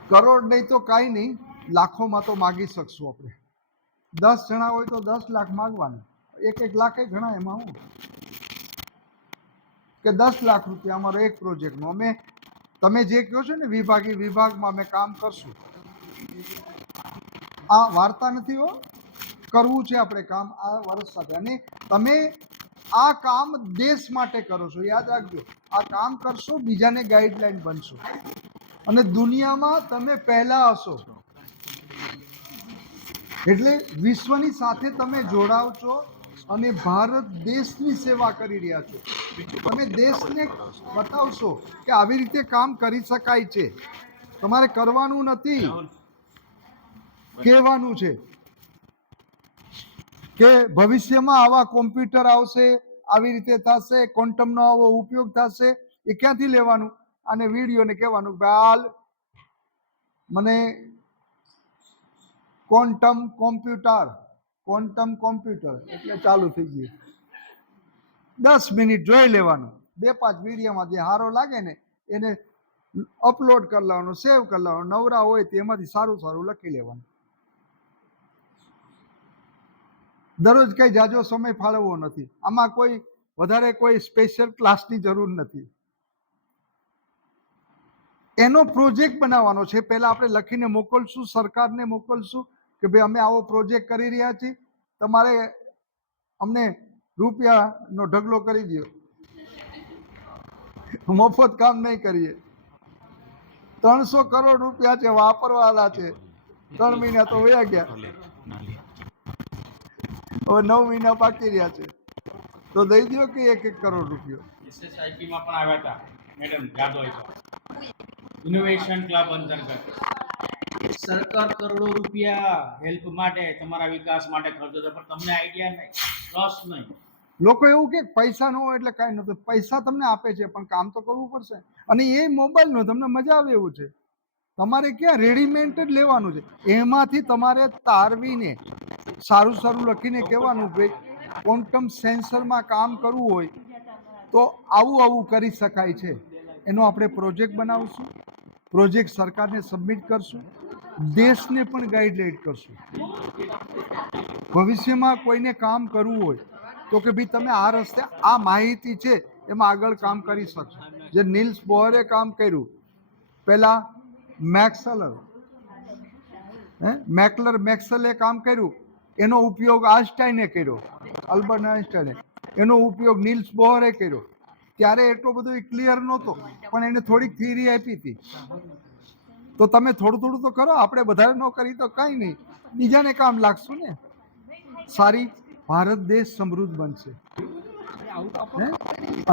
કરોડ નહીં તો કાંઈ નહીં, લાખોમાં તો માગી શકશું આપણે. 10 જણા હોય તો 10 લાખ માગવાના, 1 લાખ ઘણા. એમાં હું કે 10 લાખ રૂપિયા અમારો એક પ્રોજેક્ટનો, અમે તમે જે કહો છો ને વિભાગમાં અમે કામ કરશું. આ વાર્તા નથી હો, કરવું છે આપણે કામ આ વર્ષ સાથે. અને તમે આ કામ દેશ માટે કરો છો, યાદ રાખજો. આ કામ કરશો, બીજાને ગાઈડલાઈન બનશો અને દુનિયામાં તમે પહેલા હશો. એટલે વિશ્વની સાથે તમે જોડાવ છો અને ભારત દેશની સેવા કરી રહ્યા છો. તમે દેશને બતાવશો કે આવી રીતે કામ કરી શકાય છે. તમારે કરવાનું નથી, કહેવાનું છે કે ભવિષ્યમાં આવા કોમ્પ્યુટર આવશે, આવી રીતે થશે, ક્વોન્ટમનો આવો ઉપયોગ થશે. એ ક્યાંથી લેવાનું? અને વિડીયોને કહેવાનું કે હાલ મને ક્વોન્ટમ કોમ્પ્યુટર એટલે ચાલુ થઈ ગયું. 10 મિનિટ જોઈ લેવાનું, 2-5 વિડીયોમાં જે સારો લાગે ને એને અપલોડ કરી લેવાનું, સેવ કરી લેવાનું. નવરા હોય તેમાંથી સારું લખી લેવાનું. દરરોજ કઈ જાજો સમય ફાળવવો નથી. આમાં કોઈ વધારે કોઈ સ્પેશિયલ ક્લાસની જરૂર નથી. એનો પ્રોજેક્ટ બનાવવાનો છે. પહેલા આપણે લખીને મોકલશું, સરકારને મોકલશું કે ભાઈ અમે આવો પ્રોજેક્ટ કરી રહ્યા છીએ, તમારે અમને રૂપિયાનો ઢગલો કરી દો, મફત કામ નહીં કરીએ. 300 કરોડ રૂપિયા છે, વાપરવાના છે. 3 મહિના તો વયા ગયા, હવે 9 મહિના બાકી રહ્યા છે, તો દઈ દો કે 1 કરોડ રૂપિયો. SSIP માં પણ આવ્યા હતા મેડમ, યાદ હોય તો ઇનોવેશન ક્લબ અંતર્ગત સરકાર કરોડો રૂપિયા હેલ્પ માટે, તમારા વિકાસ માટે ખર્ચો છે, પણ તમને આઈડિયા નહીં, રસ નહીં. લોકો એવું કે પૈસા ન હોય એટલે કાંઈ નહોતું. પૈસા તમને આપે છે પણ કામ તો કરવું પડશે. અને એ મોબાઈલનો તમને મજા આવે એવું છે, તમારે ક્યાં રેડીમેડ જ લેવાનું છે. એમાંથી તમારે તારવીને સારું સારું લખીને કહેવાનું ભાઈ ક્વોન્ટમ સેન્સરમાં કામ કરવું હોય તો આવું આવું કરી શકાય છે. એનો આપણે પ્રોજેક્ટ બનાવશું, પ્રોજેક્ટ સરકારને સબમિટ કરશું, દેશને પણ ગાઈડલાઈન કરશું. ભવિષ્યમાં કોઈને કામ કરવું હોય તો કે ભાઈ તમે આ રસ્તે આ માહિતી છે એમાં આગળ કામ કરી શકશો. જે નીલ્સ બોહરે કામ કર્યું, પહેલાં મેક્સલે કામ કર્યું, એનો ઉપયોગ આઈન્સ્ટાઈને કર્યો, અલ્બર્ટ આઈન્સ્ટાઈને. એનો ઉપયોગ નીલ્સ બોહરે કર્યો. ત્યારે એટલો બધો ક્લિયર નહોતો, પણ એને થોડીક થિયરી આપી હતી. તો તમે થોડું થોડું તો કરો, આપણે વધારે ન કરી તો કાંઈ નહીં, બીજાને કામ લાગશું ને. સારી ભારત દેશ સમૃદ્ધ બનશે.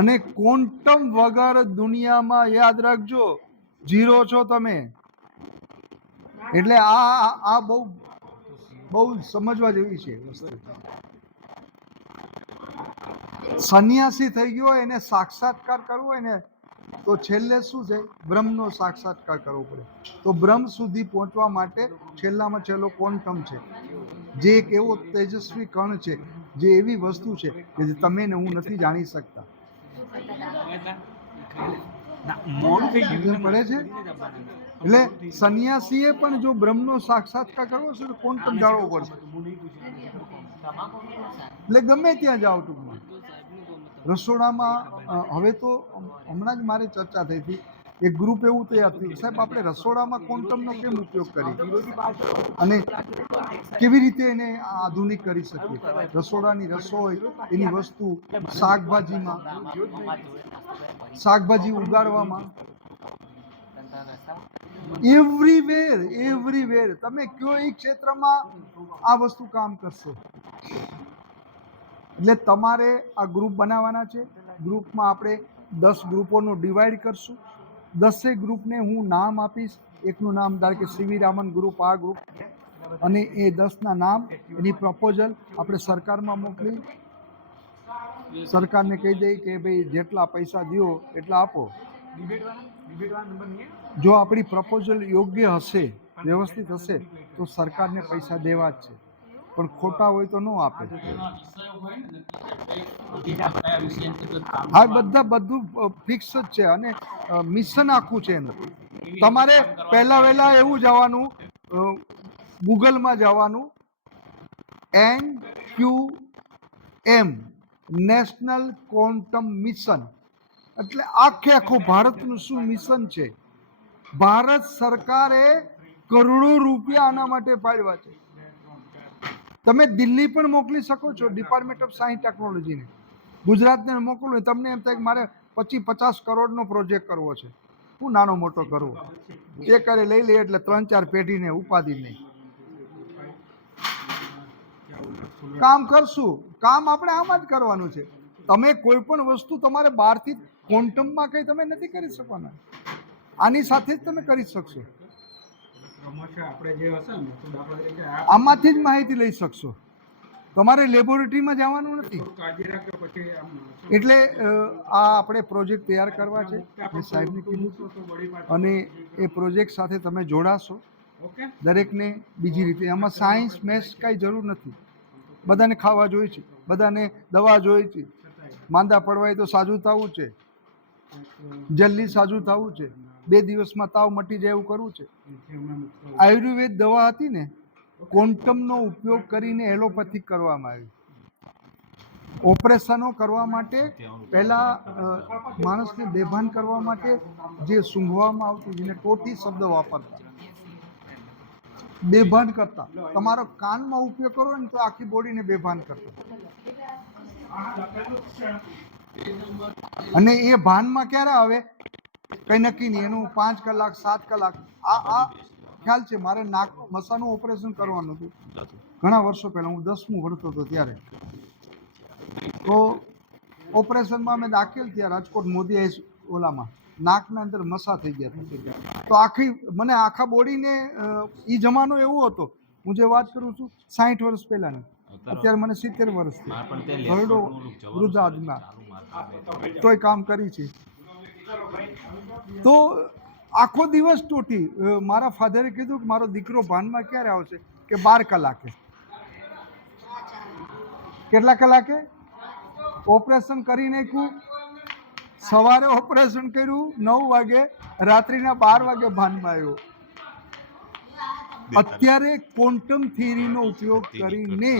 અને ક્વોન્ટમ વગર દુનિયામાં યાદ રાખજો ઝીરો છો તમે. એટલે આ બહુ સમજવા જેવી છે વસ્તુ. સંન્યાસી થઈ ગયો એને સાક્ષાત્કાર કરવો હોય ને તો છેલ્લે શું છે, બ્રહ્મનો સાક્ષાત્કાર કરવો પડે. તો બ્રહ્મ સુધી પહોંચવા માટે છેલ્લામાં છેલ્લો ક્વોન્ટમ છે, જે એક એવો તેજસ્વી કણ છે, જે એવી વસ્તુ છે કે જે તમે ને હું નથી જાણી શકતા. પડે છે. એટલે સંન્યાસીએ પણ જો બ્રહ્મનો સાક્ષાત્કાર કરવો છે તો ક્વોન્ટમ જાળવવો પડશે. એટલે ગમે ત્યાં જાઓ ટૂંકમાં. રસોડામાં હવે તો હમણાં જ મારે ચર્ચા થઈ હતી, એક ગ્રુપ એવું તૈયાર થયું, સાહેબ આપણે રસોડામાં ક્વોન્ટમનો કેમ ઉપયોગ કરીએ અને કેવી રીતે એને આધુનિક કરી શકીએ. રસોડાની રસોઈ, એની વસ્તુ, શાકભાજી ઉગાડવામાં, એવરીવેર તમે કયો એ ક્ષેત્રમાં આ વસ્તુ કામ કરશે. એટલે તમારે આ ગ્રુપ બનાવવાના છે. ગ્રુપમાં આપણે 10 ગ્રુપોનું ડિવાઈડ કરશું. 10 ગ્રુપને હું નામ આપીશ. એકનું નામ ધારો કે સીવી રામન ગ્રુપ, આ ગ્રુપ, અને એ 10ના નામ, એની પ્રપોઝલ આપણે સરકારમાં મોકલી, સરકારને કહી દઈ કે ભાઈ જેટલા પૈસા દો એટલા આપો. જો આપણી પ્રપોઝલ યોગ્ય હશે, વ્યવસ્થિત હશે, તો સરકારને પૈસા દેવા જ છે, પણ ખોટા હોય તો ન આપે. હા, બધું ફિક્સ જ છે. અને મિશન આખું છે એનું. તમારે પહેલા એવું જવાનું, ગૂગલમાં જવાનું, NQM નેશનલ ક્વોન્ટમ મિશન, એટલે આખું ભારતનું શું મિશન છે. ભારત સરકારે કરોડો રૂપિયા આના માટે ફાળવ્યા છે. તમે દિલ્હી પણ મોકલી શકો છો ડિપાર્ટમેન્ટ ઓફ સાયન્સ ટેકનોલોજીને. ગુજરાતને મોકલો, તમને એમ થાય કે મારે 25-50 કરોડનો પ્રોજેક્ટ કરવો છે, હું નાનો મોટો કરવો, એ કરે લઈ લે, એટલે 3-4 પેઢીને ઉપાધિ નહીં. કામ કરશું, કામ આપણે આમાં જ કરવાનું છે. તમે કોઈ પણ વસ્તુ તમારે બહારથી ક્વોન્ટમમાં કંઈ તમે નથી કરી શકવાના, આની સાથે જ તમે કરી શકશો. આમાંથી જ માહિતી લઈ શકશો, તમારે લેબોરેટરીમાં જવાનું નથી. એટલે આ આપણે પ્રોજેક્ટ તૈયાર કરવા છે, મેં સાહેબને કીધું, અને એ પ્રોજેક્ટ સાથે તમે જોડાશો. દરેકને બીજી રીતે આમાં સાયન્સ મેથ્સ કાંઈ જરૂર નથી. બધાને ખાવા જોઈએ છે, બધાને દવા જોઈએ છે, માંદા પડવાય તો સાજું થવું છે, જલ્દી સાજું થવું છે, 2 દિવસમાં તાવ મટી જાય એવું કરવું છે. આયુર્વેદ દવા હતી ને, ક્વોન્ટમનો ઉપયોગ કરીને એલોપેથિક કરવામાં આવી. ઓપરેશનો કરવા માટે પહેલાં માણસને બેભાન કરવા માટે જે સૂંઘવામાં આવતું, જેને ટોટી શબ્દ વાપરતા, બેભાન કરતા. તમારો કાનમાં ઉપયોગ કરો ને તો આખી બોડીને બેભાન કરતા. અને એ ભાનમાં ક્યારે આવે, કંઈ નક્કી નહીં, એનું 5 કલાક 7 કલાક આ ખ્યાલ છે. મારે નાકનું મસાનું ઓપરેશન કરવાનું હતું ઘણા વર્ષો પહેલાં, હું 10મું ભણતો હતો ત્યારે. તો ઓપરેશનમાં અમે દાખલ થયા રાજકોટ મોદી હાઈ ઓલામાં, નાકના અંદર મસા થઈ ગયા હતા. તો મને આખા બોડીને એ જમાનો એવો હતો, હું જે વાત કરું છું 60 વર્ષ પહેલાંની, અત્યારે મને 70 વર્ષ થયા, ઘરડો વૃદ્ધાદમાં તોય કામ કરી છે. તો આખો દિવસ તૂટી. મારા ફાધરે કીધું કે મારો દીકરો ભાનમાં ક્યારે આવશે, કે 12 કલાકે. કેટલા કલાકે ઓપરેશન કરી નાખ્યું, સવારે ઓપરેશન કર્યું 9 વાગે, રાત્રિના 12 વાગે ભાનમાં આવ્યો. અત્યારે ક્વોન્ટમ થિયરીનો ઉપયોગ કરીને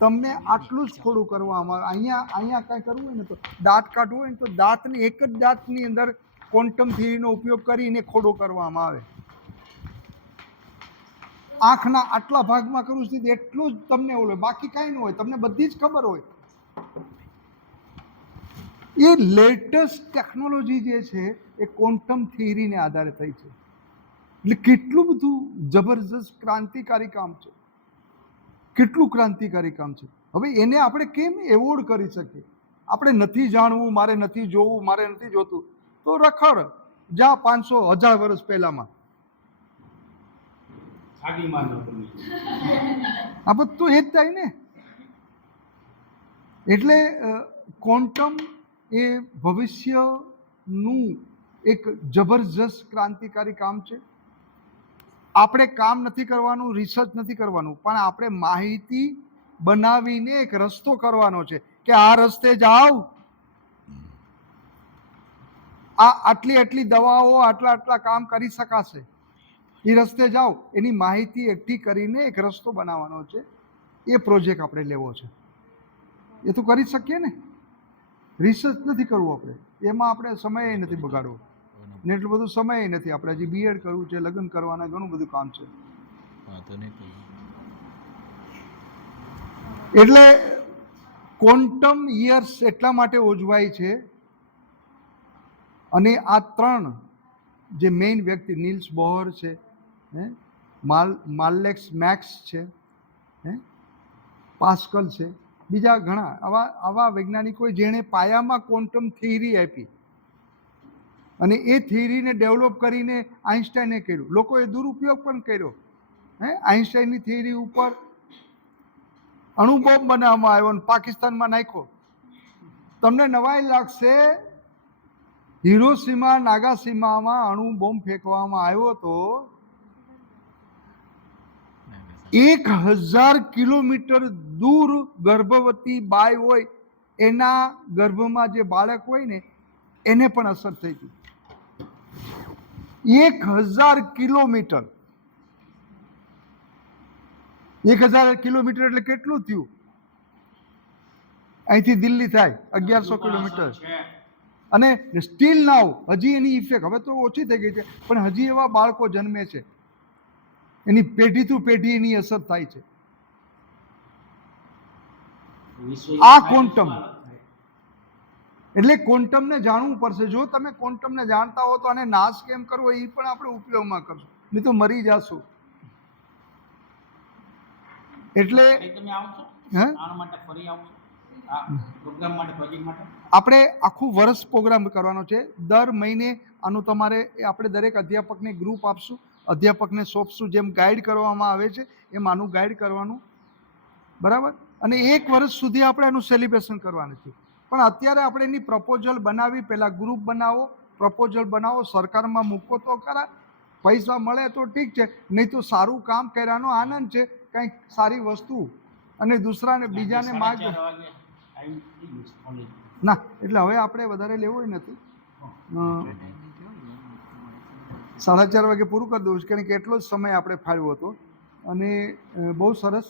તમને આટલું જ ખોડું કરવામાં આવે. અહીંયા કાંઈ કરવું હોય ને તો દાંત કાઢવું હોય ને તો દાંતની એક જ દાંતની અંદર ક્વોન્ટમ થિયરીનો ઉપયોગ કરીને ખોડો કરવામાં આવે. આંખના આટલા ભાગમાં કરવું છે એટલું જ તમને ઓલું, બાકી કાંઈ ન હોય, તમને બધી જ ખબર હોય. એ લેટેસ્ટ ટેકનોલોજી જે છે એ ક્વોન્ટમ થિયરીને આધારે થઈ છે. એટલે કેટલું બધું જબરજસ્ત ક્રાંતિકારી કામ છે, કેટલું ક્રાંતિકારી કામ છે. હવે એને આપણે કેમ એવોર્ડ કરી શકીએ? આપણે નથી જાણવું, મારે નથી જોવું, મારે નથી જોતું, તો રખડ જા 500 1000 વર્ષ પહેલામાં. આ બધું તો એ જ થાય ને. એટલે ક્વોન્ટમ એ ભવિષ્યનું એક જબરજસ્ત ક્રાંતિકારી કામ છે. આપણે કામ નથી કરવાનું, રિસર્ચ નથી કરવાનું, પણ આપણે માહિતી બનાવીને એક રસ્તો કરવાનો છે કે આ રસ્તે જાઓ, આટલી દવાઓ આટલા કામ કરી શકાશે, એ રસ્તે જાઓ. એની માહિતી એકઠી કરીને એક રસ્તો બનાવવાનો છે. એ પ્રોજેક્ટ આપણે લેવો છે. એ તો કરી શકીએ ને. રિસર્ચ નથી કરવું આપણે, એમાં આપણે સમય નથી બગાડવો, ને એટલું બધું સમય નથી. આપણે હજી બીએડ કરવું છે, લગ્ન કરવાના, ઘણું બધું કામ છે. એટલે ક્વોન્ટમ યર્સ એટલા માટે ઉજવાય છે. અને આ 3 જે મેઇન વ્યક્તિ, નીલ્સ બોહર છે, માર્લેક્સ મેક્સ છે, પાસ્કલ છે, બીજા ઘણા આવા વૈજ્ઞાનિકોએ જેણે પાયામાં ક્વોન્ટમ થિયરી આપી અને એ થિયરીને ડેવલપ કરીને આઇન્સ્ટાઈને કર્યું. લોકોએ દુરુપયોગ પણ કર્યો. આઇન્સ્ટાઈનની થિયરી ઉપર અણુબોમ્બ બનાવવામાં આવ્યો અને પાકિસ્તાનમાં નાખ્યો. તમને નવાઈ લાગશે, હિરોશીમા નાગાસીમામાં અણુબોમ્બ ફેંકવામાં આવ્યો તો 1000 કિલોમીટર દૂર ગર્ભવતી બાઈ હોય, એના ગર્ભમાં જે બાળક હોય ને એને પણ અસર થઈ હતી. 1000 કિલોમીટર. 1000 કિલોમીટર એટલે કેટલું થયું? અહીંથી દિલ્હી થાય 1100 કિલોમીટર. અને સ્ટીલ નાવ હજી એની ઇફેક્ટ, હવે તો ઓછી થઈ ગઈ છે, પણ હજી એવા બાળકો જન્મે છે, એની પેઢી ટુ પેઢી એની અસર થાય છે. આ ક્વોન્ટમ. એટલે ક્વોન્ટમને જાણવું પડશે. જો તમે ક્વોન્ટમને જાણતા હો તો આને નાશ કેમ કરવો એ પણ આપણે ઉપયોગમાં કરશું, નહીં તો મરી જશું. એટલે આપણે આખું વર્ષ પ્રોગ્રામ કરવાનો છે. દર મહિને આનું તમારે આપણે દરેક અધ્યાપકને ગ્રુપ આપશું, અધ્યાપકને સોંપશું. જેમ ગાઈડ કરવામાં આવે છે એમ આનું ગાઈડ કરવાનું, બરાબર. અને 1 વર્ષ સુધી આપણે આનું સેલિબ્રેશન કરવાનું છે. પણ અત્યારે આપણે એની પ્રપોઝલ બનાવી, પહેલાં ગ્રુપ બનાવો, પ્રપોઝલ બનાવો, સરકારમાં મૂકો તો ખરા. પૈસા મળે તો ઠીક છે, નહીં તો સારું કામ કર્યાનો આનંદ છે, કંઈક સારી વસ્તુ અને દૂસરાને બીજાને માર્ગ ના. એટલે હવે આપણે વધારે લેવો નથી, 4:30 વાગે પૂરું કરી દઉં છું, કારણ કે એટલો જ સમય આપણે ફાળવ્યો હતો. અને બહુ સરસ